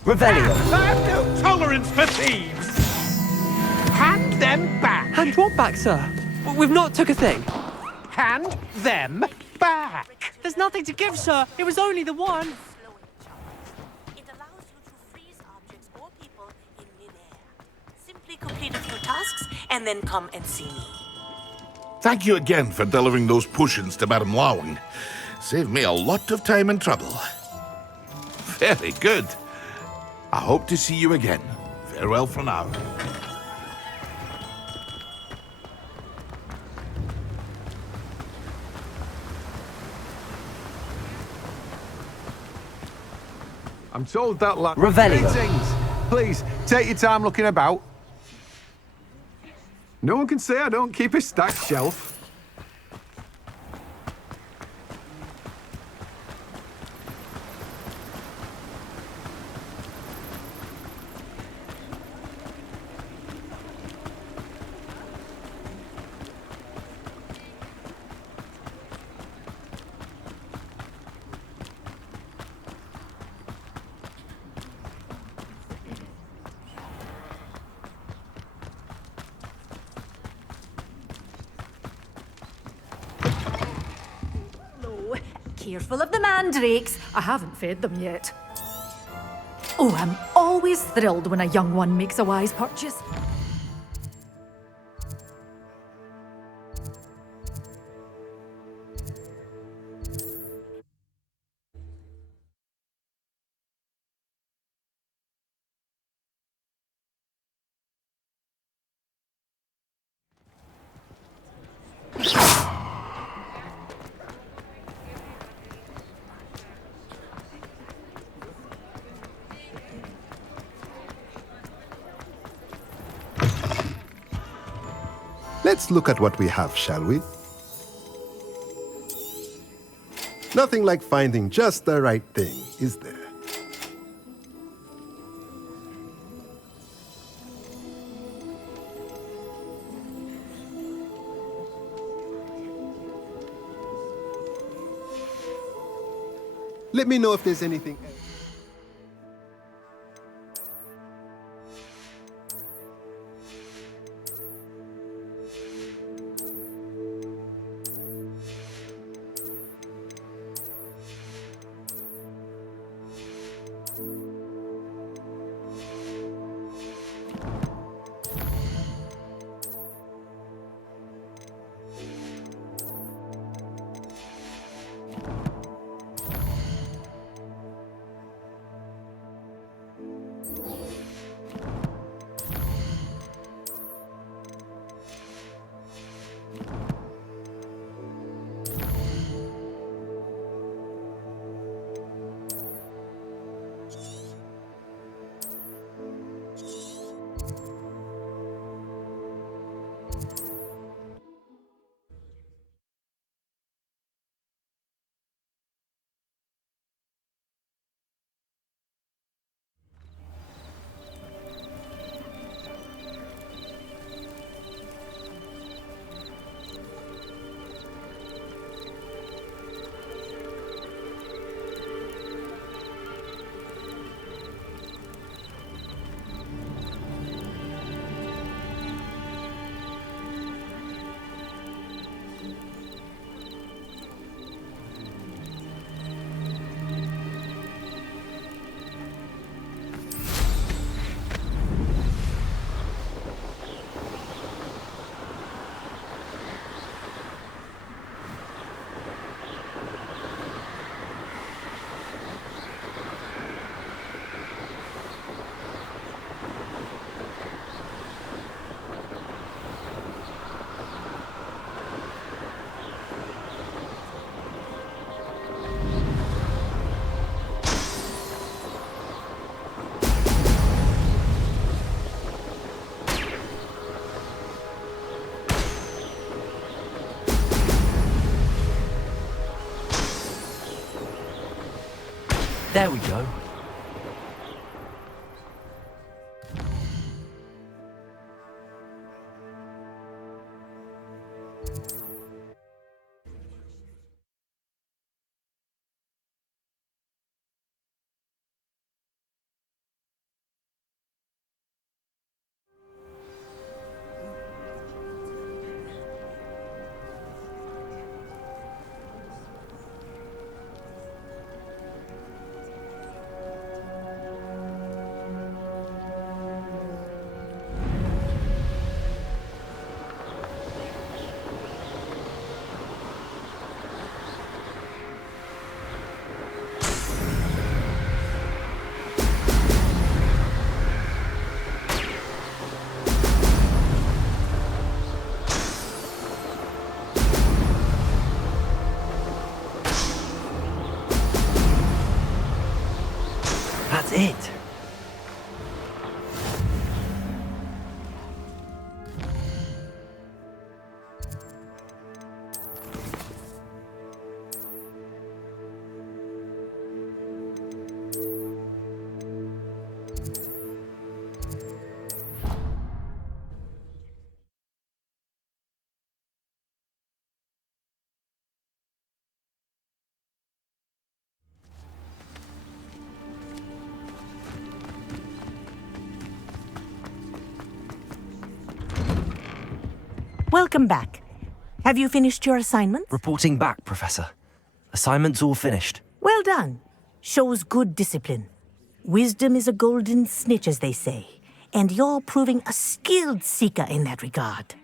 Revelio. I have no tolerance for thieves! Hand them back! Hand what back, sir? We've not took a thing. Hand them back! There's nothing to give, sir. It was only the one. It allows you to freeze objects or people in midair. Simply complete a few tasks and then come and see me. Thank you again for delivering those potions to Madame Lawing. Saved me a lot of time and trouble. Very good. I hope to see you again. Farewell for now. I'm told that lot. Revelio. Greetings. Please, take your time looking about. No one can say I don't keep a stacked shelf. Careful of the mandrakes. I haven't fed them yet. Oh, I'm always thrilled when a young one makes a wise purchase. Let's look at what we have, shall we? Nothing like finding just the right thing, is there? Let me know if there's anything. There we go. That's it. Welcome back. Have you finished your assignment? Reporting back, Professor. Assignment's all finished. Well done. Shows good discipline. Wisdom is a golden snitch, as they say, and you're proving a skilled seeker in that regard.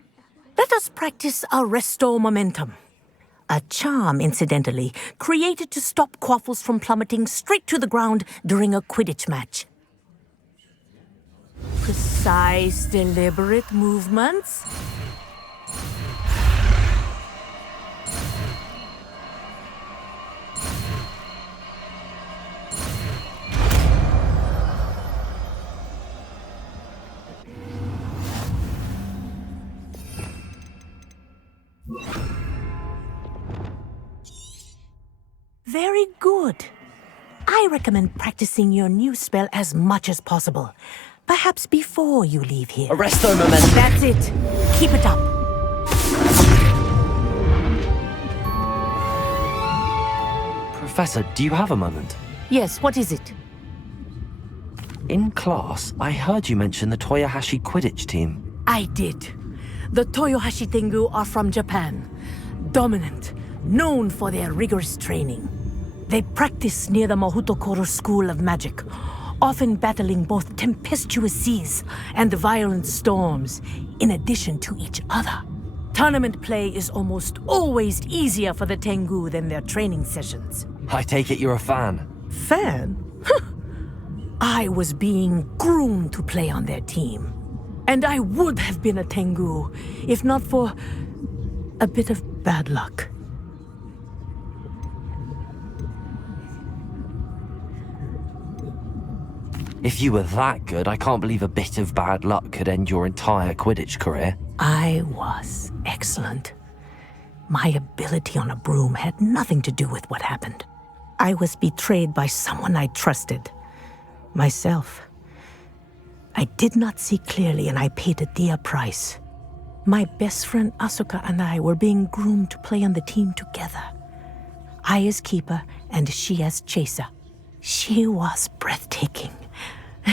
Let us practice our Restore Momentum. A charm, incidentally, created to stop quaffles from plummeting straight to the ground during a Quidditch match. Precise, deliberate movements. very good. I recommend practicing your new spell as much as possible. Perhaps before you leave here. Arresto momentum. That's it. Keep it up. Professor, do you have a moment? Yes, what is it? In class, I heard you mention the Toyohashi Quidditch team. I did. The Toyohashi Tengu are from Japan. Dominant, known for their rigorous training. They practice near the Mahutokoro School of Magic, often battling both tempestuous seas and violent storms, in addition to each other. Tournament play is almost always easier for the Tengu than their training sessions. I take it you're a fan. Fan? I was being groomed to play on their team. And I would have been a Tengu, if not for a bit of bad luck. If you were that good, I can't believe a bit of bad luck could end your entire Quidditch career. I was excellent. My ability on a broom had nothing to do with what happened. I was betrayed by someone I trusted. Myself. I did not see clearly and I paid a dear price. My best friend Asuka and I were being groomed to play on the team together. I as keeper and she as chaser. She was breathtaking.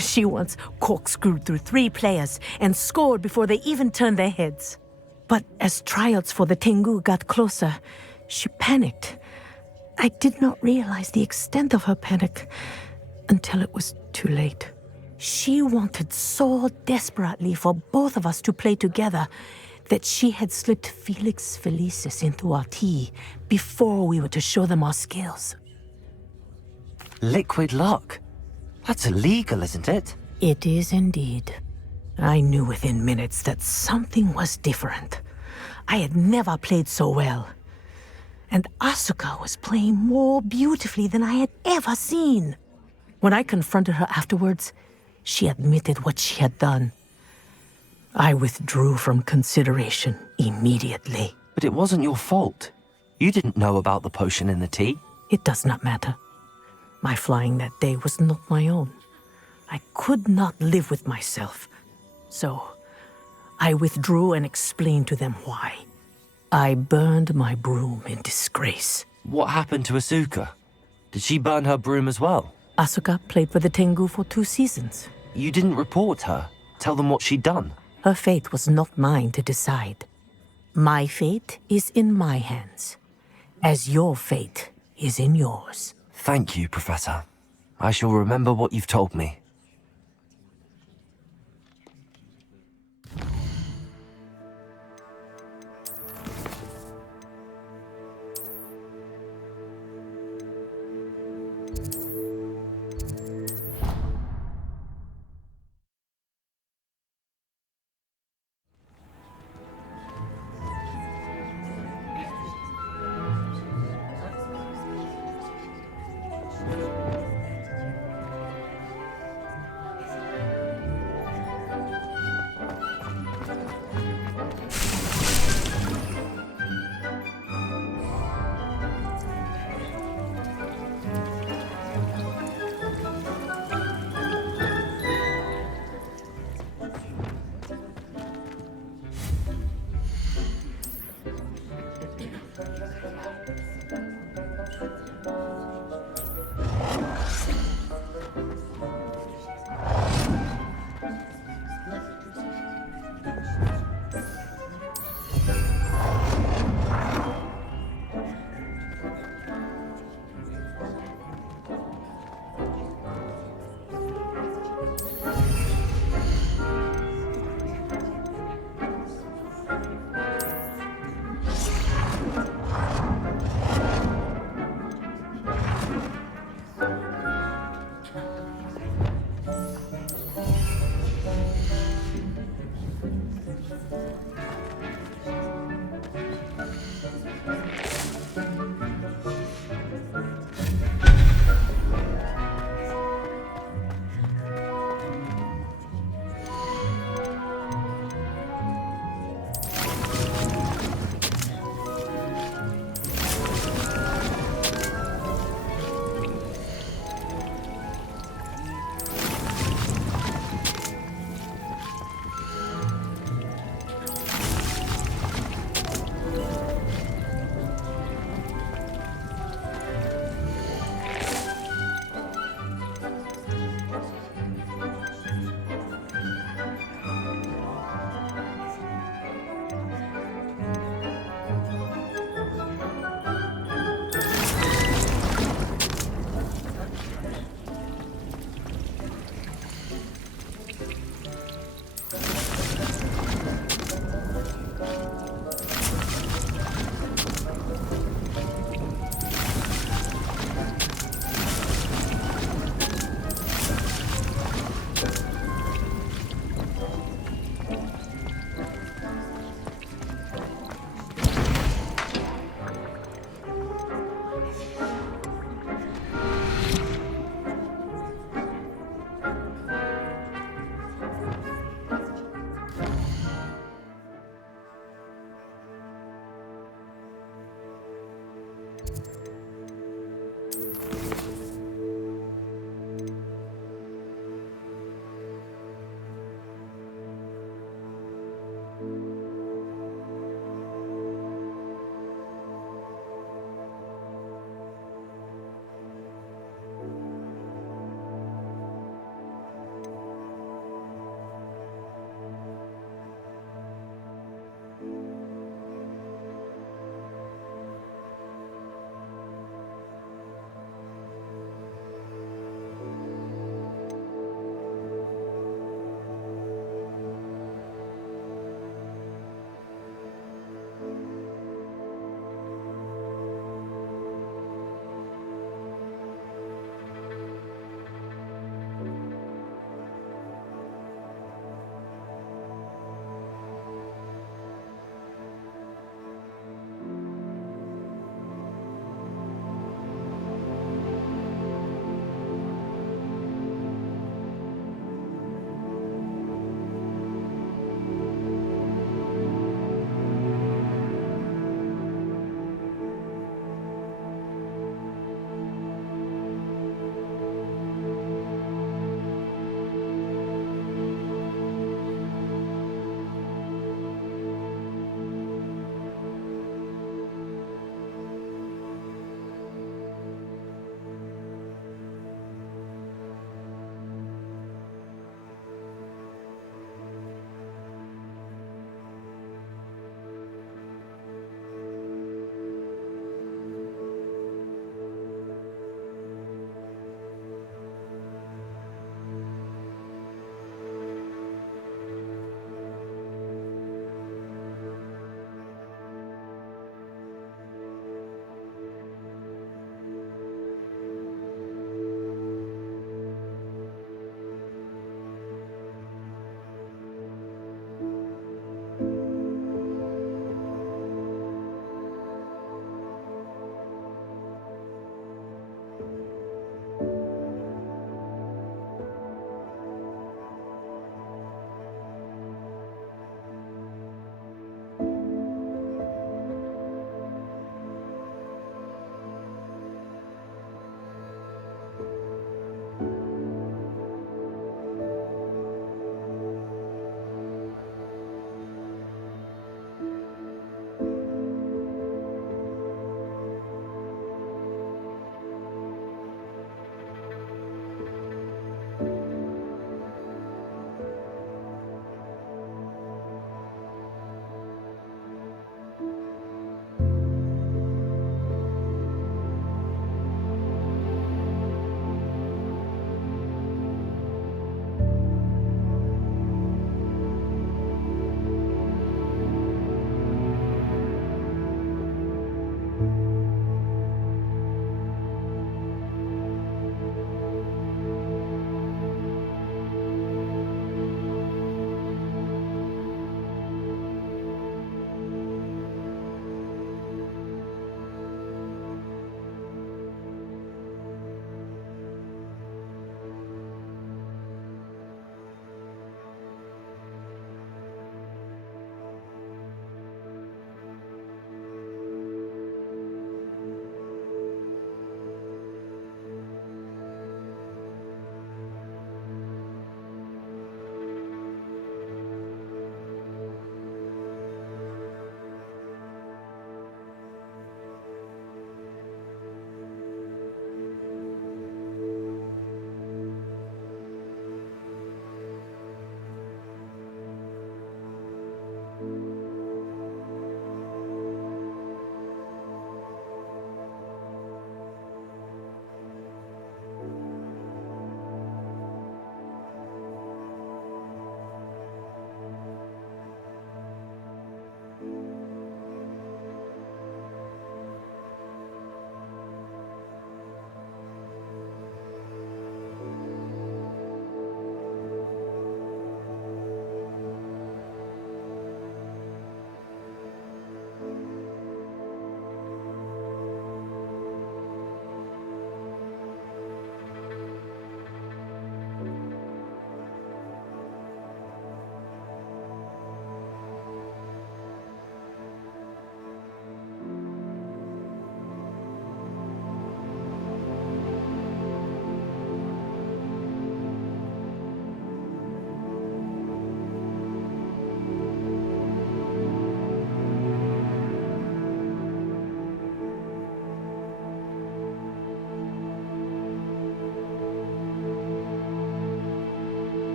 She once corkscrewed through 3 players and scored before they even turned their heads. But as tryouts for the Tengu got closer, she panicked. I did not realize the extent of her panic until it was too late. She wanted so desperately for both of us to play together that she had slipped Felix Felicis into our tea before we were to show them our skills. Liquid luck? That's illegal, isn't it? It is indeed. I knew within minutes that something was different. I had never played so well. And Asuka was playing more beautifully than I had ever seen. When I confronted her afterwards, she admitted what she had done. I withdrew from consideration immediately. But it wasn't your fault. You didn't know about the potion in the tea. It does not matter. My flying that day was not my own. I could not live with myself. So, I withdrew and explained to them why. I burned my broom in disgrace. What happened to Asuka? Did she burn her broom as well? Asuka played for the Tengu for 2 seasons. You didn't report her? Tell them what she'd done? Her fate was not mine to decide. My fate is in my hands, as your fate is in yours. Thank you, Professor. I shall remember what you've told me.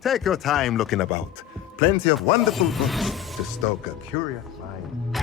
Take your time looking about. Plenty of wonderful books to stoke a curious mind.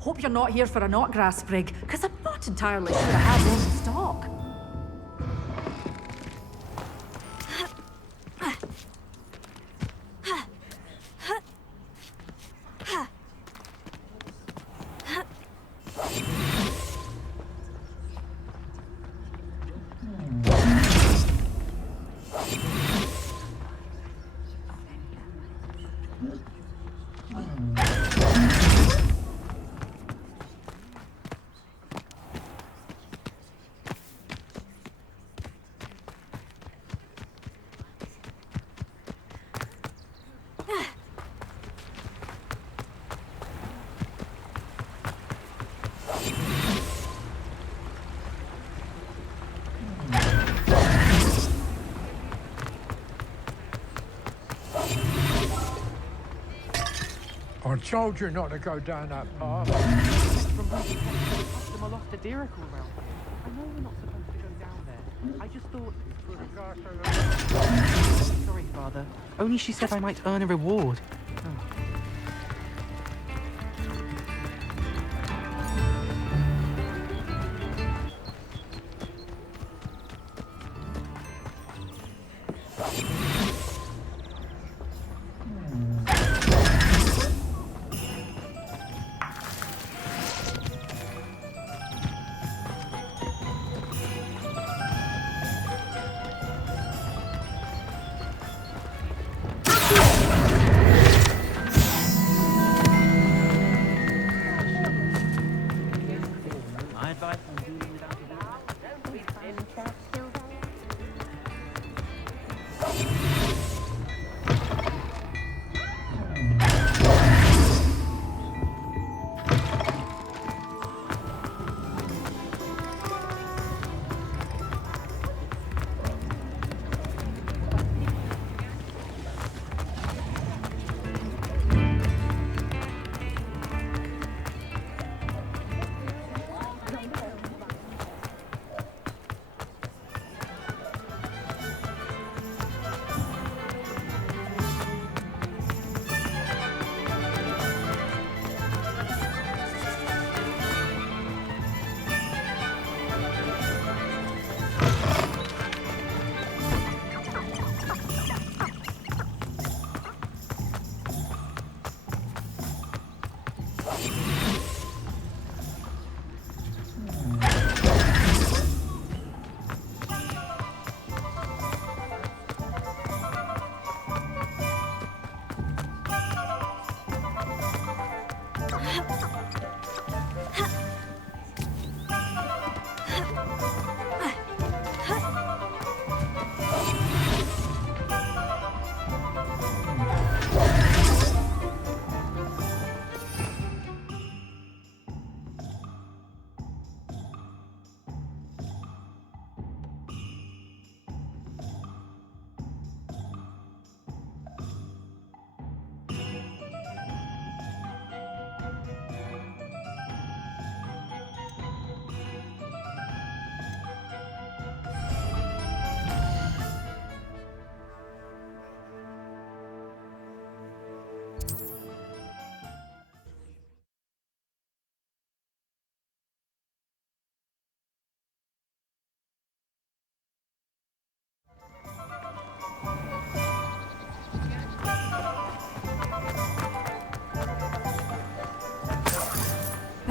Hope you're not here for an autograph sprig, because I'm not entirely sure I have one in stock. I told you not to go down that path. Customer lost a deeracle around here. I know we're not supposed to go down there. I just thought... Sorry, Father. Only she said I might earn a reward. Oh.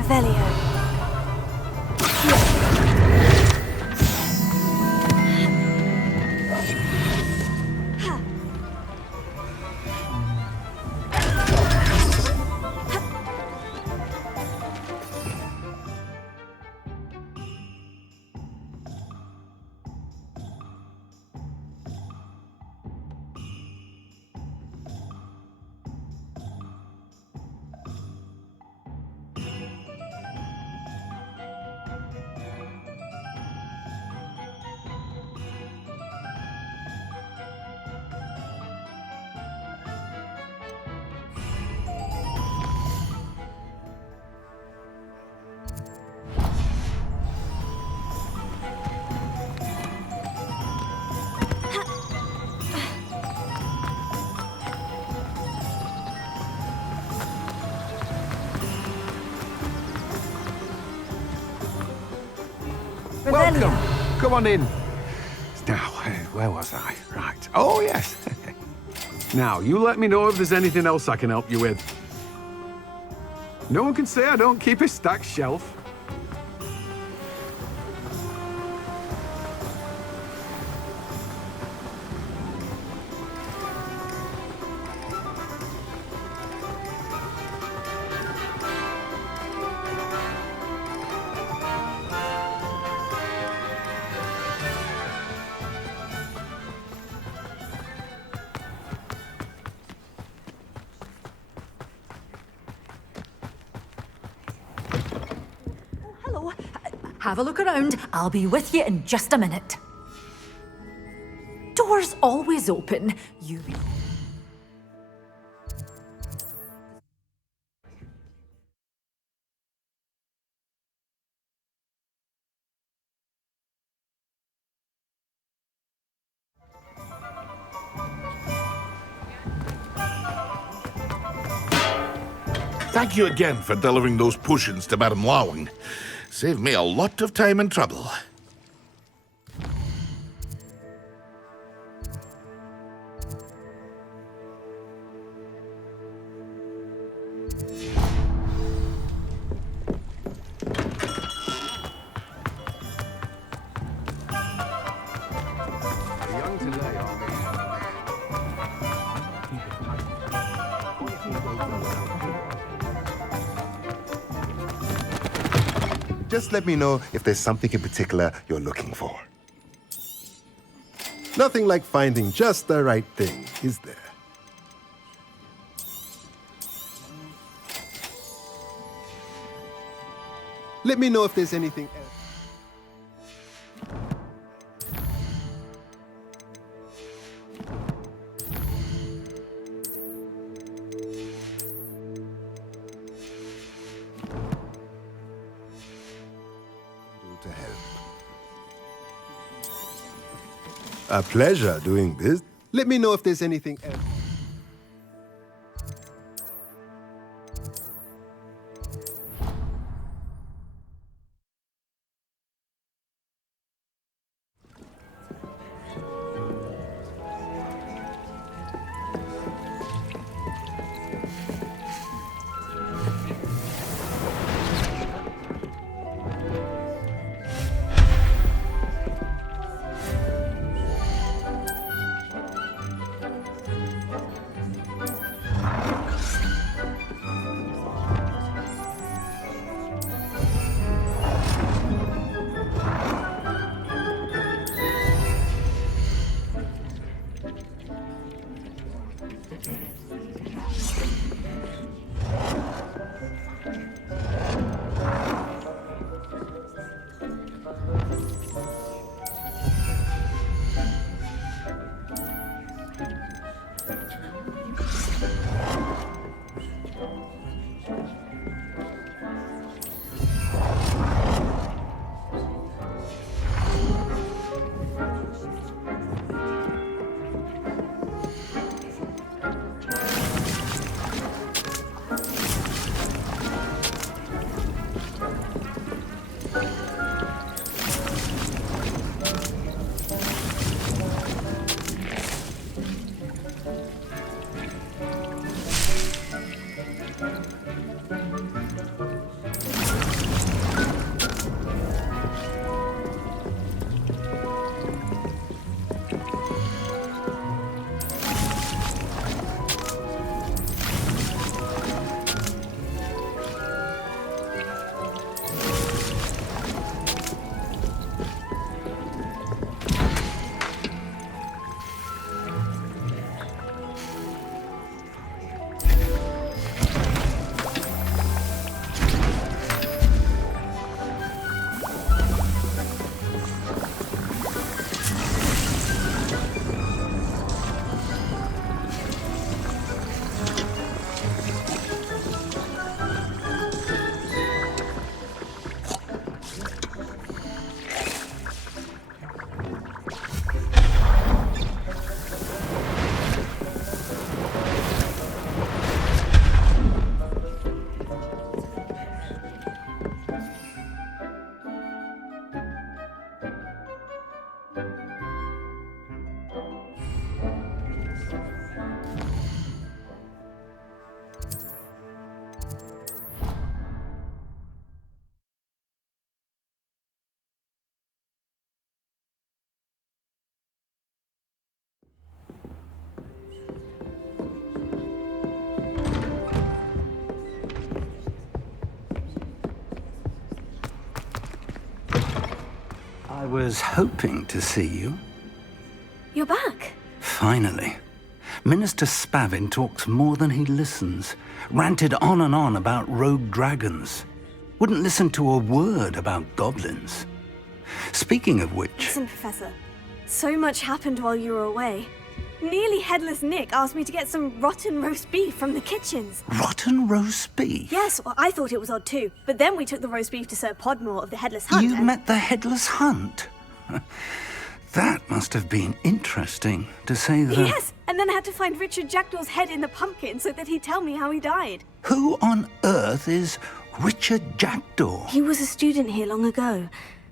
Revelio. Welcome. Come on in. Now, where was I? Right. Oh, yes. Now, you let me know if there's anything else I can help you with. No one can say I don't keep a stacked shelf. Hello. Have a look around. I'll be with you in just a minute. Doors always open. You... Thank you again for delivering those potions to Madame Lawing. Saved me a lot of time and trouble. Just let me know if there's something in particular you're looking for. Nothing like finding just the right thing, is there? Let me know if there's anything else. To help. A pleasure doing this. Let me know if there's anything else. I was hoping to see you. You're back. Finally. Minister Spavin talks more than he listens. Ranted on and on about rogue dragons. Wouldn't listen to a word about goblins. Speaking of which... Listen, Professor. So much happened while you were away. Nearly Headless Nick asked me to get some rotten roast beef from the kitchens. Rotten roast beef? Yes, well, I thought it was odd too. But then we took the roast beef to Sir Podmore of the Headless Hunt. You met the Headless Hunt? That must have been interesting, to say the... Yes, and then I had to find Richard Jackdaw's head in the pumpkin so that he'd tell me how he died. Who on earth is Richard Jackdaw? He was a student here long ago.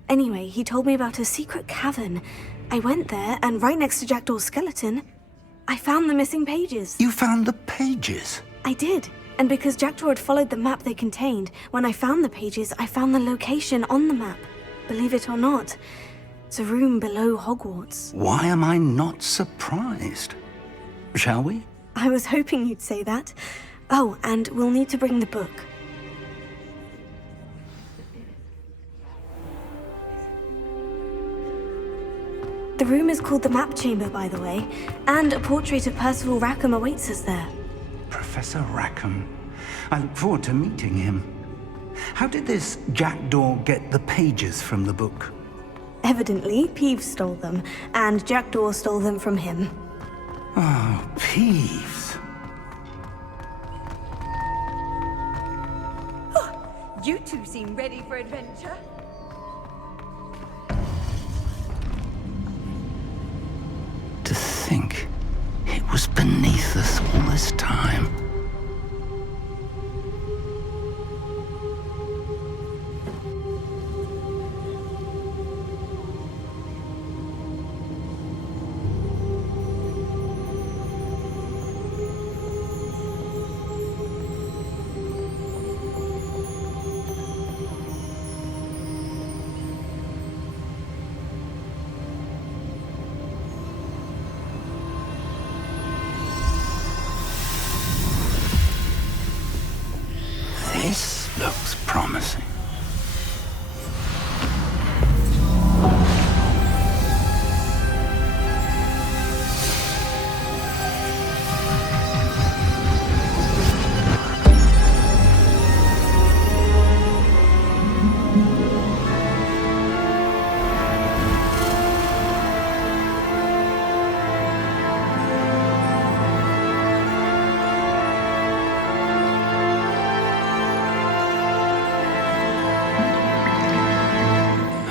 Anyway, he told me about a secret cavern. I went there, and right next to Jackdaw's skeleton, I found the missing pages. You found the pages? I did. And because Jackdaw had followed the map they contained, when I found the pages, I found the location on the map. Believe it or not, it's a room below Hogwarts. Why am I not surprised? Shall we? I was hoping you'd say that. Oh, and we'll need to bring the book. The room is called the Map Chamber, by the way, and a portrait of Percival Rackham awaits us there. Professor Rackham. I look forward to meeting him. How did this jackdaw get the pages from the book? Evidently, Peeves stole them, and Jackdaw stole them from him. Oh, Peeves. You two seem ready for adventure. To think it was beneath us all this time. This looks promising.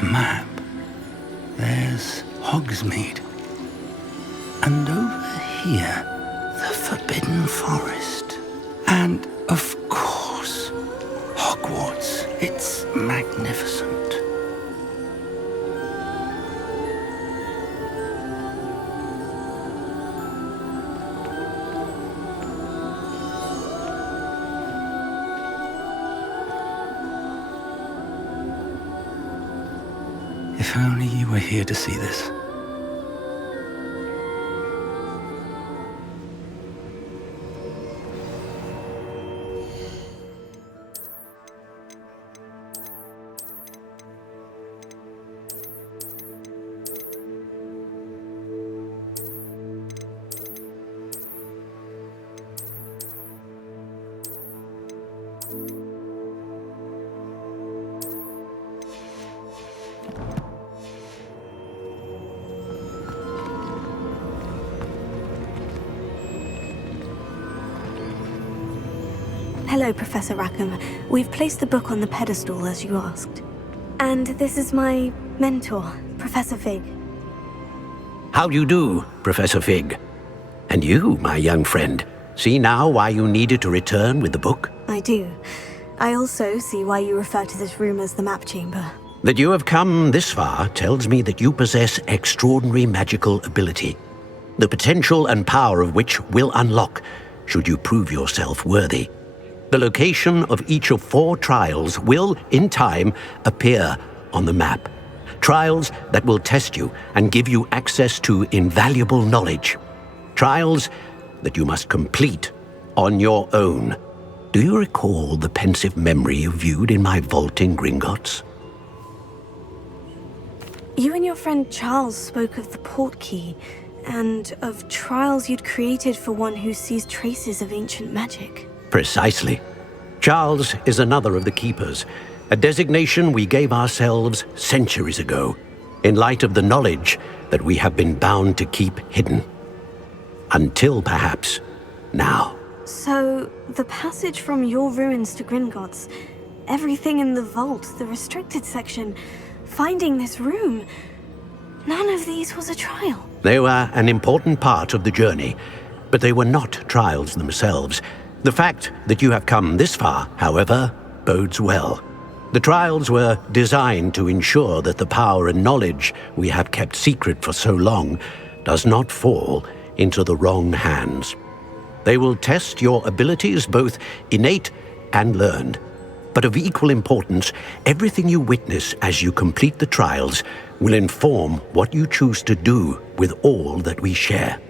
Map. There's Hogsmeade. And over here, the Forbidden Forest. And, of course, Hogwarts. It's magnificent. If only you were here to see this. Hello, Professor Rackham. We've placed the book on the pedestal, as you asked. And this is my mentor, Professor Fig. How do you do, Professor Fig? And you, my young friend, see now why you needed to return with the book? I do. I also see why you refer to this room as the Map Chamber. That you have come this far tells me that you possess extraordinary magical ability, the potential and power of which will unlock should you prove yourself worthy. The location of each of 4 trials will, in time, appear on the map. Trials that will test you and give you access to invaluable knowledge. Trials that you must complete on your own. Do you recall the pensive memory you viewed in my vault in Gringotts? You and your friend Charles spoke of the portkey, and of trials you'd created for one who sees traces of ancient magic. Precisely. Charles is another of the Keepers, a designation we gave ourselves centuries ago, in light of the knowledge that we have been bound to keep hidden. Until, perhaps, now. So, the passage from your ruins to Gringotts, everything in the vault, the restricted section, finding this room, none of these was a trial. They were an important part of the journey, but they were not trials themselves. The fact that you have come this far, however, bodes well. The trials were designed to ensure that the power and knowledge we have kept secret for so long does not fall into the wrong hands. They will test your abilities, both innate and learned. But of equal importance, everything you witness as you complete the trials will inform what you choose to do with all that we share.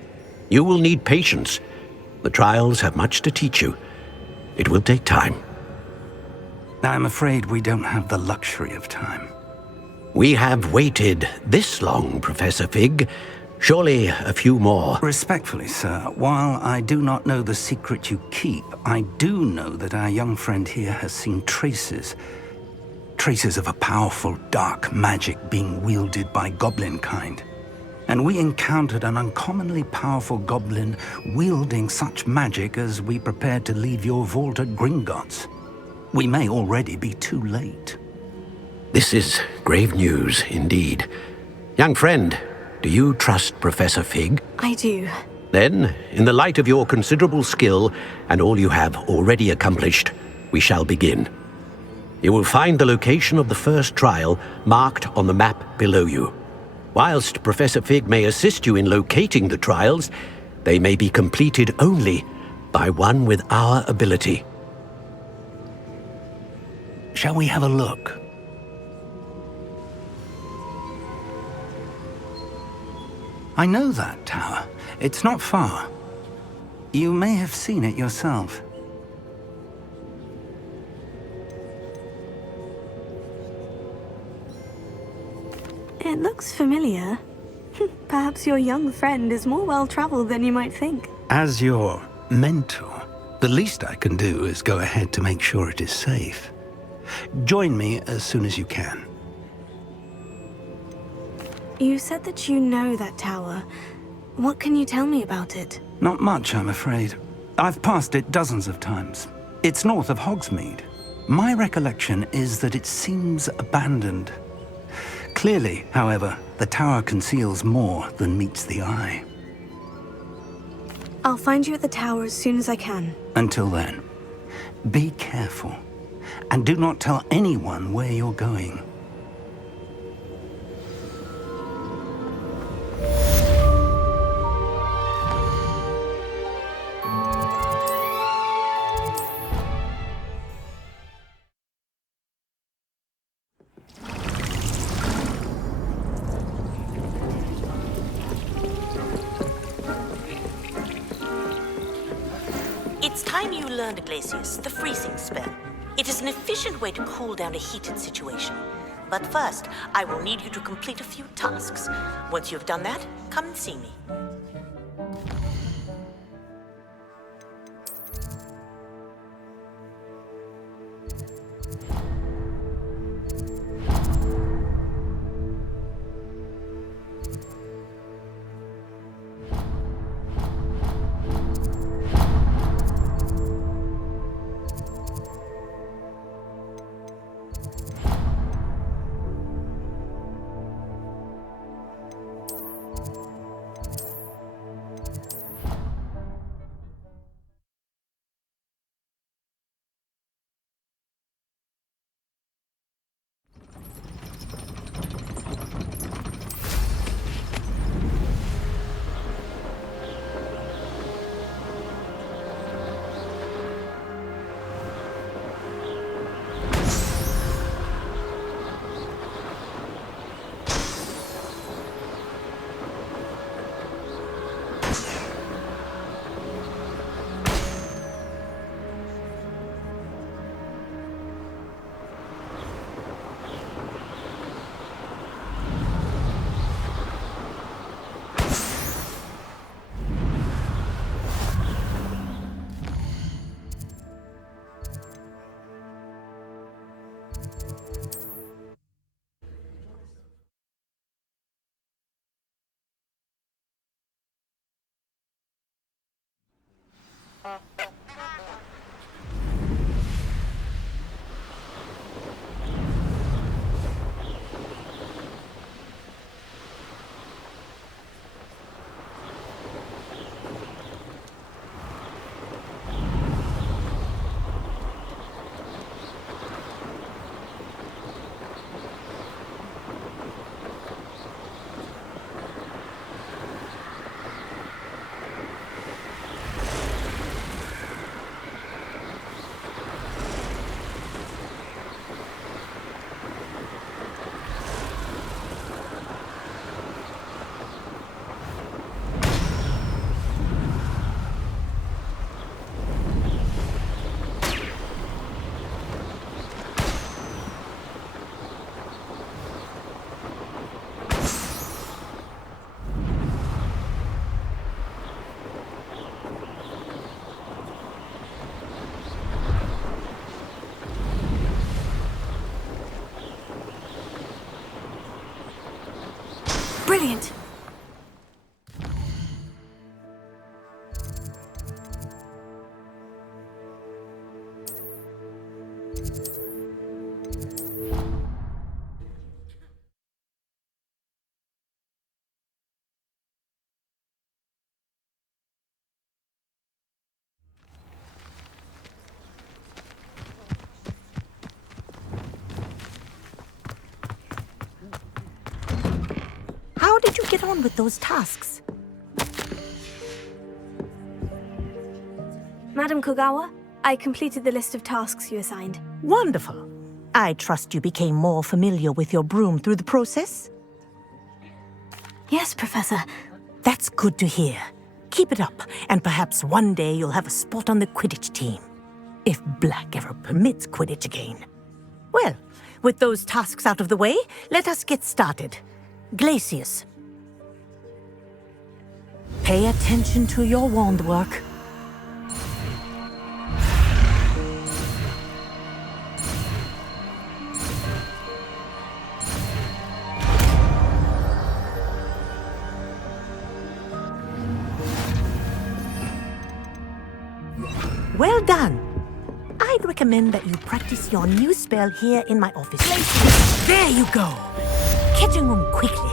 You will need patience. The trials have much to teach you. It will take time. I'm afraid we don't have the luxury of time. We have waited this long, Professor Fig. Surely a few more. Respectfully, sir, while I do not know the secret you keep, I do know that our young friend here has seen traces of a powerful dark magic being wielded by goblin kind. And we encountered an uncommonly powerful goblin wielding such magic as we prepared to leave your vault at Gringotts. We may already be too late. This is grave news indeed. Young friend, do you trust Professor Fig? I do. Then, in the light of your considerable skill and all you have already accomplished, we shall begin. You will find the location of the first trial marked on the map below you. Whilst Professor Fig may assist you in locating the trials, they may be completed only by one with our ability. Shall we have a look? I know that tower. It's not far. You may have seen it yourself. It looks familiar. Perhaps your young friend is more well-traveled than you might think. As your mentor, the least I can do is go ahead to make sure it is safe. Join me as soon as you can. You said that you know that tower. What can you tell me about it? Not much, I'm afraid. I've passed it dozens of times. It's north of Hogsmeade. My recollection is that it seems abandoned. Clearly, however, the tower conceals more than meets the eye. I'll find you at the tower as soon as I can. Until then, be careful, and do not tell anyone where you're going. It's time you learned, Iglesias, the freezing spell. It is an efficient way to cool down a heated situation. But first, I will need you to complete a few tasks. Once you've done that, come and see me. Brilliant. How did you get on with those tasks? Madam Kogawa, I completed the list of tasks you assigned. Wonderful. I trust you became more familiar with your broom through the process? Yes, Professor. That's good to hear. Keep it up, and perhaps one day you'll have a spot on the Quidditch team. If Black ever permits Quidditch again. Well, with those tasks out of the way, let us get started. Glacius. Pay attention to your wand work. Well done. I'd recommend that you practice your new spell here in my office. There you go. Catching them quickly.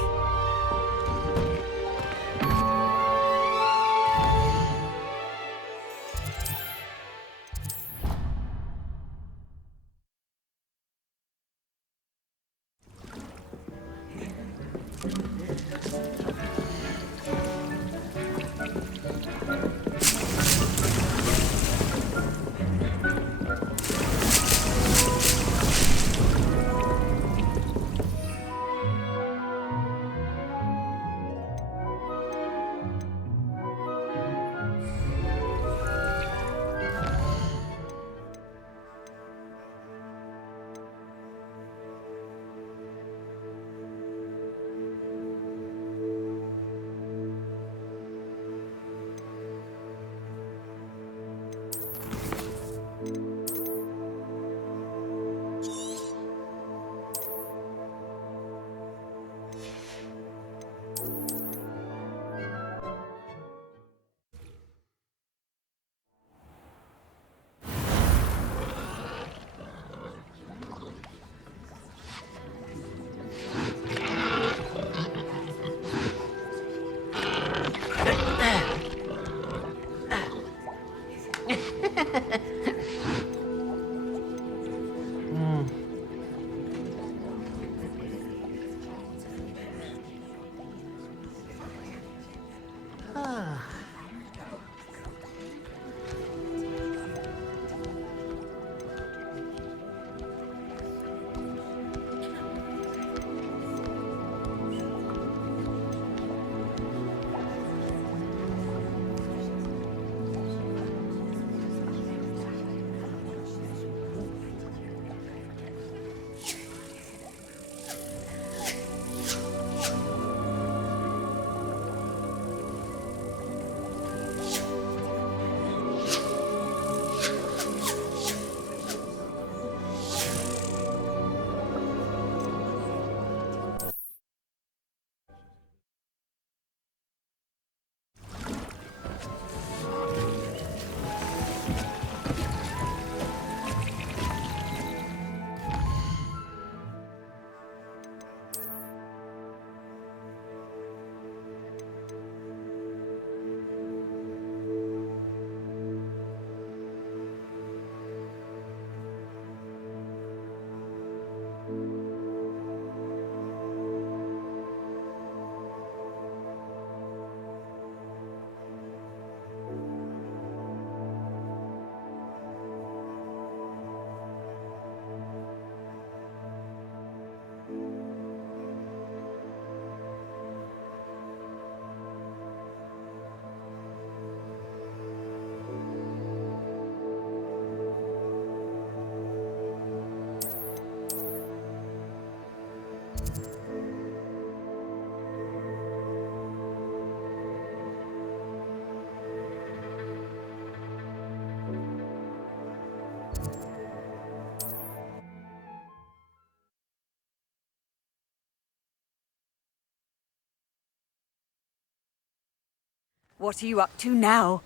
What are you up to now?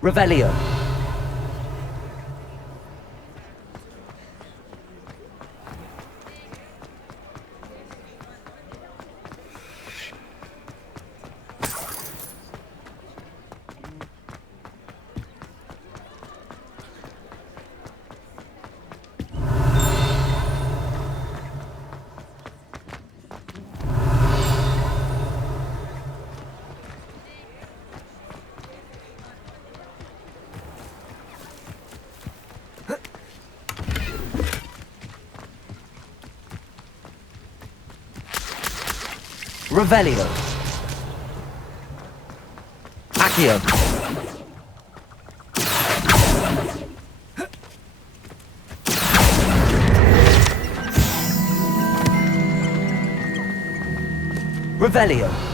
Revelio. Revelio. Accio. Revelio.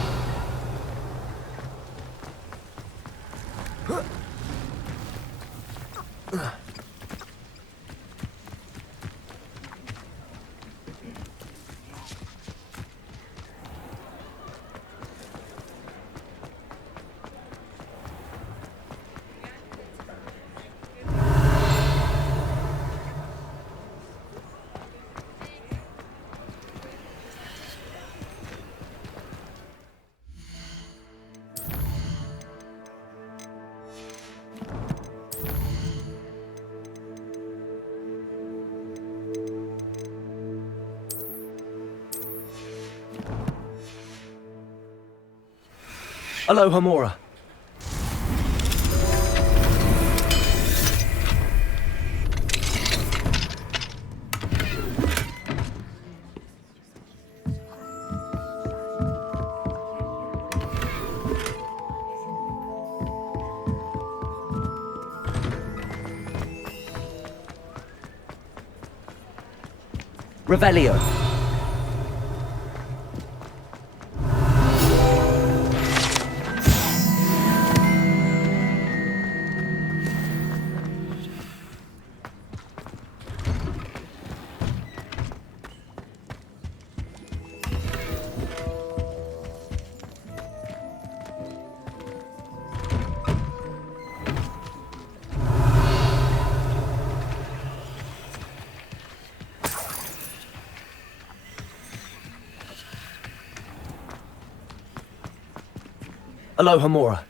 Aloha Mora. Revelio. Aloha Mora.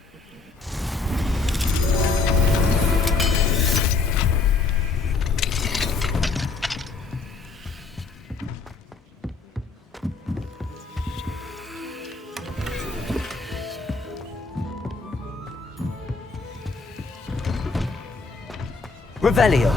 Revelio.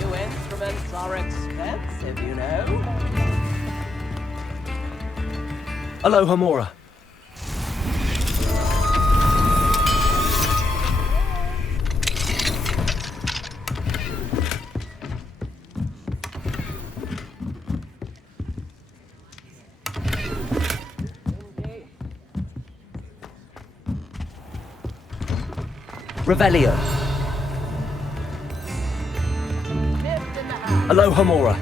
New instruments are expensive, you know. Aloha Mora. Revelio. Aloha Mora.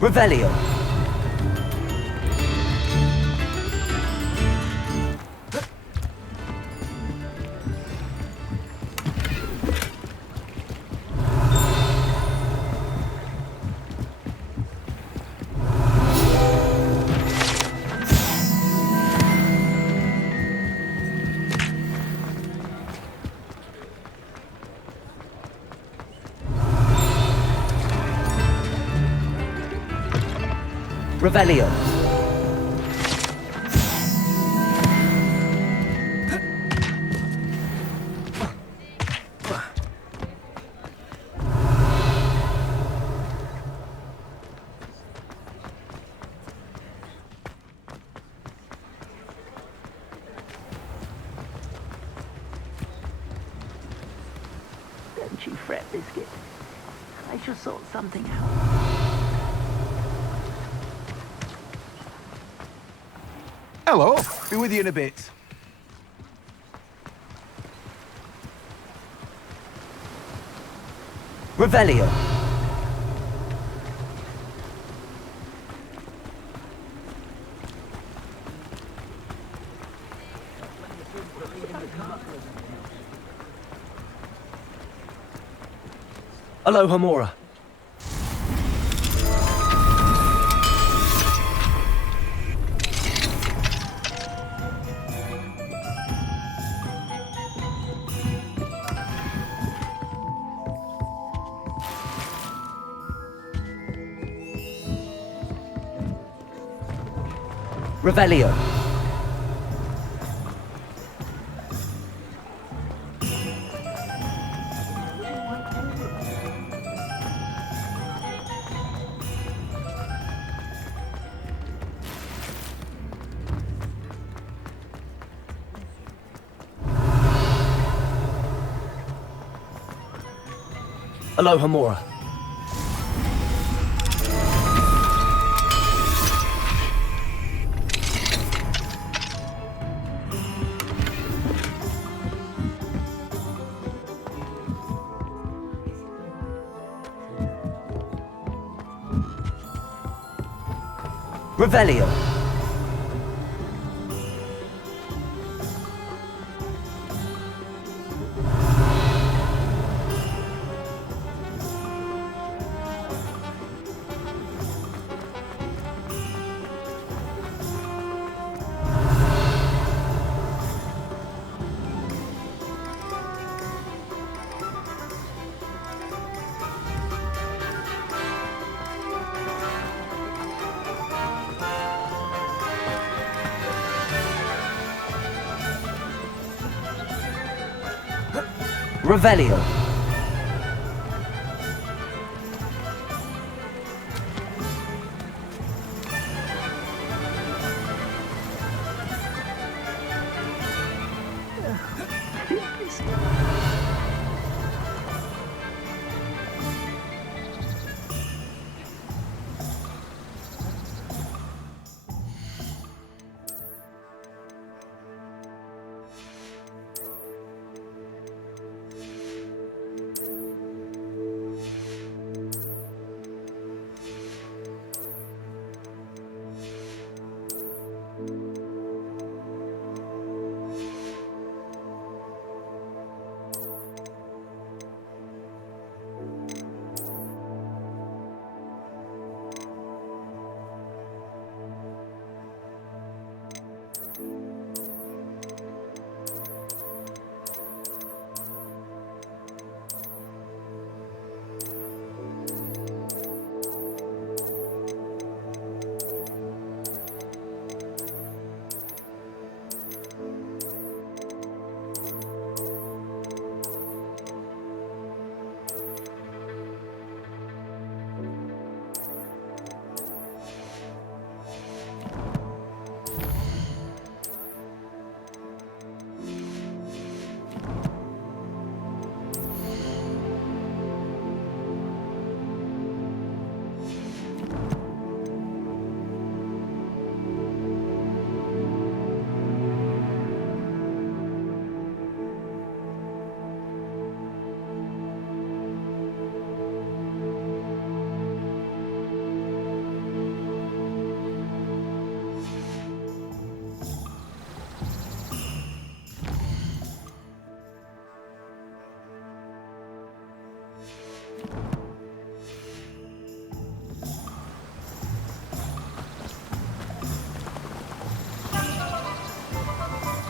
Revelio. Revelio. Don't you fret, Biscuit. I shall sort something out. Hello. Be with you in a bit. Revelio. Aloha Mora. Revelio. Aloha Mora. Revelio. Revelio.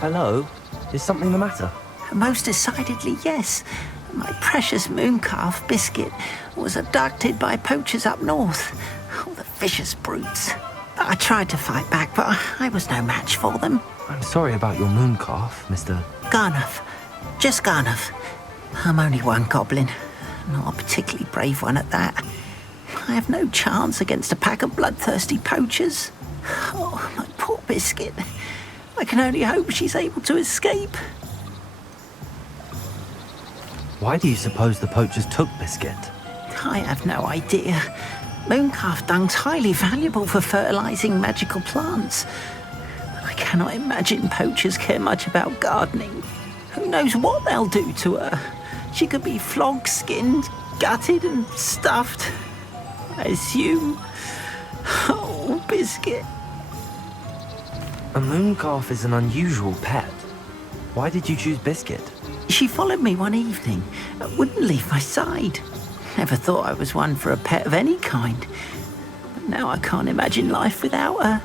Hello? Is something the matter? Most decidedly, yes. My precious moon calf, Biscuit, was abducted by poachers up north. Oh, the vicious brutes. I tried to fight back, but I was no match for them. I'm sorry about your moon calf, Mr. Garnuff. Just Garnuff. I'm only one goblin. Not a particularly brave one at that. I have no chance against a pack of bloodthirsty poachers. Oh, my poor Biscuit. I can only hope she's able to escape. Why do you suppose the poachers took Biscuit? I have no idea. Mooncalf dung's highly valuable for fertilizing magical plants. But I cannot imagine poachers care much about gardening. Who knows what they'll do to her? She could be flogged, skinned, gutted and stuffed. I assume. Oh, Biscuit. A mooncalf is an unusual pet. Why did you choose Biscuit? She followed me one evening, wouldn't leave my side. Never thought I was one for a pet of any kind. But now I can't imagine life without her.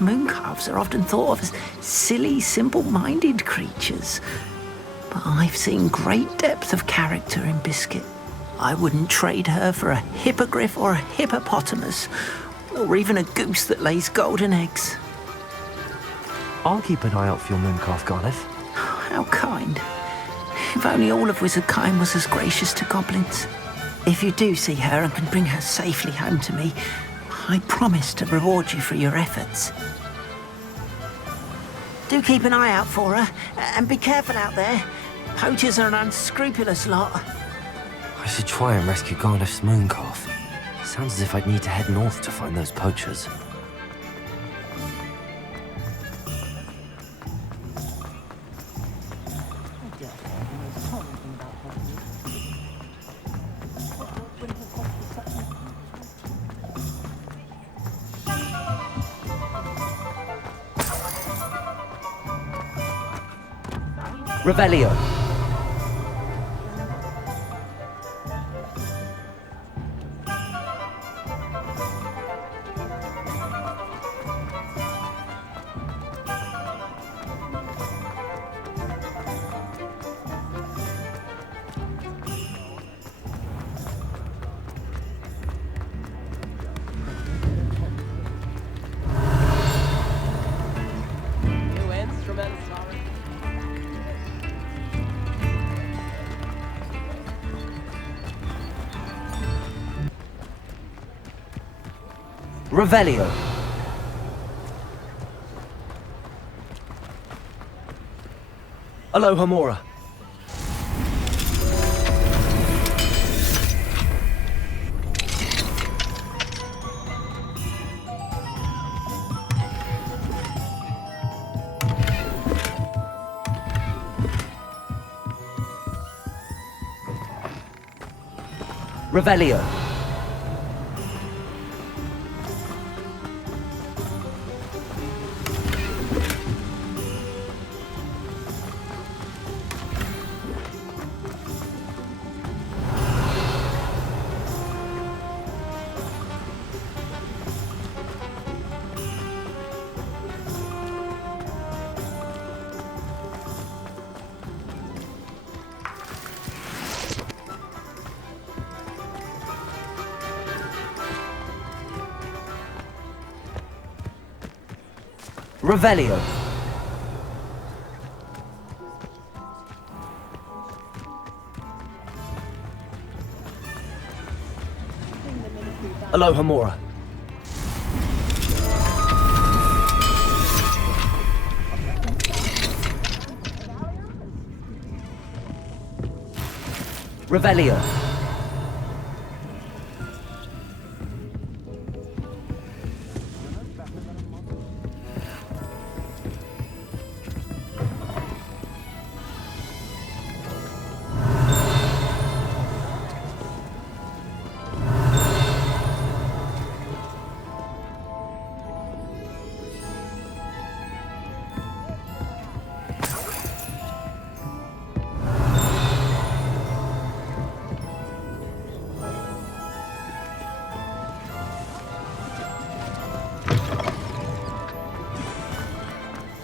Mooncalves are often thought of as silly, simple-minded creatures. But I've seen great depth of character in Biscuit. I wouldn't trade her for a hippogriff or a hippopotamus, or even a goose that lays golden eggs. I'll keep an eye out for your mooncalf, Gareth. How kind. If only all of Wizardkind was as gracious to goblins. If you do see her and can bring her safely home to me, I promise to reward you for your efforts. Do keep an eye out for her, and be careful out there. Poachers are an unscrupulous lot. I should try and rescue Garneth's mooncalf. Sounds as if I'd need to head north to find those poachers. Revelio. New instruments are... Revelio. Aloha Mora. Revelio. Revelio. Aloha Mora. Revelio.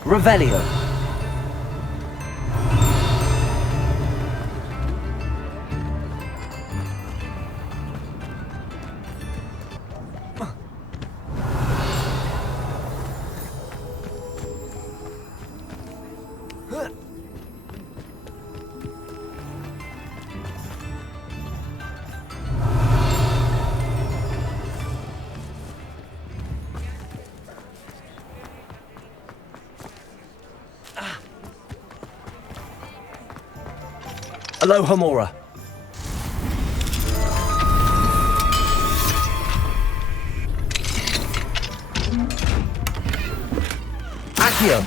Revelio. Aloha Mora. Accio!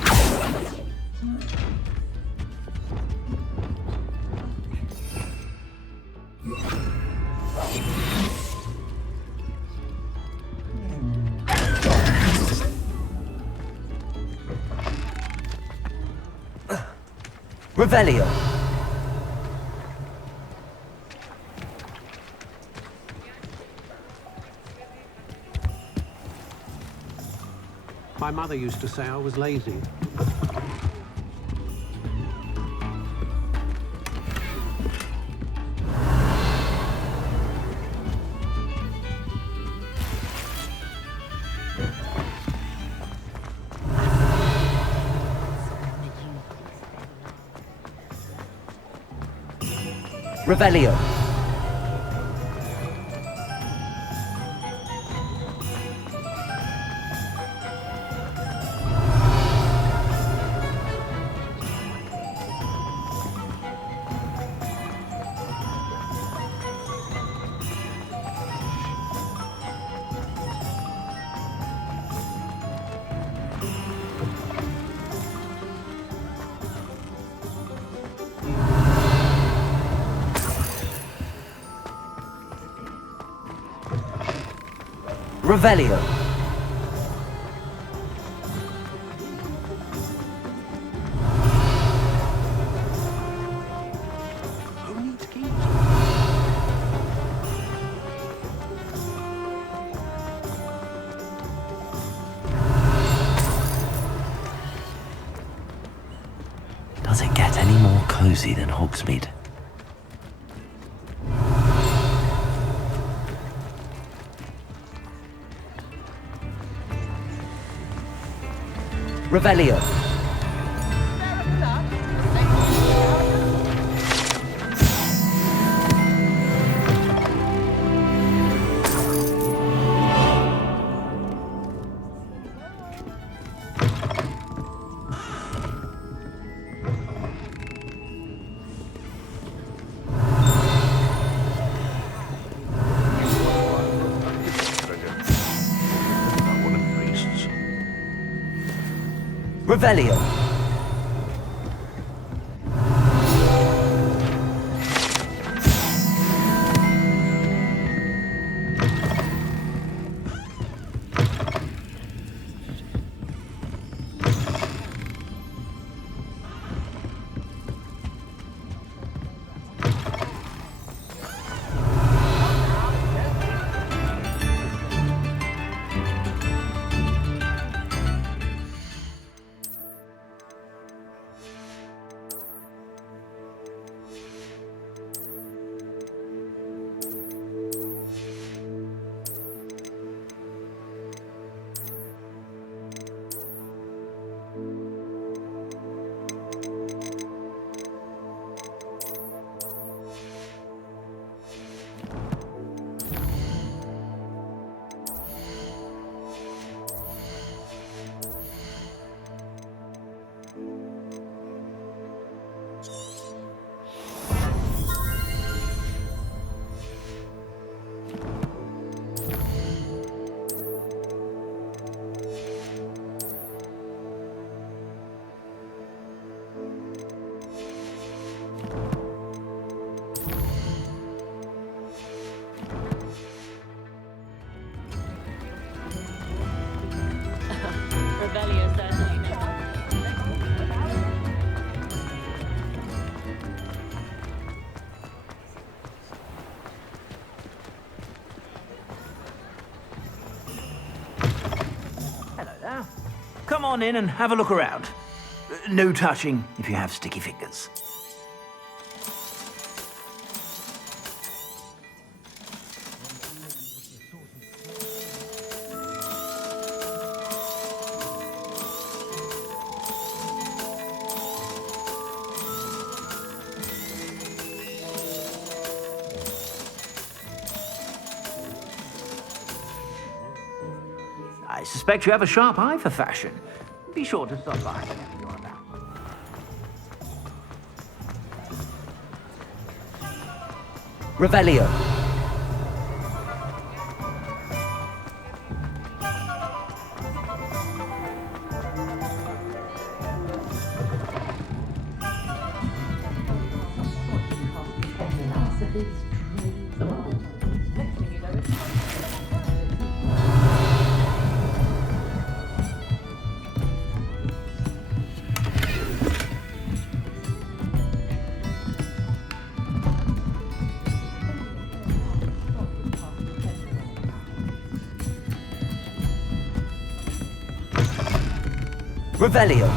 Revelio! My mother used to say I was lazy. Revelio! Revelio! Does it get any more cozy than Hogsmeade? Revelio! Revelio! Revelio certainly knows. Hello there. Come on in and have a look around. No touching if you have sticky fingers. I suspect you have a sharp eye for fashion. Be sure to stop by whenever you're about. Revelio! Revelio.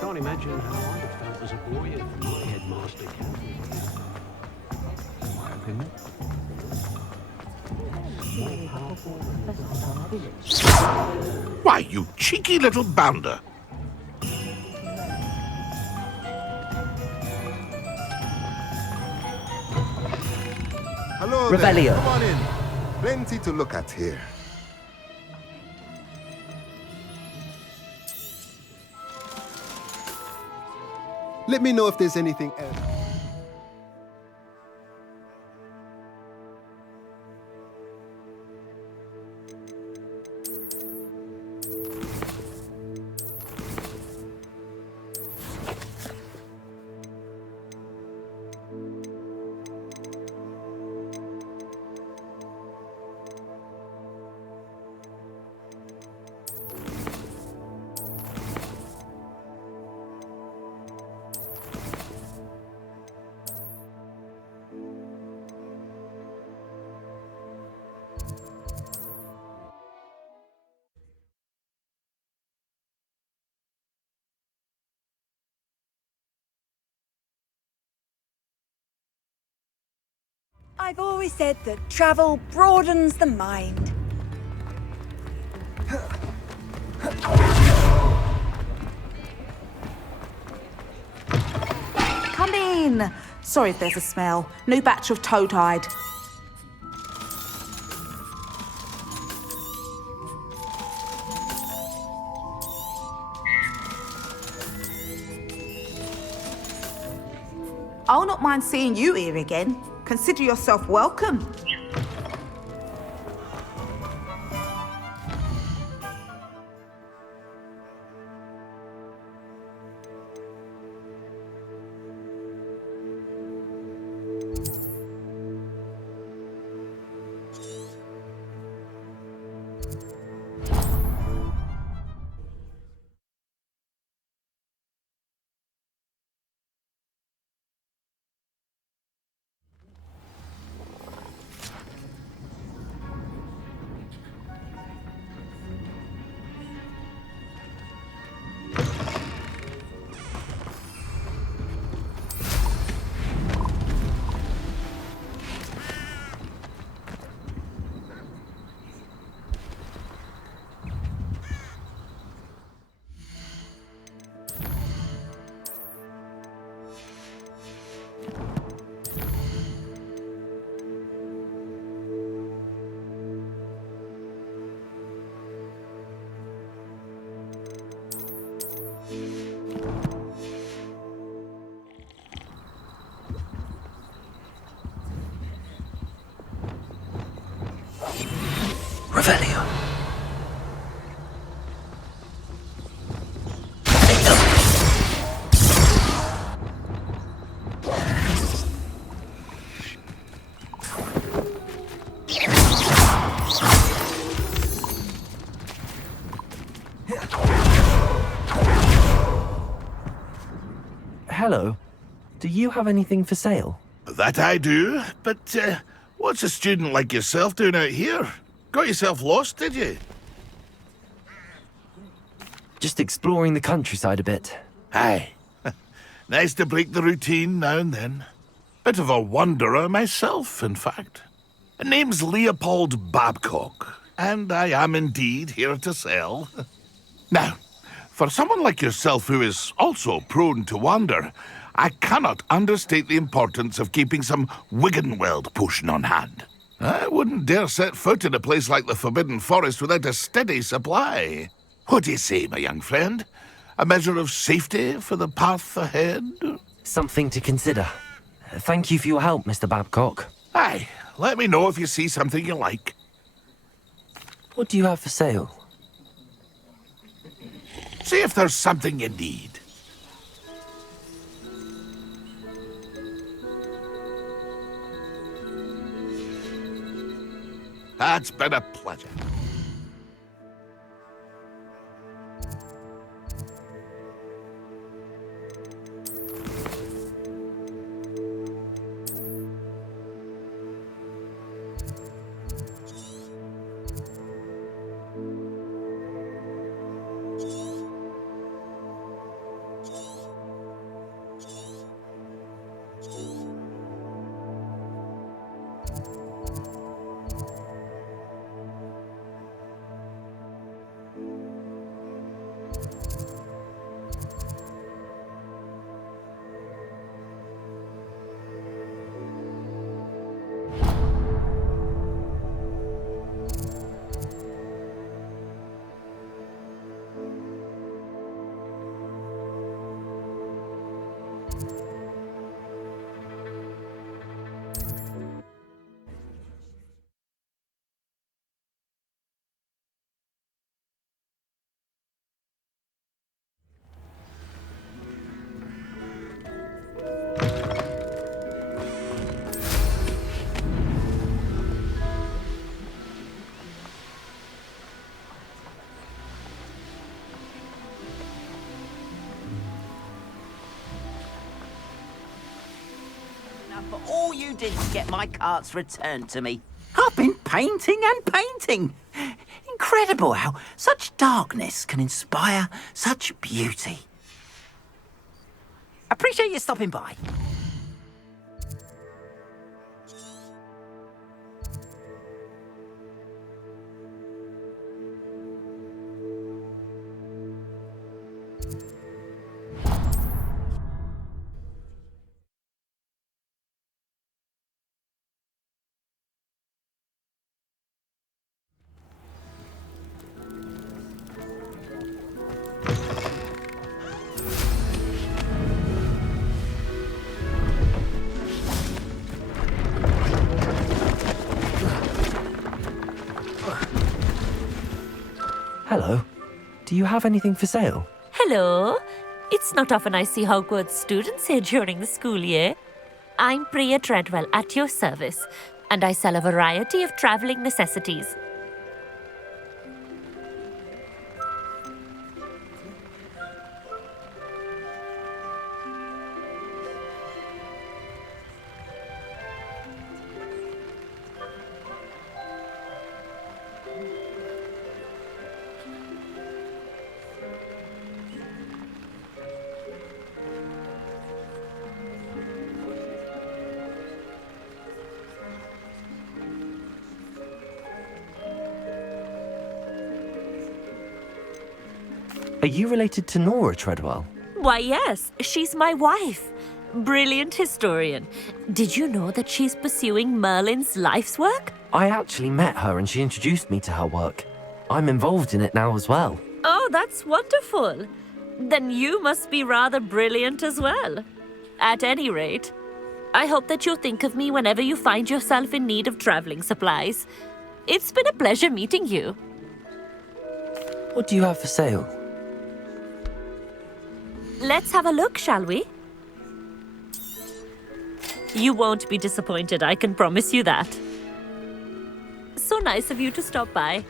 Can't imagine how I'd have felt as a boy if my headmaster came. My opinion. Why, you cheeky little bounder. Hello Revelio. there. Come on in. Plenty to look at here. Let me know if there's anything else. I've always said that travel broadens the mind. Come in. Sorry if there's a smell. New batch of toe-tied. I'll not mind seeing you here again. Consider yourself welcome. Revelio. Hello. Do you have anything for sale? That I do, but what's a student like yourself doing out here? Got yourself lost, did you? Just exploring the countryside a bit. Aye. Nice to break the routine now and then. Bit of a wanderer myself, in fact. Name's Leopold Babcock, and I am indeed here to sell. Now, for someone like yourself who is also prone to wander, I cannot understate the importance of keeping some Wiggenweld potion on hand. I wouldn't dare set foot in a place like the Forbidden Forest without a steady supply. What do you say, my young friend? A measure of safety for the path ahead? Something to consider. Thank you for your help, Mr. Babcock. Aye, let me know if you see something you like. What do you have for sale? See if there's something you need. It's been a pleasure. For all you did to get my carts returned to me. I've been painting and painting. Incredible how such darkness can inspire such beauty. Appreciate you stopping by. Hello. Do you have anything for sale? Hello. It's not often I see Hogwarts students here during the school year. I'm Priya Treadwell at your service, and I sell a variety of travelling necessities. Are you related to Nora Treadwell? Why, yes, she's my wife. Brilliant historian. Did you know that she's pursuing Merlin's life's work? I actually met her and she introduced me to her work. I'm involved in it now as well. Oh, that's wonderful. Then you must be rather brilliant as well. At any rate, I hope that you'll think of me whenever you find yourself in need of traveling supplies. It's been a pleasure meeting you. What do you have for sale? Let's have a look, shall we? You won't be disappointed, I can promise you that. So nice of you to stop by.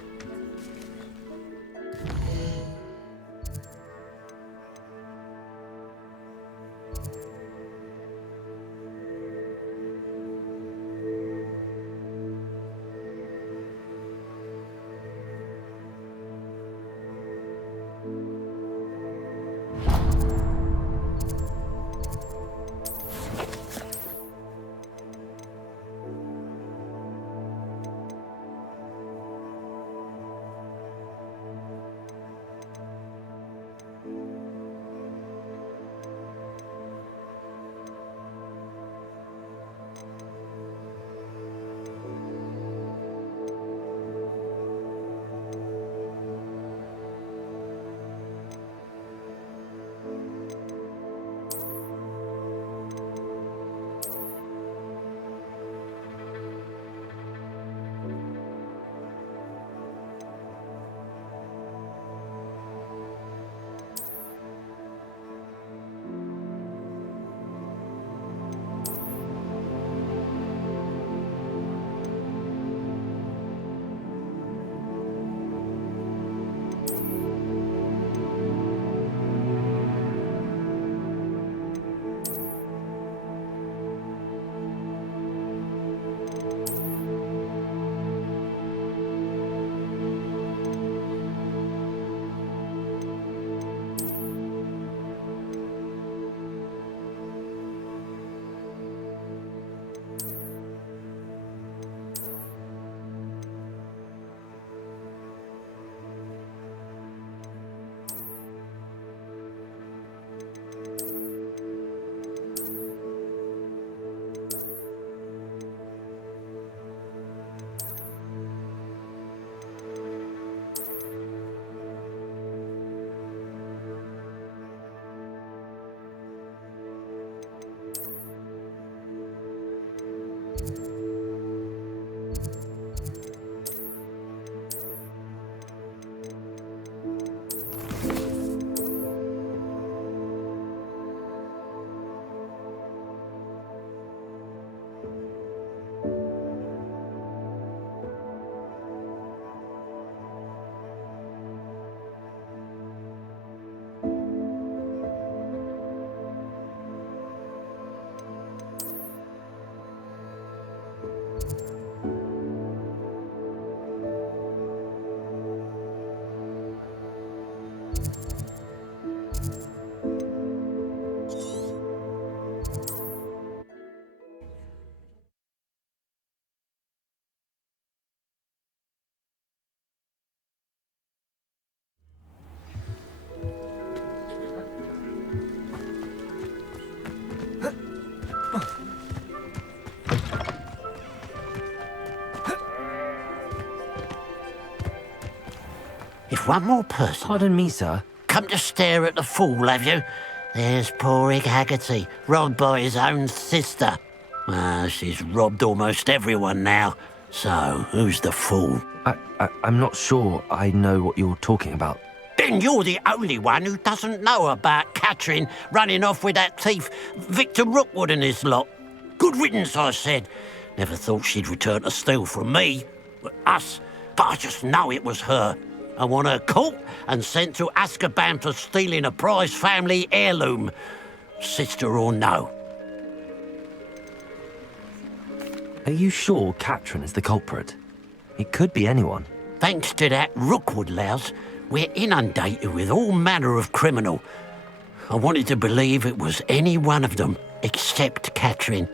If one more person... Pardon me, sir. Come to stare at the fool, have you? There's poor Ig Haggerty, robbed by his own sister. She's robbed almost everyone now. So, who's the fool? I'm not sure I know what you're talking about. Then you're the only one who doesn't know about Catherine running off with that thief, Victor Rookwood and his lot. Good riddance, I said. Never thought she'd return to steal from me, us, but I just know it was her. I want her caught and sent to Azkaban for stealing a prize family heirloom, sister or no. Are you sure Catherine is the culprit? It could be anyone. Thanks to that Rookwood louse, we're inundated with all manner of criminal. I wanted to believe it was any one of them, except Catherine.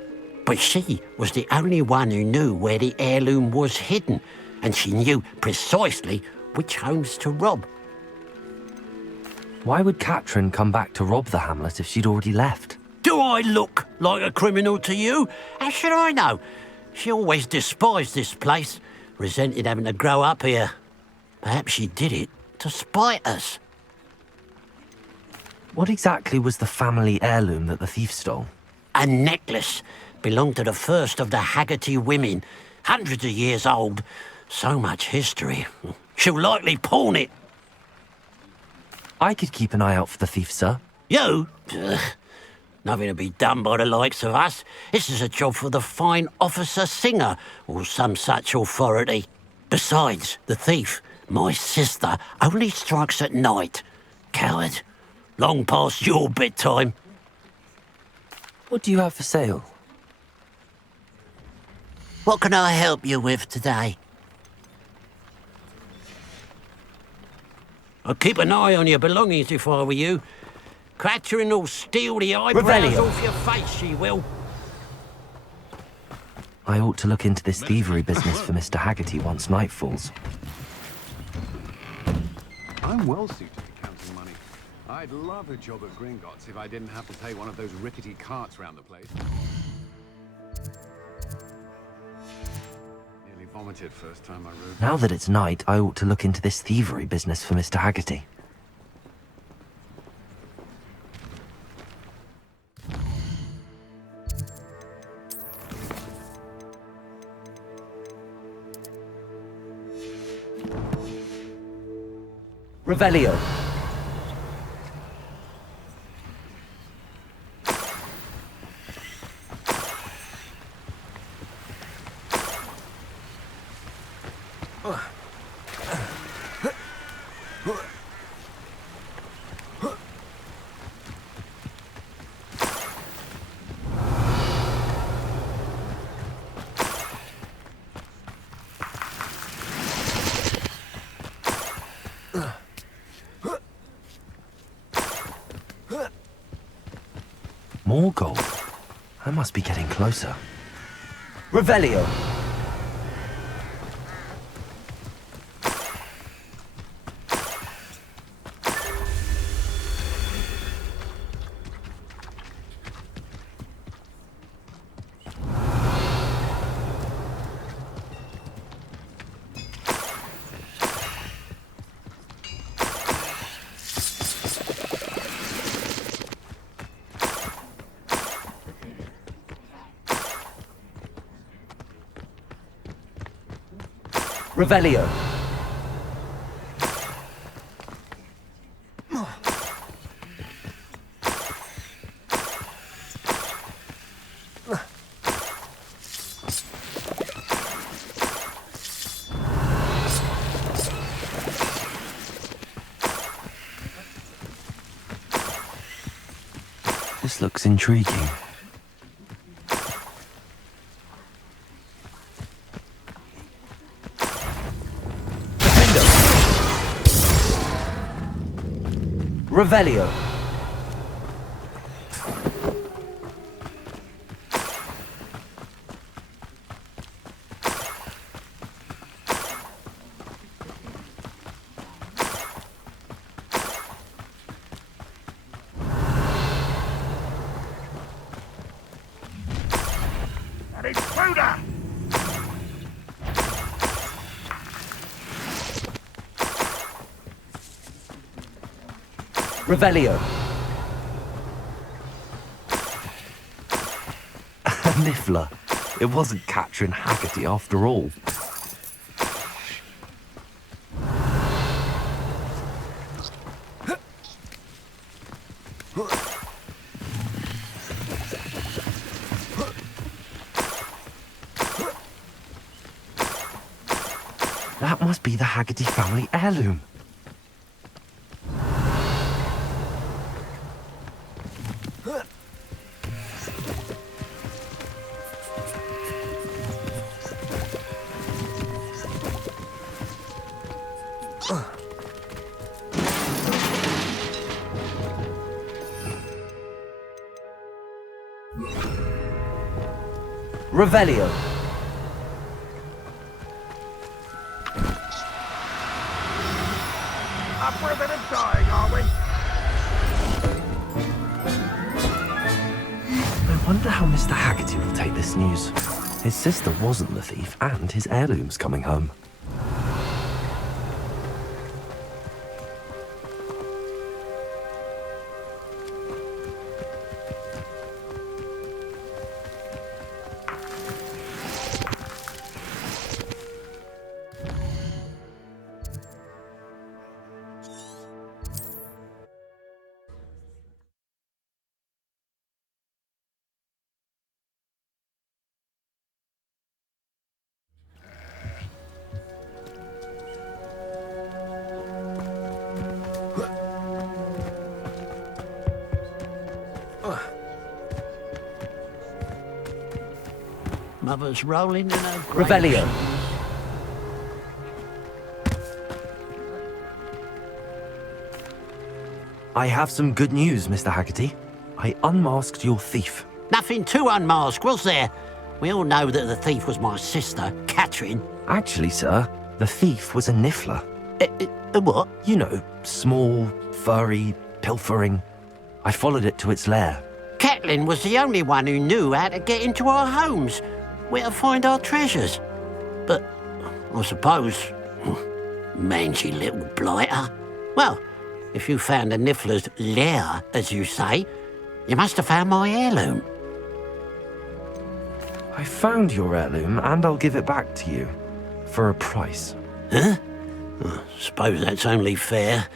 But she was the only one who knew where the heirloom was hidden, and she knew precisely which homes to rob. Why would Catherine come back to rob the hamlet if she'd already left? Do I look like a criminal to you? How should I know? She always despised this place, resented having to grow up here. Perhaps she did it to spite us. What exactly was the family heirloom that the thief stole? A necklace. Belonged to the first of the Haggerty women. Hundreds of years old. So much history. She'll likely pawn it. I could keep an eye out for the thief, sir. You? Ugh. Nothing to be done by the likes of us. This is a job for the fine officer Singer, or some such authority. Besides, the thief, my sister, only strikes at night. Coward. Long past your bedtime. What do you have for sale? What can I help you with today? I'd keep an eye on your belongings if I were you. Catherine will steal the eyebrows Revelio. off your face, she will. I ought to look into this thievery business for Mr. Haggerty once night falls. I'm well suited to counting money. I'd love a job at Gringotts if I didn't have to take one of those rickety carts around the place. Nearly vomited first time I rode. Now that it's night, I ought to look into this thievery business for Mr. Haggerty. Revelio. More gold. I must be getting closer. Revelio. Revelio. This looks intriguing. Revelio. An intruder! Revelio. Niffler. It wasn't Catherine Haggerty after all. That must be the Haggerty family heirloom. Revelio. Up for a bit of dying, are we? I wonder how Mr. Haggerty will take this news. His sister wasn't the thief, and his heirloom's coming home. Mother's rolling in her Revelio. I have some good news, Mr. Haggerty. I unmasked your thief. Nothing to unmask, was there? We all know that the thief was my sister, Catherine. Actually, sir, the thief was a Niffler. A what? You know, small, furry, pilfering. I followed it to its lair. Catelyn was the only one who knew how to get into our homes, where to find our treasures. But I suppose, mangy little blighter. Well, if you found a Niffler's lair, as you say, you must have found my heirloom. I found your heirloom, and I'll give it back to you. For a price. Huh? I suppose that's only fair.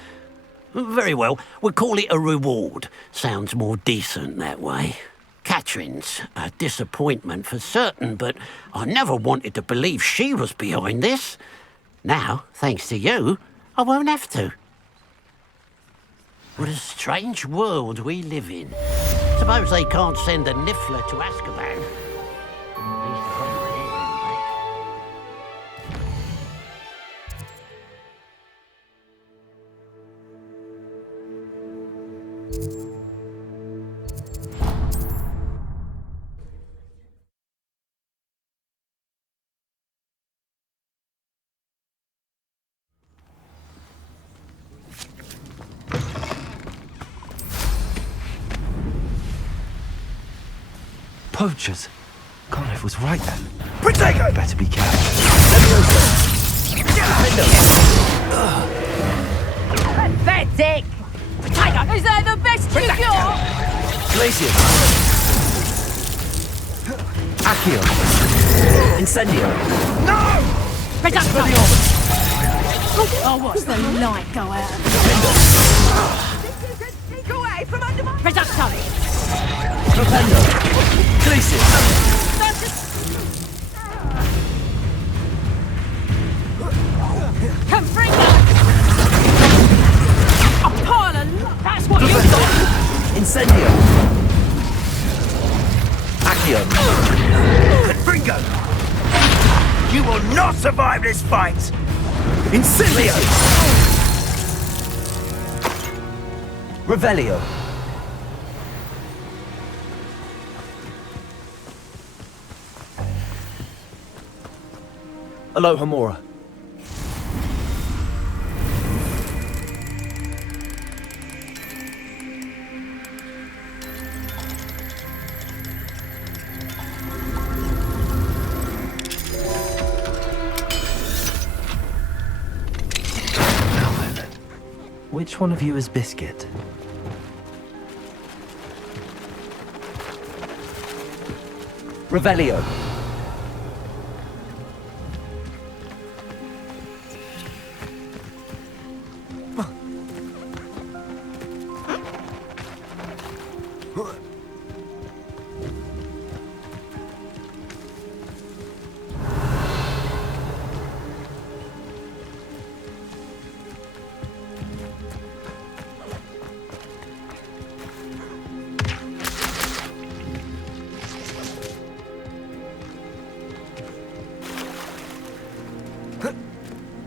Very well, we'll call it a reward. Sounds more decent that way. Catherine's a disappointment for certain, but I never wanted to believe she was behind this. Now, thanks to you, I won't have to. What a strange world we live in. Suppose they can't send a Niffler to Azkaban. Poachers. Conniff was right then. Protego! Better be careful. Pathetic! Tiger, is that the best you got? Glacius. Accio. Incendio. No! Reducto! Oh, watch the light go out. Take away from under my... Reducto! Propendo. Glacius. Confringo! A pile of... That's what you got! Incendio. Accio. Confringo! You will not survive this fight! Incendio. Revelio. Aloha Mora. Which one of you is Biscuit? Revelio.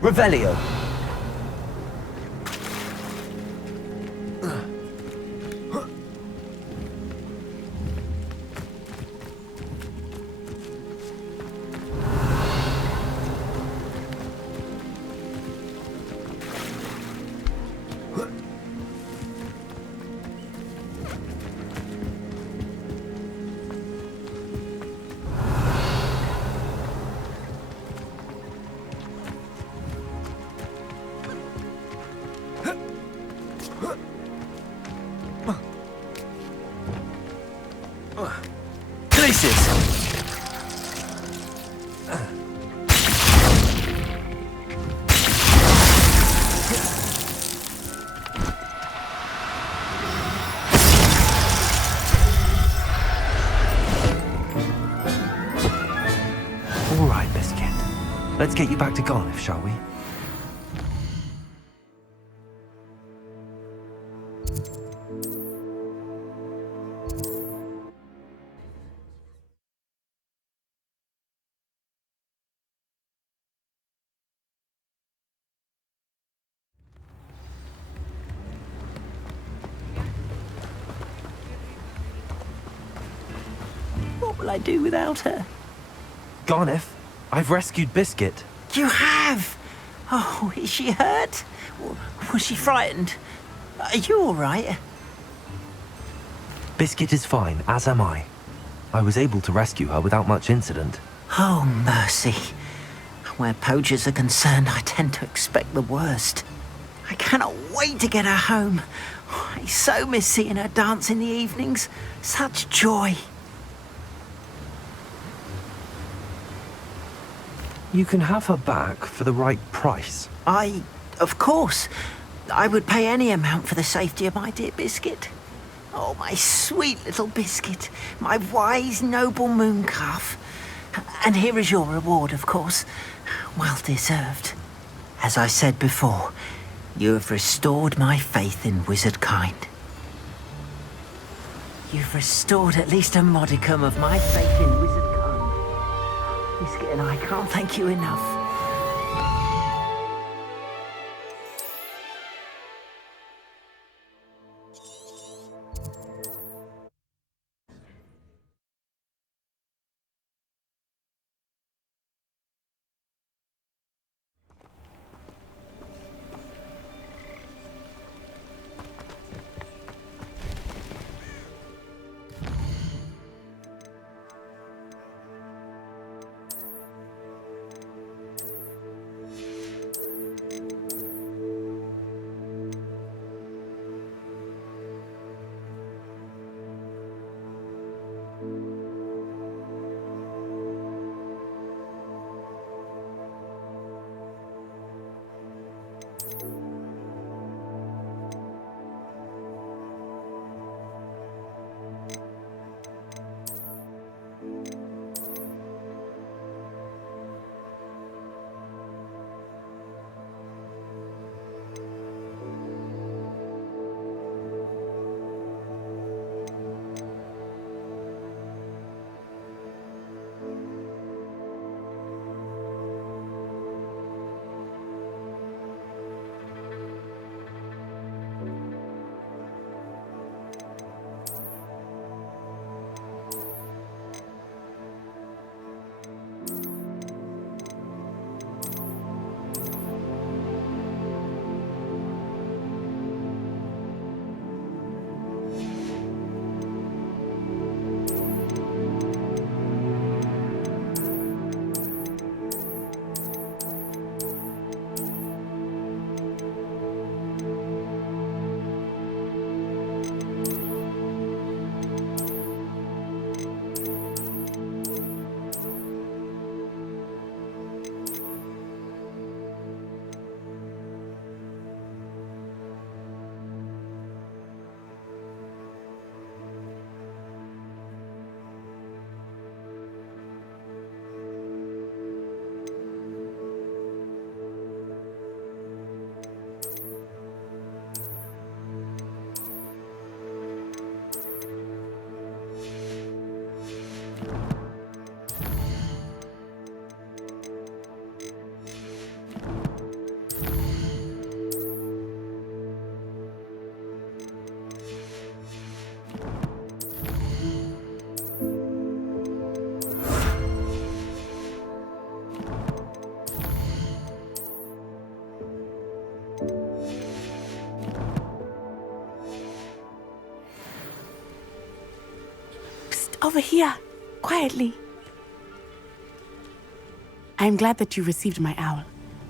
Revelio. All right, Biscuit. Let's get you back to Garniff, shall we? What will I do without her? Garniff, I've rescued Biscuit. You have? Oh, is she hurt? Was she frightened? Are you all right? Biscuit is fine, as am I. I was able to rescue her without much incident. Oh, mercy. Where poachers are concerned, I tend to expect the worst. I cannot wait to get her home. I so miss seeing her dance in the evenings. Such joy. You can have her back for the right price. Of course. I would pay any amount for the safety of my dear Biscuit. Oh, my sweet little Biscuit. My wise, noble moon calf. And here is your reward, of course. Well deserved. As I said before, you have restored my faith in wizard kind. You've restored at least a modicum of my faith in wizard kind. Biscuit and I can't thank you enough. Over here, quietly. I am glad that you received my owl.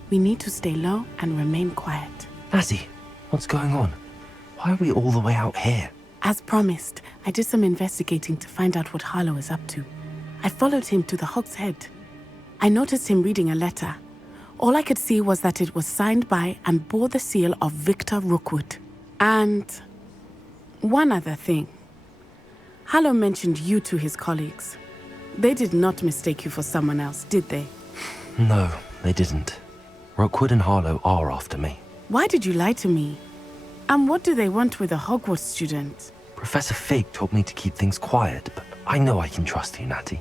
We need to stay low and remain quiet. Natty, what's going on? Why are we all the way out here? As promised, I did some investigating to find out what Harlow is up to. I followed him to the Hog's Head. I noticed him reading a letter. All I could see was that it was signed by and bore the seal of Victor Rookwood. And one other thing. Harlow mentioned you to his colleagues. They did not mistake you for someone else, did they? No, they didn't. Rookwood and Harlow are after me. Why did you lie to me? And what do they want with a Hogwarts student? Professor Fig told me to keep things quiet, but I know I can trust you, Natty.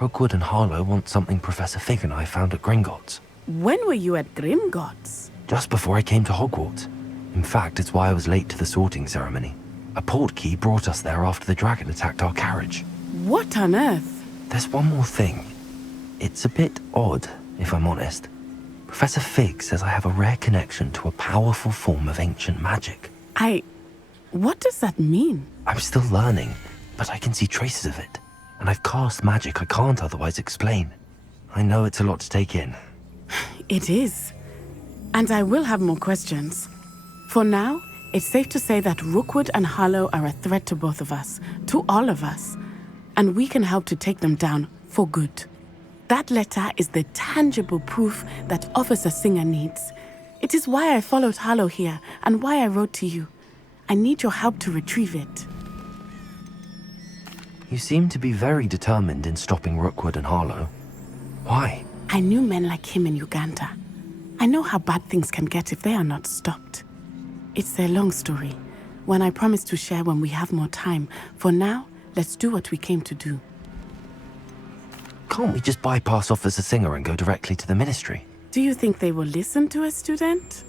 Rookwood and Harlow want something Professor Fig and I found at Gringotts. When were you at Gringotts? Just before I came to Hogwarts. In fact, it's why I was late to the sorting ceremony. A portkey brought us there after the dragon attacked our carriage. What on earth? There's one more thing. It's a bit odd, if I'm honest. Professor Fig says I have a rare connection to a powerful form of ancient magic. What does that mean? I'm still learning, but I can see traces of it. And I've cast magic I can't otherwise explain. I know it's a lot to take in. It is. And I will have more questions. For now, it's safe to say that Rookwood and Harlow are a threat to both of us, to all of us. And we can help to take them down for good. That letter is the tangible proof that Officer Singer needs. It is why I followed Harlow here and why I wrote to you. I need your help to retrieve it. You seem to be very determined in stopping Rookwood and Harlow. Why? I knew men like him in Uganda. I know how bad things can get if they are not stopped. It's a long story, one I promise to share when we have more time. For now, let's do what we came to do. Can't we just bypass Officer Singer and go directly to the Ministry? Do you think they will listen to a student?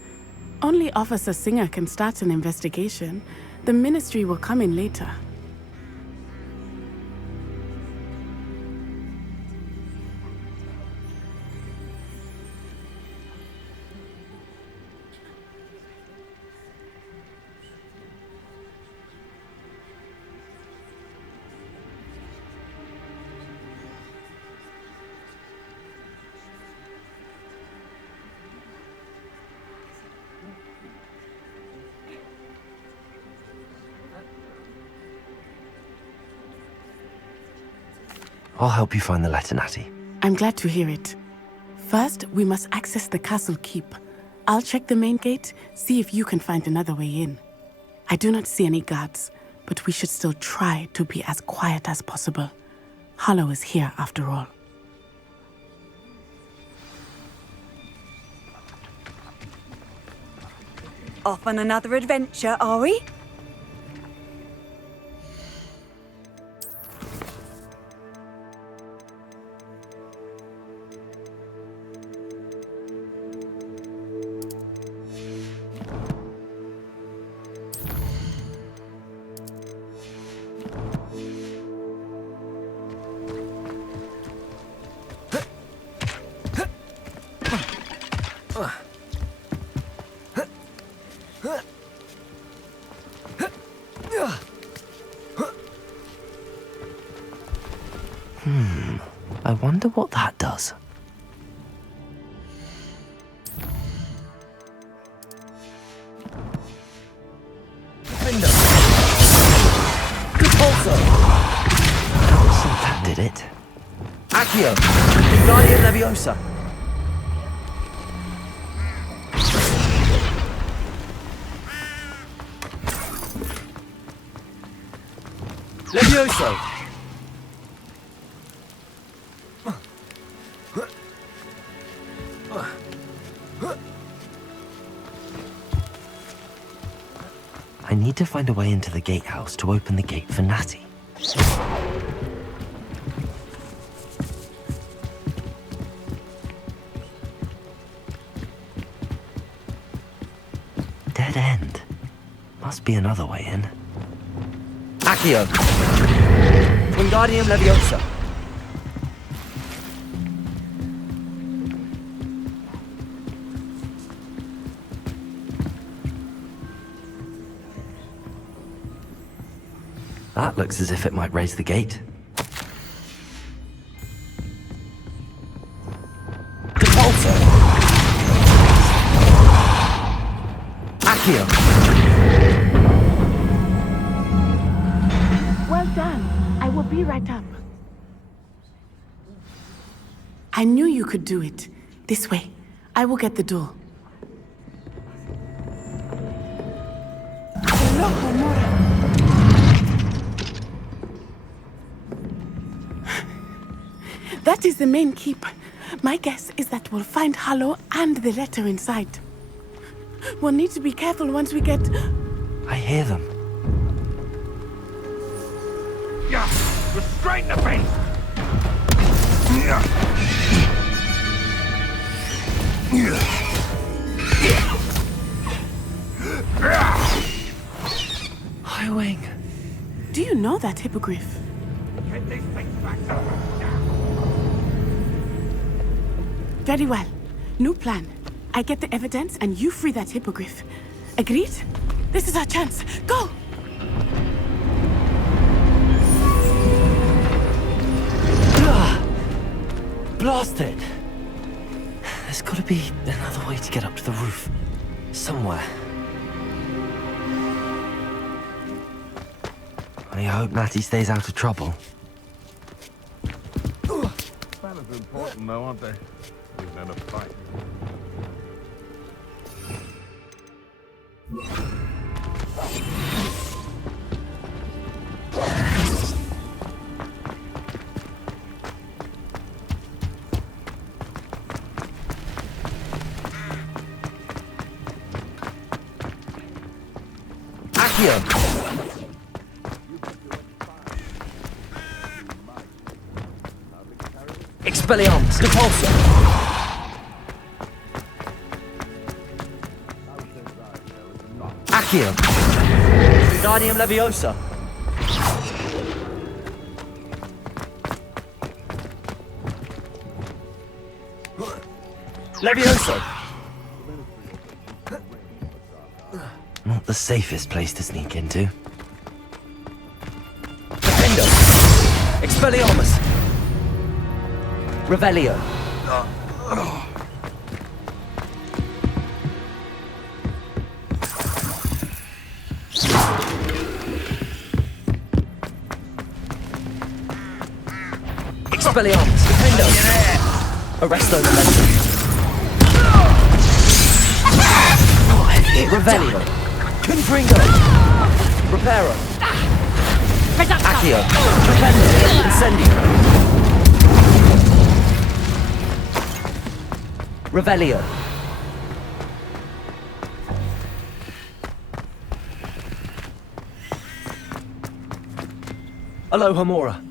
Only Officer Singer can start an investigation. The Ministry will come in later. I'll help you find the letter, Natty. I'm glad to hear it. First, we must access the castle keep. I'll check the main gate, see if you can find another way in. I do not see any guards, but we should still try to be as quiet as possible. Harlow is here after all. Off on another adventure, are we? I wonder what that does. Window. Good also. Don't think that did it. Accio. Guardian Leviosa. Levioso. I need to find a way into the gatehouse to open the gate for Natty. Dead end. Must be another way in. Accio. Wingardium Leviosa. That looks as if it might raise the gate. Accio! Well done. I will be right up. I knew you could do it. This way. I will get the door. Hello, Homura. That is the main keep. My guess is that we'll find Hallow and the letter inside. We'll need to be careful once we get... I hear them. Yeah, restrain the beast! Highwing. Do you know that hippogriff? Get these things back up. Very well. New plan. I get the evidence and you free that hippogriff. Agreed? This is our chance. Go! Blasted! There's gotta be another way to get up to the roof. Somewhere. I hope Natty stays out of trouble. Spanners are important though, aren't they? We've known a fight. Accio! Expelliarmus! Depulso! Accio! Wingardium Leviosa! Leviosa! Not the safest place to sneak into. Defendo! Expelliarmus! Revelio! Expelliarmus! Defendo! Arresto Momentum! Revelio! Confringo! Reparo! Accio! Defendo! Incendio! Revelio! Aloha Mora!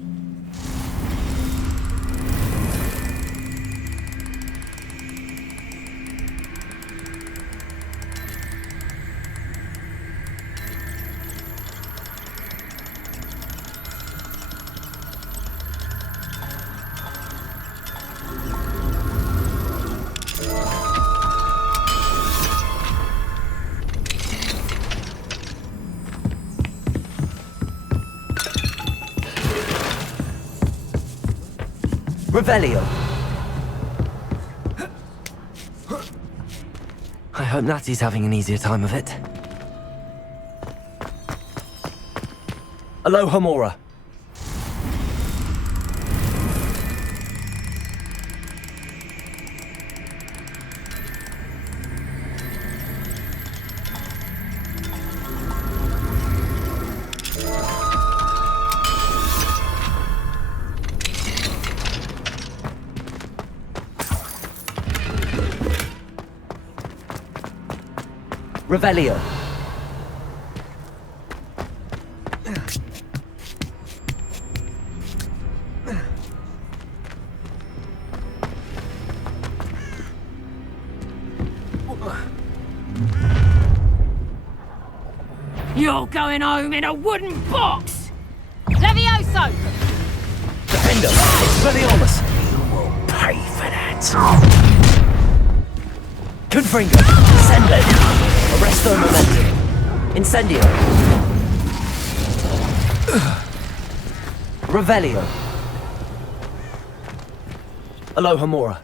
Revelio! I hope Natty's having an easier time of it. Aloha Mora! Revelio! You're going home in a wooden box! Levioso! Defendo! Expelliarmus! You will pay for that. Confringo! Sendo! Arresto Momentum! Incendio! Revelio! Aloha Mora!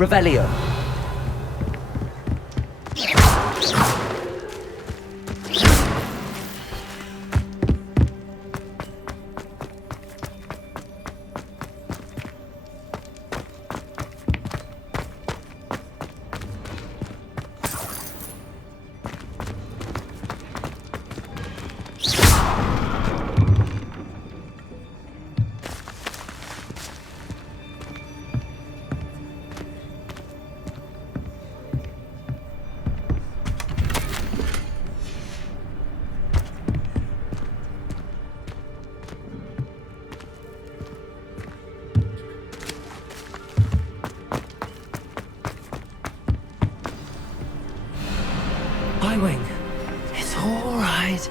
Revelio. Highwing. It's all right.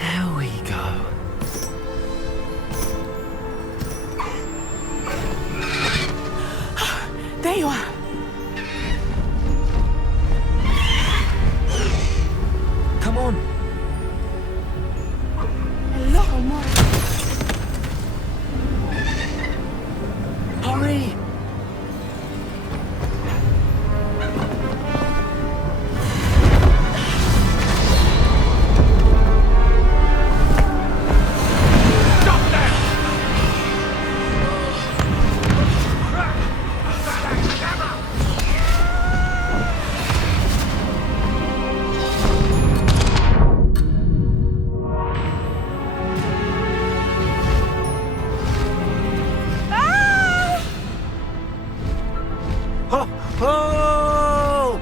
There we go. There you are. Come on. Hello, Omar. Hurry. Oh!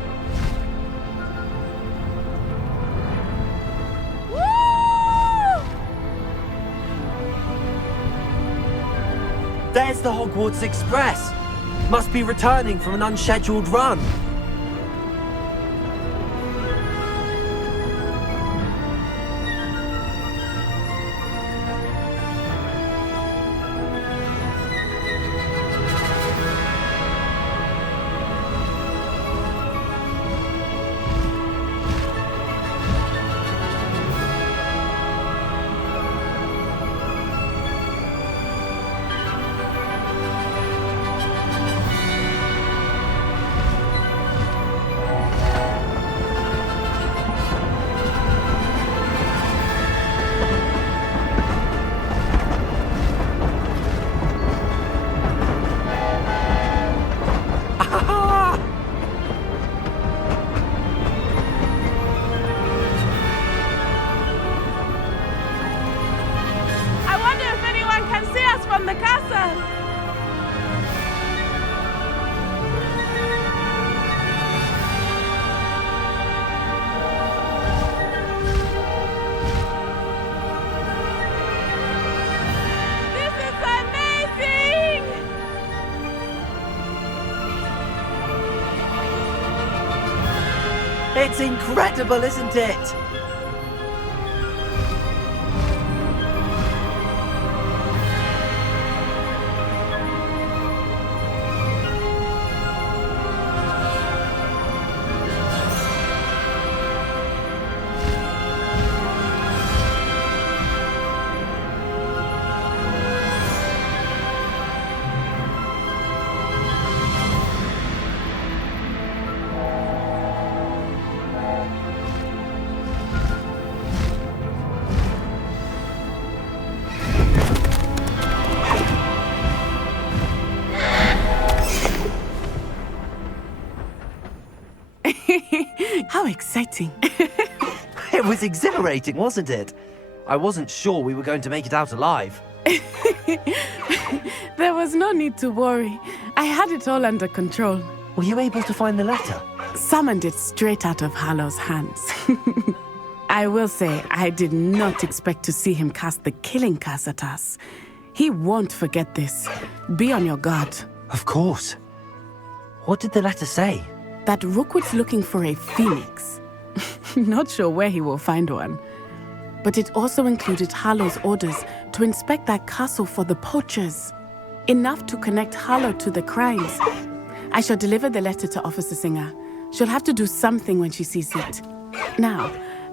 There's the Hogwarts Express. Must be returning from an unscheduled run. From the castle! This is amazing! It's incredible, isn't it? How exciting. It was exhilarating, wasn't it? I wasn't sure we were going to make it out alive. There was no need to worry. I had it all under control. Were you able to find the letter? Summoned it straight out of Hallow's hands. I will say, I did not expect to see him cast the killing curse at us. He won't forget this. Be on your guard. Of course. What did the letter say? That Rookwood's looking for a phoenix. Not sure where he will find one. But it also included Hallow's orders to inspect that castle for the poachers. Enough to connect Hallow to the crimes. I shall deliver the letter to Officer Singer. She'll have to do something when she sees it. Now,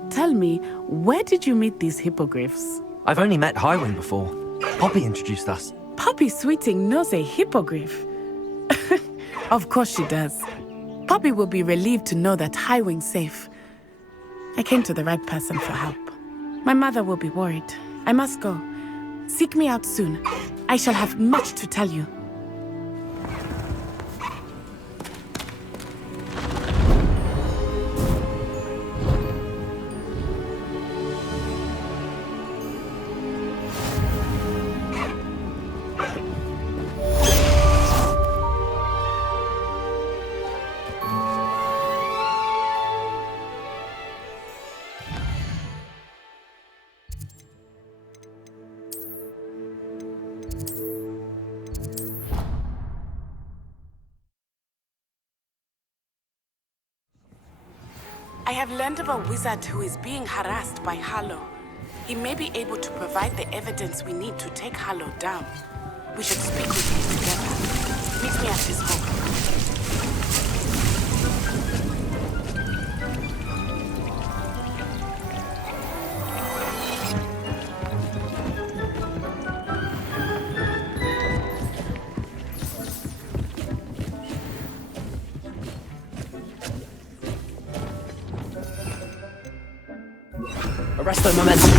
tell me, where did you meet these hippogriffs? I've only met Highwing before. Poppy introduced us. Poppy Sweeting knows a hippogriff. Of course she does. Poppy will be relieved to know that Highwing's safe. I came to the right person for help. My mother will be worried. I must go. Seek me out soon. I shall have much to tell you. I have learned of a wizard who is being harassed by Harlow. He may be able to provide the evidence we need to take Harlow down. We should speak with him together. Meet me at his home. Arrest the momentum.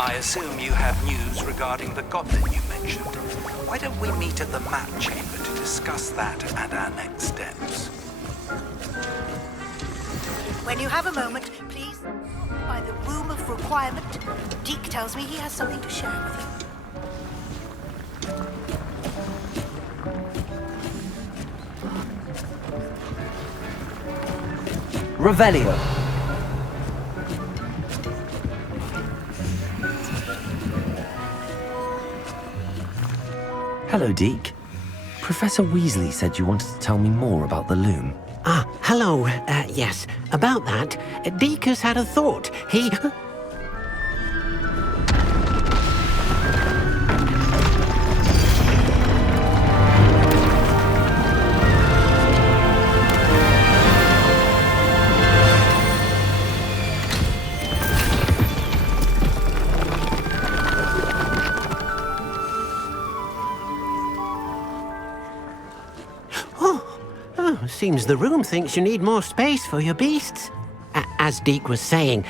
I assume you have news regarding the goblin you mentioned. Why don't we meet at the map chamber to discuss that and our next steps? When you have a moment, please, by the womb of requirement, Deke tells me he has something to share with you. Revelio. Hello, Deke. Professor Weasley said you wanted to tell me more about the loom. Ah, hello. Yes, about that, Deke has had a thought. He... Seems the room thinks you need more space for your beasts. As Deke was saying,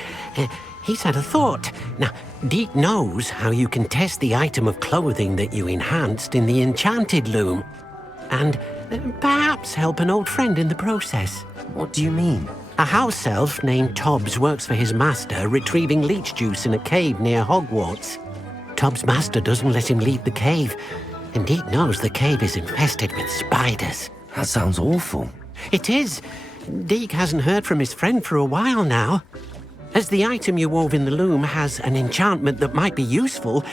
he's had a thought. Now, Deke knows how you can test the item of clothing that you enhanced in the enchanted loom. And perhaps help an old friend in the process. What do you mean? A house elf named Tobbs works for his master retrieving leech juice in a cave near Hogwarts. Tobbs' master doesn't let him leave the cave, and Deke knows the cave is infested with spiders. That sounds awful. It is. Deke hasn't heard from his friend for a while now. As the item you wove in the loom has an enchantment that might be useful,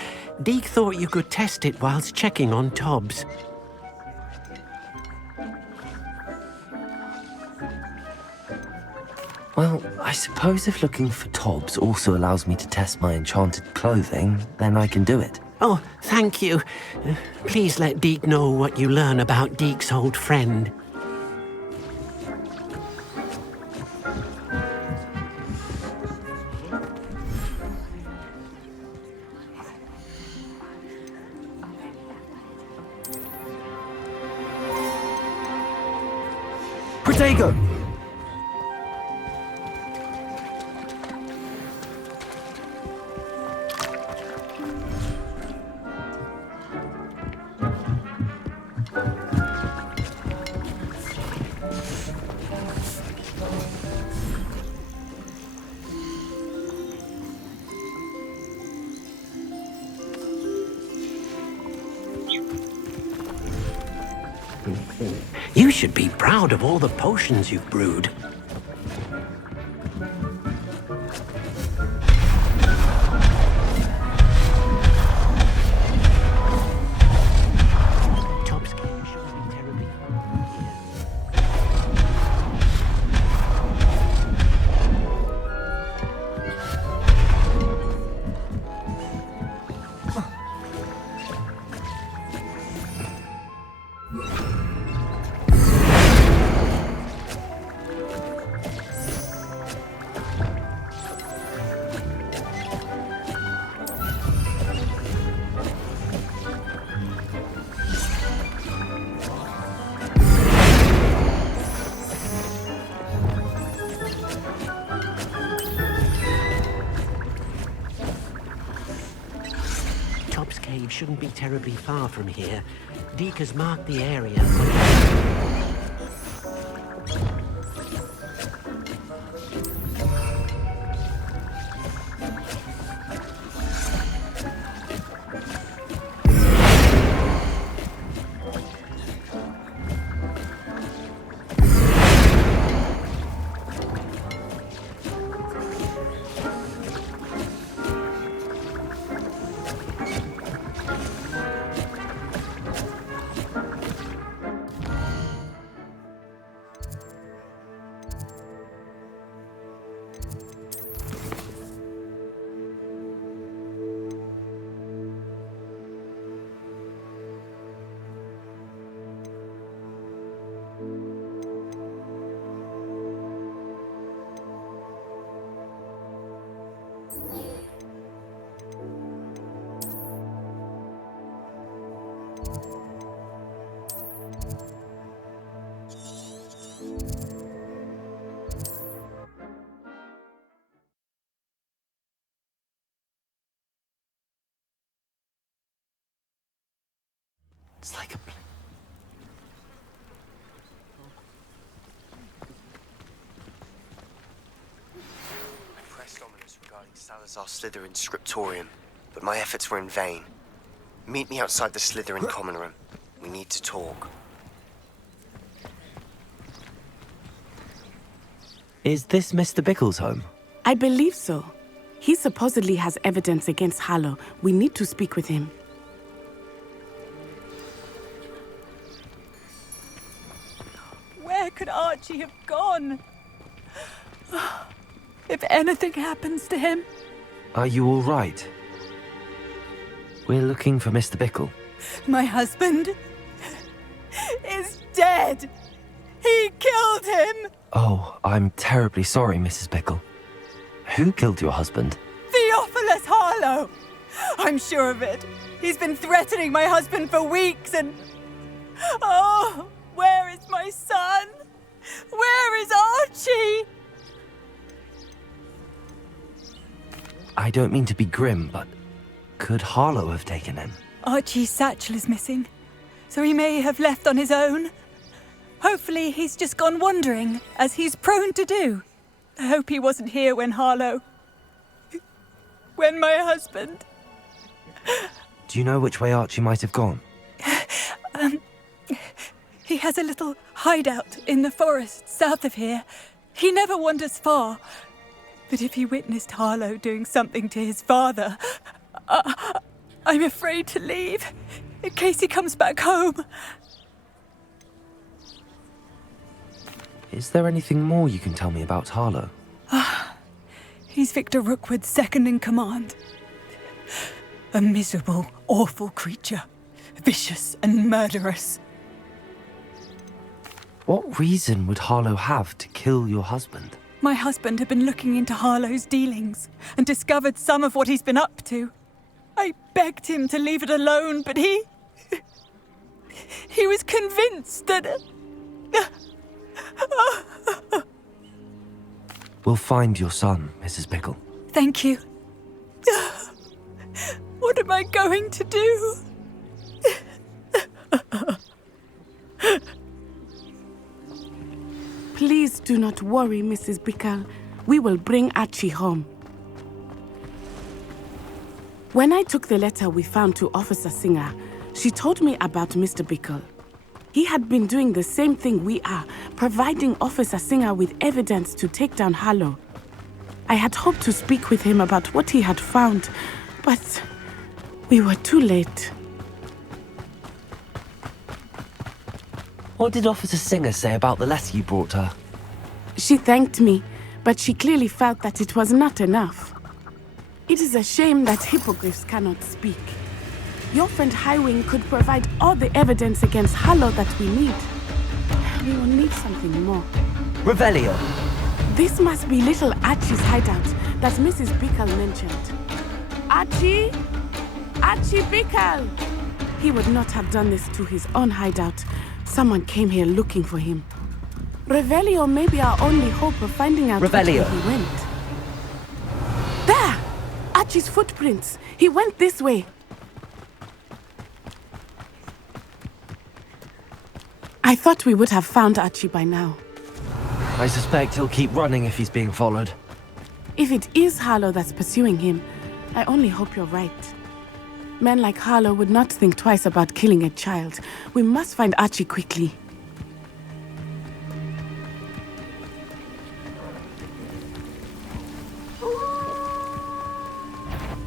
Deke thought you could test it whilst checking on Tobbs. Well, I suppose if looking for Tobbs also allows me to test my enchanted clothing, then I can do it. Oh, thank you. Please let Deke know what you learn about Deke's old friend. Protego! You should be proud of all the potions you've brewed. shouldn't be terribly far from here. Deke has marked the area. It's like a... I pressed ominous regarding Salazar Slytherin's scriptorium, but my efforts were in vain. Meet me outside the Slytherin common room. We need to talk. Is this Mr. Bickle's home? I believe so. He supposedly has evidence against Harlow. We need to speak with him. Where could Archie have gone? If anything happens to him... Are you all right? We're looking for Mr. Bickle. My husband is dead. He killed him. Oh, I'm terribly sorry, Mrs. Bickle. Who killed your husband? Theophilus Harlow. I'm sure of it. He's been threatening my husband for weeks and... Oh, where is my son? Where is Archie? I don't mean to be grim, but could Harlow have taken him? Archie's satchel is missing, so he may have left on his own. Hopefully he's just gone wandering, as he's prone to do. I hope he wasn't here when my husband... Do you know which way Archie might have gone? He has a little hideout in the forest south of here. He never wanders far. But if he witnessed Harlow doing something to his father, I'm afraid to leave, in case he comes back home. Is there anything more you can tell me about Harlow? He's Victor Rookwood's second in command. A miserable, awful creature. Vicious and murderous. What reason would Harlow have to kill your husband? My husband had been looking into Harlow's dealings and discovered some of what he's been up to. I begged him to leave it alone, but he was convinced that... We'll find your son, Mrs. Bickle. Thank you. What am I going to do? Please do not worry, Mrs. Bickle. We will bring Archie home. When I took the letter we found to Officer Singer, she told me about Mr. Bickle. He had been doing the same thing we are, providing Officer Singer with evidence to take down Harlow. I had hoped to speak with him about what he had found, but we were too late. What did Officer Singer say about the letter you brought her? She thanked me, but she clearly felt that it was not enough. It is a shame that hippogriffs cannot speak. Your friend Highwing could provide all the evidence against Harlow that we need. We will need something more. Revelio! This must be little Archie's hideout that Mrs. Bickle mentioned. Archie? Archie Bickle! He would not have done this to his own hideout. Someone came here looking for him. Revelio may be our only hope of finding out where he went. There! Archie's footprints. He went this way. I thought we would have found Archie by now. I suspect he'll keep running if he's being followed. If it is Harlow that's pursuing him, I only hope you're right. Men like Harlow would not think twice about killing a child. We must find Archie quickly.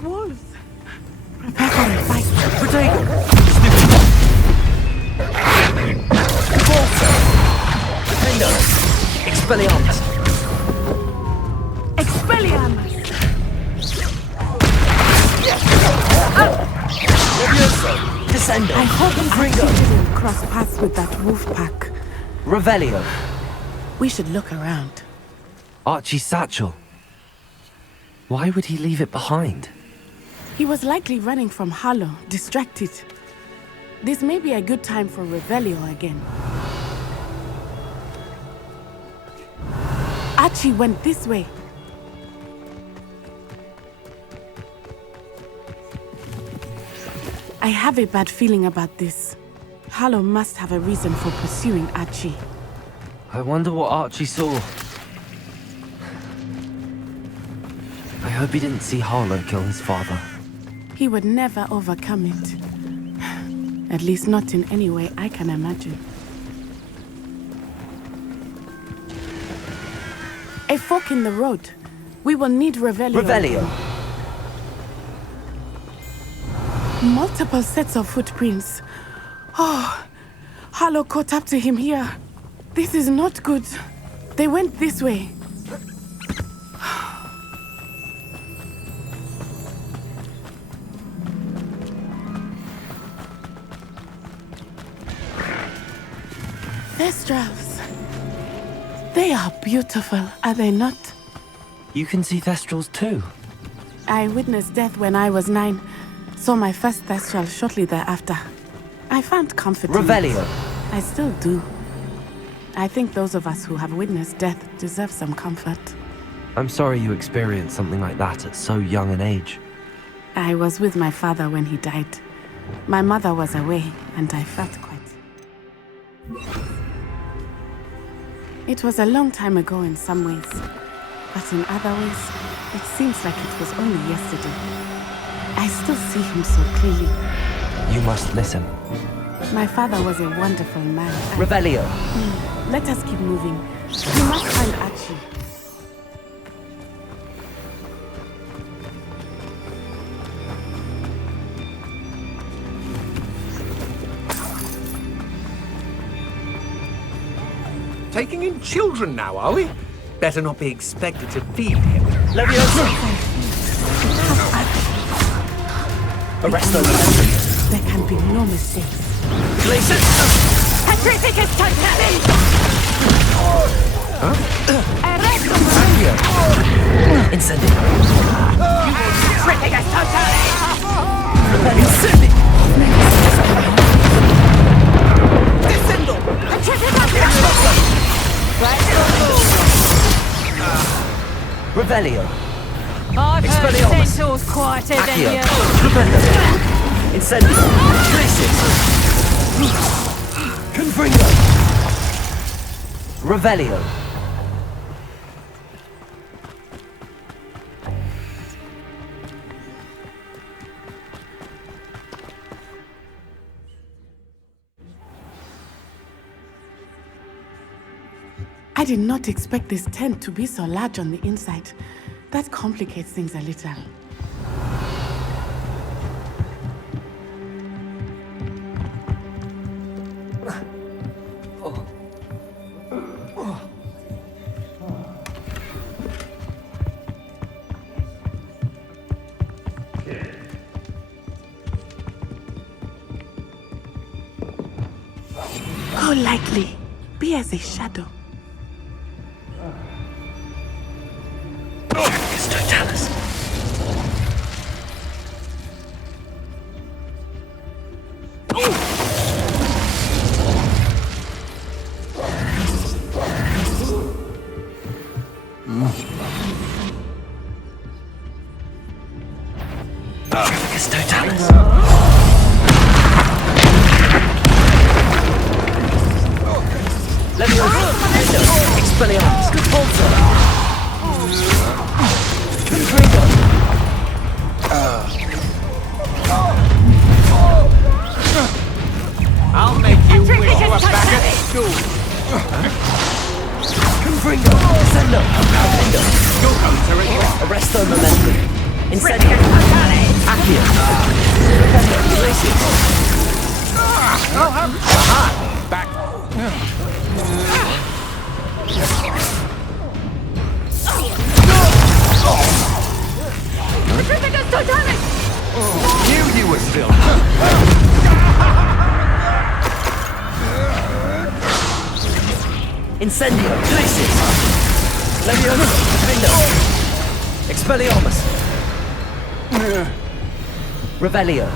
Wolves! Prepare for a fight. Protego! Defendo! Expelliarmus! Expelliarmus! Descendo! I hope Archie didn't cross paths with that wolf pack. Revelio! We should look around. Archie's satchel. Why would he leave it behind? He was likely running from Harlow, distracted. This may be a good time for Revelio again. Archie went this way. I have a bad feeling about this. Harlow must have a reason for pursuing Archie. I wonder what Archie saw. I hope he didn't see Harlow kill his father. He would never overcome it. At least not in any way I can imagine. A fork in the road. We will need Revelio. Revelio! Multiple sets of footprints. Oh, Harlow caught up to him here. This is not good. They went this way. Thestrals. They are beautiful, are they not? You can see Thestrals too. I witnessed death when I was 9. Saw my first Thestral shortly thereafter. I found comfort in Revelio. it. I still do. I think those of us who have witnessed death deserve some comfort. I'm sorry you experienced something like that at so young an age. I was with my father when he died. My mother was away, and I felt quite... It was a long time ago in some ways, but in other ways, it seems like it was only yesterday. I still see him so clearly. You must listen. My father was a wonderful man. Revelio! Let us keep moving. We must find Archie. Taking in children now, are we? Better not be expected to feed him. Leviosa! Arrest those. There can be no mistakes. Glacier! Petrificus Totali! Huh? Incendi! Petrificus Totali! Incendi! Descendo! Petrificus Revelio! I've heard Expelliarmus! Centaur's quieter than Accio! you. Stupendo! Incendi! Glacis! Confringo! Revelio! I did not expect this tent to be so large on the inside. That complicates things a little. Go lightly. Be as a shadow. Totalis. Totalis. Leviosa! Expelliarmus! Convulsa! Confringo! I'll make you wish you were back at school. Confringo! Descendo! Confringo! You'll go to regret. Arresto momentum! Incendio! Accio! Defendo! Glacius! Aha! Back. Petrificus Totalis! Knew you were still. Incendio! Glacius! Leviosa! Defendo! Expelliarmus! Revelio!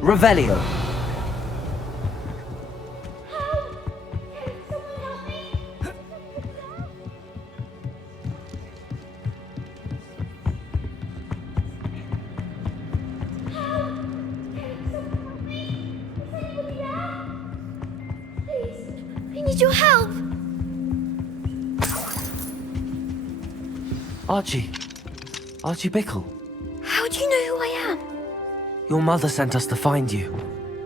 Revelio. I need your help. Archie. Archie Bickle. How do you know who I am? Your mother sent us to find you.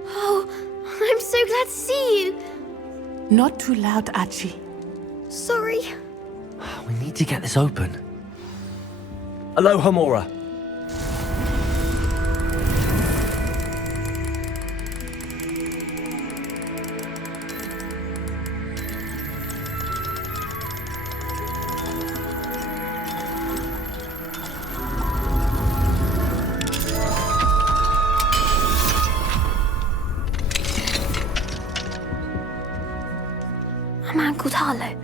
Oh, I'm so glad to see you. Not too loud, Archie. Sorry. We need to get this open. Aloha Mora. A man called Harlow.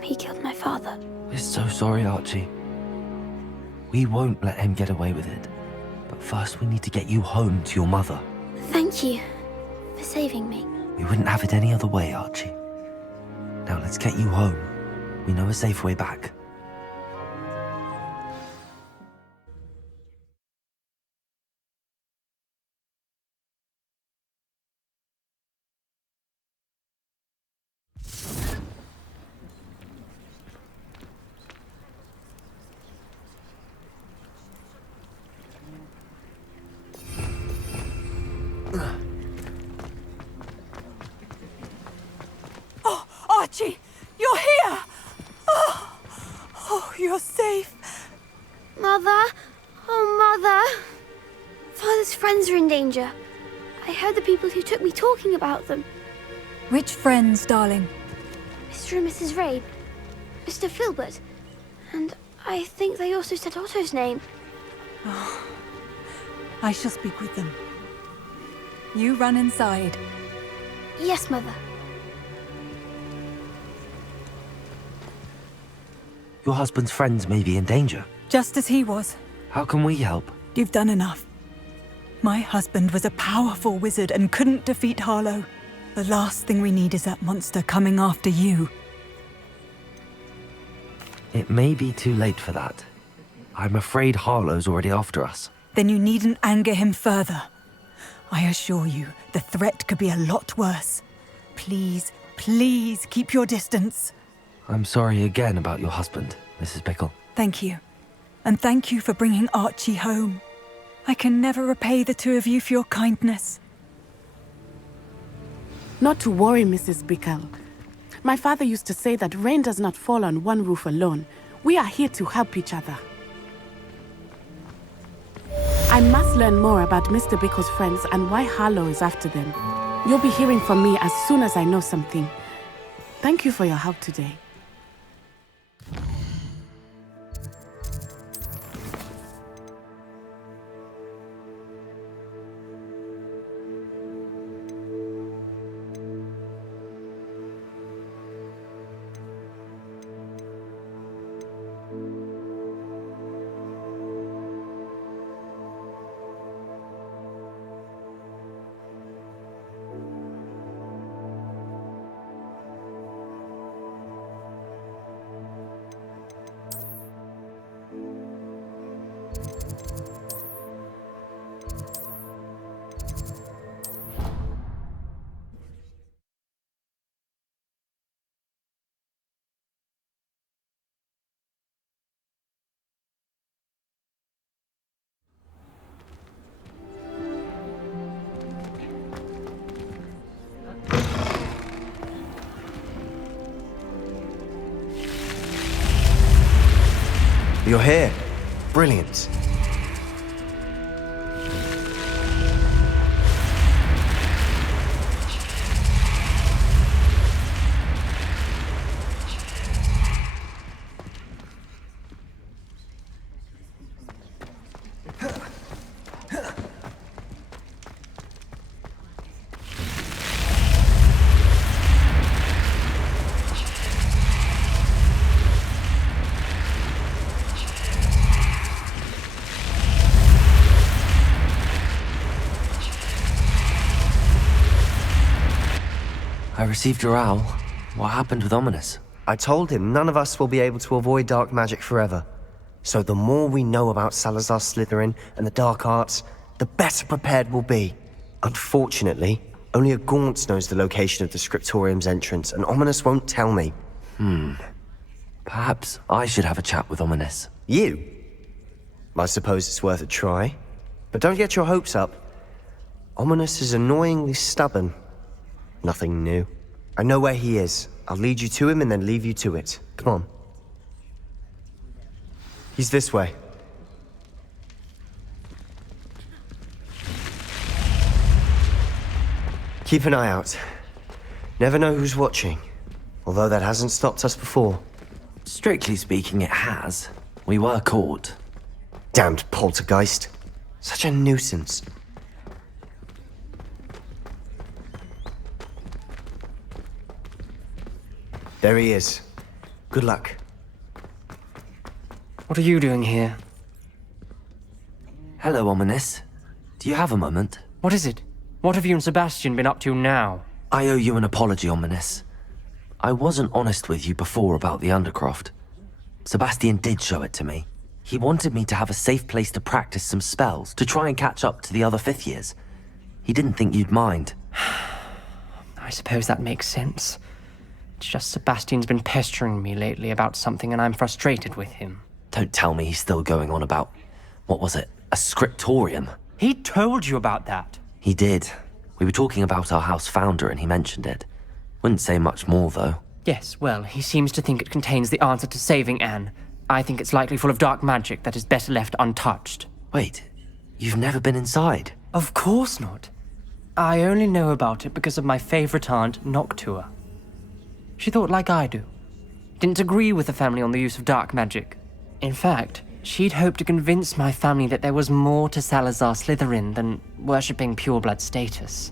He killed my father. We're so sorry, Archie. We won't let him get away with it. But first we need to get you home to your mother. Thank you for saving me. We wouldn't have it any other way, Archie. Now let's get you home. We know a safe way back. Oh, Archie, you're here! Oh, you're safe. Mother? Oh, Mother. Father's friends are in danger. I heard the people who took me talking about them. Which friends, darling? Mr. and Mrs. Ray, Mr. Filbert, and I think they also said Otto's name. Oh, I shall speak with them. You run inside. Yes, Mother. Your husband's friends may be in danger. Just as he was. How can we help? You've done enough. My husband was a powerful wizard and couldn't defeat Harlow. The last thing we need is that monster coming after you. It may be too late for that. I'm afraid Harlow's already after us. Then you needn't anger him further. I assure you, the threat could be a lot worse. Please, please keep your distance. I'm sorry again about your husband, Mrs. Bickle. Thank you. And thank you for bringing Archie home. I can never repay the two of you for your kindness. Not to worry, Mrs. Bickle. My father used to say that rain does not fall on one roof alone. We are here to help each other. I must learn more about Mr. Bickle's friends and why Harlow is after them. You'll be hearing from me as soon as I know something. Thank you for your help today. You're here. Brilliant. I received your owl. What happened with Ominous? I told him none of us will be able to avoid dark magic forever. So the more we know about Salazar Slytherin and the dark arts, the better prepared we'll be. Unfortunately, only a Gaunt knows the location of the Scriptorium's entrance, and Ominous won't tell me. Perhaps I should have a chat with Ominous. You? I suppose it's worth a try. But don't get your hopes up. Ominous is annoyingly stubborn. Nothing new. I know where he is. I'll lead you to him and then leave you to it. Come on. He's this way. Keep an eye out. Never know who's watching. Although that hasn't stopped us before. Strictly speaking, it has. We were caught. Damned poltergeist. Such a nuisance. There he is. Good luck. What are you doing here? Hello, Ominous. Do you have a moment? What is it? What have you and Sebastian been up to now? I owe you an apology, Ominous. I wasn't honest with you before about the Undercroft. Sebastian did show it to me. He wanted me to have a safe place to practice some spells, to try and catch up to the other fifth years. He didn't think you'd mind. I suppose that makes sense. It's just Sebastian's been pestering me lately about something and I'm frustrated with him. Don't tell me he's still going on about, what was it, a scriptorium? He told you about that. He did. We were talking about our house founder and he mentioned it. Wouldn't say much more, though. Yes, well, he seems to think it contains the answer to saving Anne. I think it's likely full of dark magic that is better left untouched. Wait, you've never been inside? Of course not. I only know about it because of my favorite aunt, Noctua. She thought like I do. Didn't agree with the family on the use of dark magic. In fact, she'd hoped to convince my family that there was more to Salazar Slytherin than worshipping pureblood status.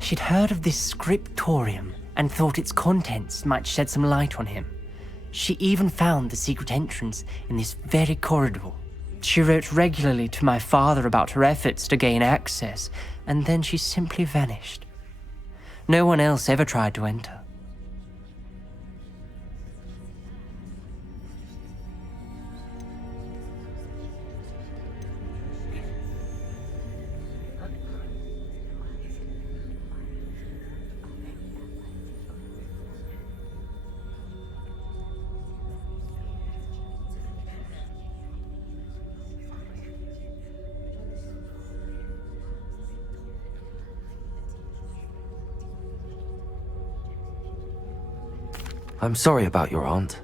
She'd heard of this scriptorium and thought its contents might shed some light on him. She even found the secret entrance in this very corridor. She wrote regularly to my father about her efforts to gain access, and then she simply vanished. No one else ever tried to enter. I'm sorry about your aunt.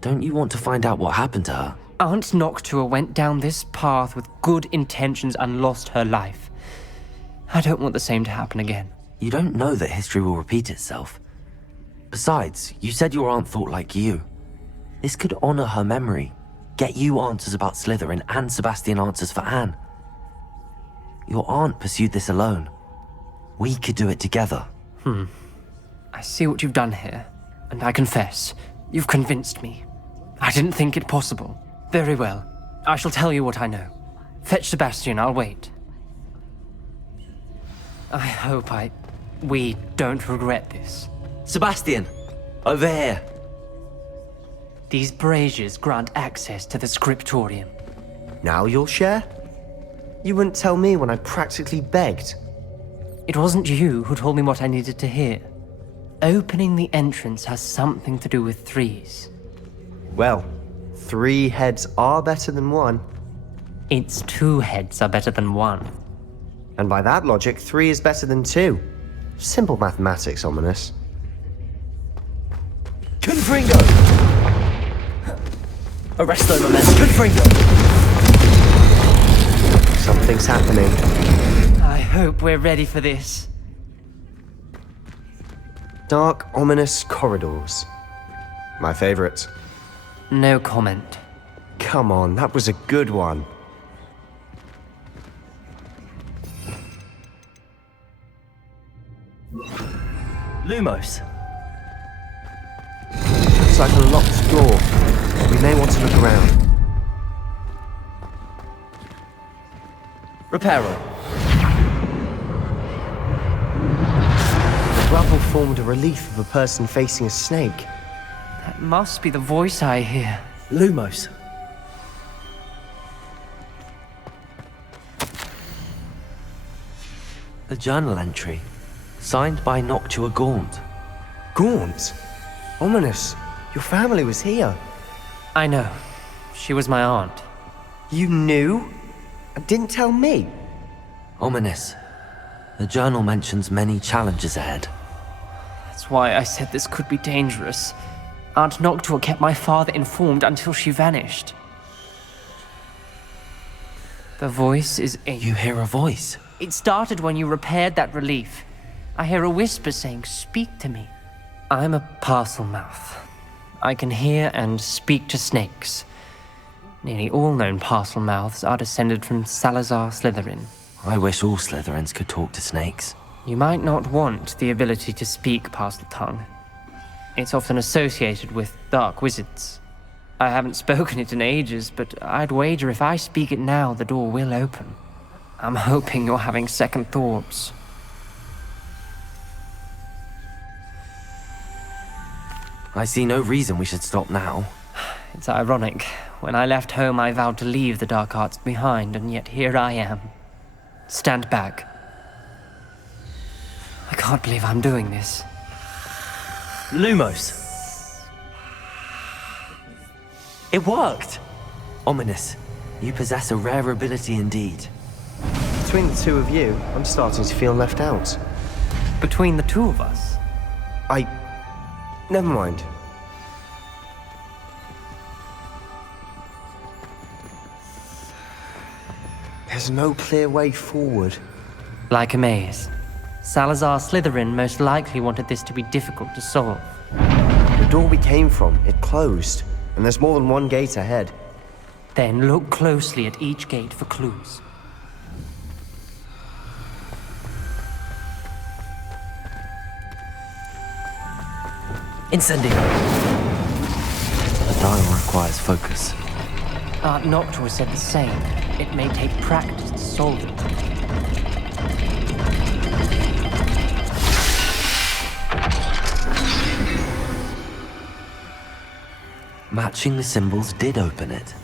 Don't you want to find out what happened to her? Aunt Noctua went down this path with good intentions and lost her life. I don't want the same to happen again. You don't know that history will repeat itself. Besides, you said your aunt thought like you. This could honor her memory, get you answers about Slytherin and Sebastian answers for Anne. Your aunt pursued this alone. We could do it together. I see what you've done here, and I confess, you've convinced me. I didn't think it possible. Very well. I shall tell you what I know. Fetch Sebastian, I'll wait. I hope we don't regret this. Sebastian! Over here! These braziers grant access to the scriptorium. Now you'll share? You wouldn't tell me when I practically begged. It wasn't you who told me what I needed to hear. Opening the entrance has something to do with threes. Well, 3 heads are better than 1. It's 2 heads are better than 1. And by that logic, 3 is better than 2. Simple mathematics, Ominous. Confringo! Arrest those men. Good for you. Something's happening. I hope we're ready for this. Dark, ominous corridors. My favorite. No comment. Come on, that was a good one. Lumos. Looks like a locked door. We may want to look around. Reparo. The rubble formed a relief of a person facing a snake. That must be the voice I hear. Lumos. A journal entry, signed by Noctua Gaunt. Gaunt? Ominous. Your family was here. I know. She was my aunt. You knew? And didn't tell me? Ominous. The journal mentions many challenges ahead. That's why I said this could be dangerous. Aunt Noctua kept my father informed until she vanished. The voice is in... You hear a voice? It started when you repaired that relief. I hear a whisper saying, "Speak to me." I'm a parcel mouth. I can hear and speak to snakes. Nearly all known parcel mouths are descended from Salazar Slytherin. I wish all Slytherins could talk to snakes. You might not want the ability to speak parcel tongue. It's often associated with dark wizards. I haven't spoken it in ages, but I'd wager if I speak it now, the door will open. I'm hoping you're having second thoughts. I see no reason we should stop now. It's ironic. When I left home, I vowed to leave the dark arts behind, and yet here I am. Stand back. I can't believe I'm doing this. Lumos. It worked! Ominous. You possess a rare ability indeed. Between the two of you, I'm starting to feel left out. Between the two of us? Never mind. There's no clear way forward. Like a maze. Salazar Slytherin most likely wanted this to be difficult to solve. The door we came from, it closed. And there's more than one gate ahead. Then look closely at each gate for clues. Incendio. The dial requires focus. Aunt Noctua said the same. It may take practice to solve it. Matching the symbols did open it.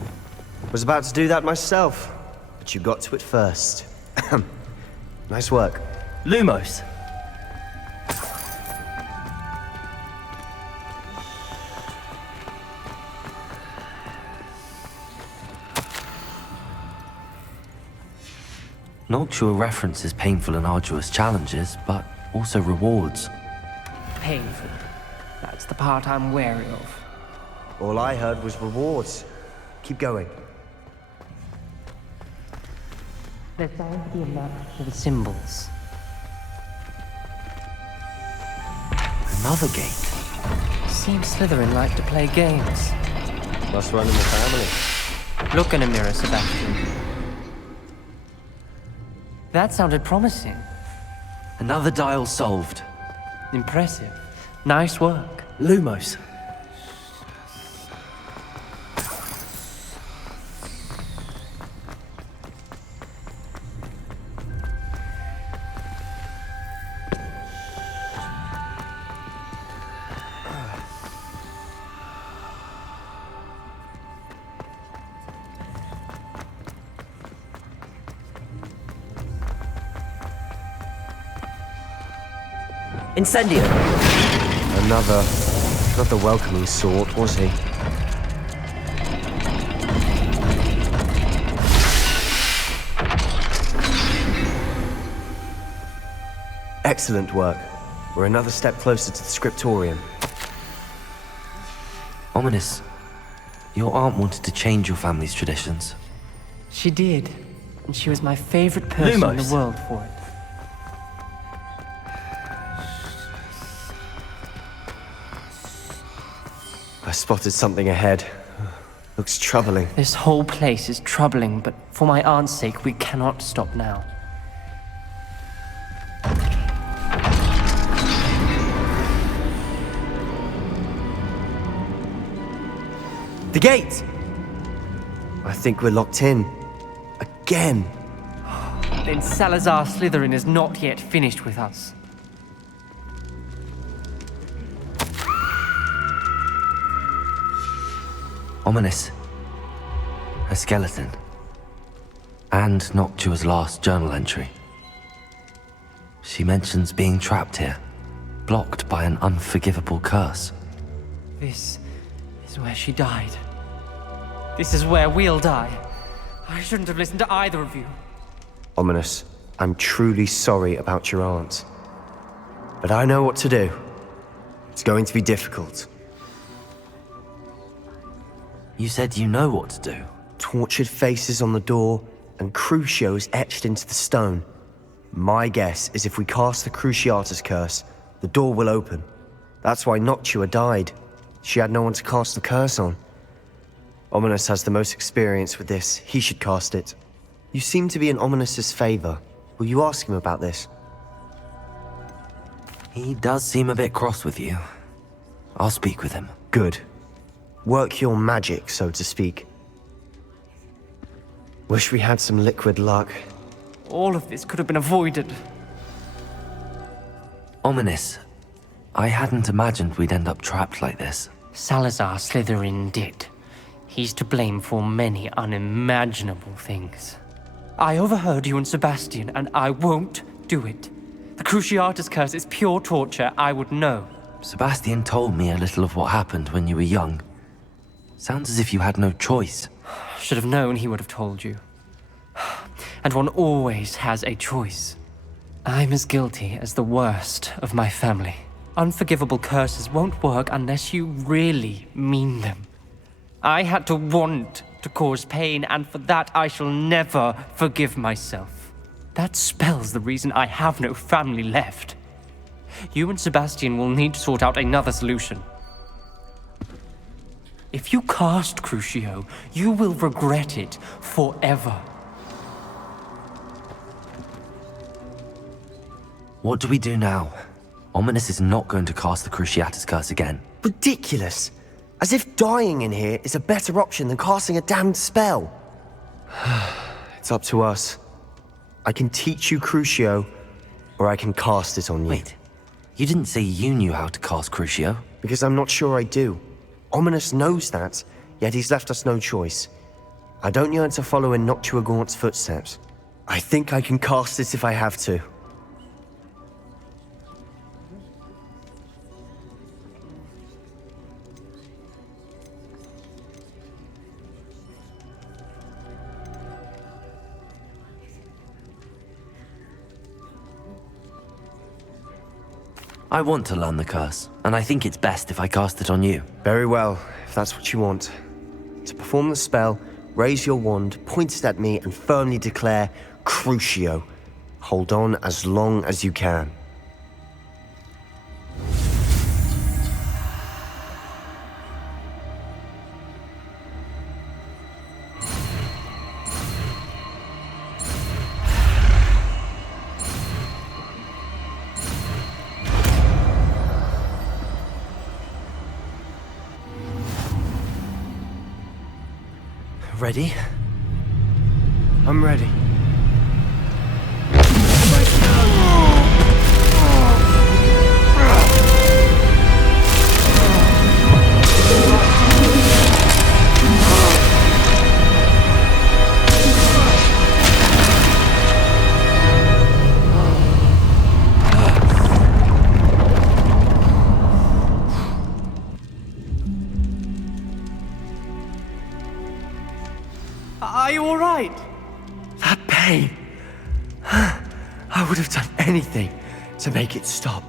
Was about to do that myself, but you got to it first. Nice work. Lumos. Noctua references painful and arduous challenges, but also rewards. Painful. That's the part I'm wary of. All I heard was rewards. Keep going. There sounds to be a match for the symbols. Another gate. Seems Slytherin like to play games. Must run in the family. Look in a mirror, Sebastian. That sounded promising. Another dial solved. Impressive. Nice work. Lumos. Incendio! Another... not the welcoming sort, was he? Excellent work. We're another step closer to the scriptorium. Ominous. Your aunt wanted to change your family's traditions. She did, and she was my favorite person in the world for it. I spotted something ahead. Looks troubling. This whole place is troubling, but for my aunt's sake, we cannot stop now. The gate! I think we're locked in. Again. Then Salazar Slytherin is not yet finished with us. Ominous. A skeleton. And Noctua's last journal entry. She mentions being trapped here, blocked by an unforgivable curse. This is where she died. This is where we'll die. I shouldn't have listened to either of you. Ominous, I'm truly sorry about your aunt. But I know what to do. It's going to be difficult. You said you know what to do. Tortured faces on the door and Crucios etched into the stone. My guess is if we cast the Cruciatus curse, the door will open. That's why Noctua died. She had no one to cast the curse on. Ominous has the most experience with this. He should cast it. You seem to be in Ominous's favor. Will you ask him about this? He does seem a bit cross with you. I'll speak with him. Good. Work your magic, so to speak. Wish we had some liquid luck. All of this could have been avoided. Ominous. I hadn't imagined we'd end up trapped like this. Salazar Slytherin did. He's to blame for many unimaginable things. I overheard you and Sebastian, and I won't do it. The Cruciatus curse is pure torture. I would know. Sebastian told me a little of what happened when you were young. Sounds as if you had no choice. Should have known he would have told you. And one always has a choice. I'm as guilty as the worst of my family. Unforgivable curses won't work unless you really mean them. I had to want to cause pain, and for that I shall never forgive myself. That spells the reason I have no family left. You and Sebastian will need to sort out another solution. If you cast Crucio, you will regret it forever. What do we do now? Ominous is not going to cast the Cruciatus curse again. Ridiculous! As if dying in here is a better option than casting a damned spell. It's up to us. I can teach you Crucio, or I can cast it on you. Wait, you didn't say you knew how to cast Crucio? Because I'm not sure I do. Ominous knows that, yet he's left us no choice. I don't yearn to follow in Noctua Gaunt's footsteps. I think I can cast it if I have to. I want to learn the curse, and I think it's best if I cast it on you. Very well, if that's what you want. To perform the spell, raise your wand, point it at me, and firmly declare, Crucio. Hold on as long as you can. Ready? I'm ready. Are you all right? That pain. I would have done anything to make it stop.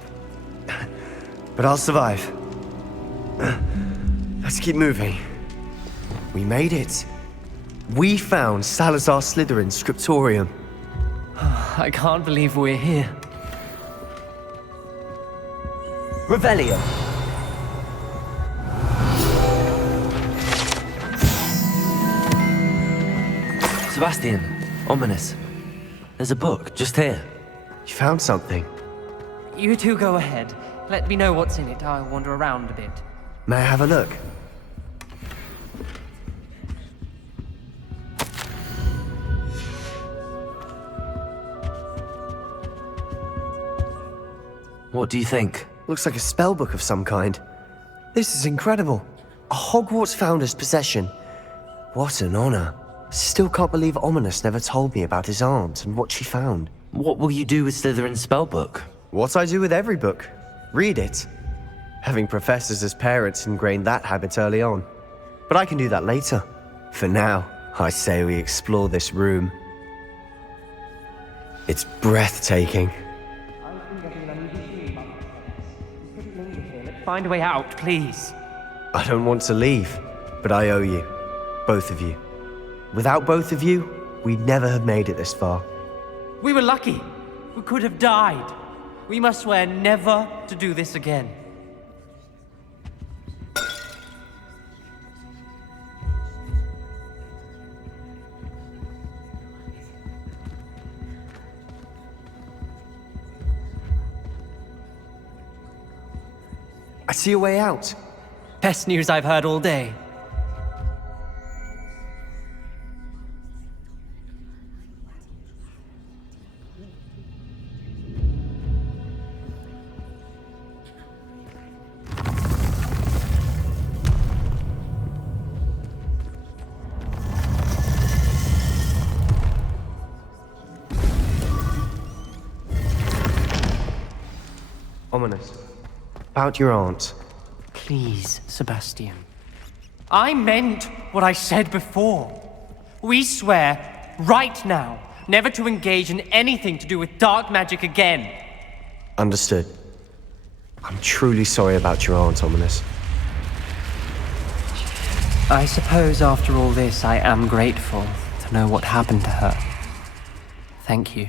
But I'll survive. Let's keep moving. We made it. We found Salazar Slytherin's scriptorium. I can't believe we're here. Revelio. Sebastian, ominous. There's a book just here. You found something? You two go ahead. Let me know what's in it. I'll wander around a bit. May I have a look? What do you think? Looks like a spellbook of some kind. This is incredible. A Hogwarts founder's possession. What an honor. Still can't believe Ominous never told me about his aunt and what she found. What will you do with Slytherin's spellbook? What I do with every book. Read it. Having professors as parents ingrained that habit early on. But I can do that later. For now, I say we explore this room. It's breathtaking. Find a way out, please. I don't want to leave, but I owe you. Both of you. Without both of you, we'd never have made it this far. We were lucky. We could have died. We must swear never to do this again. I see a way out. Best news I've heard all day. Ominous. About your aunt. Please, Sebastian. I meant what I said before. We swear, right now, never to engage in anything to do with dark magic again. Understood. I'm truly sorry about your aunt, Ominous. I suppose after all this, I am grateful to know what happened to her. Thank you.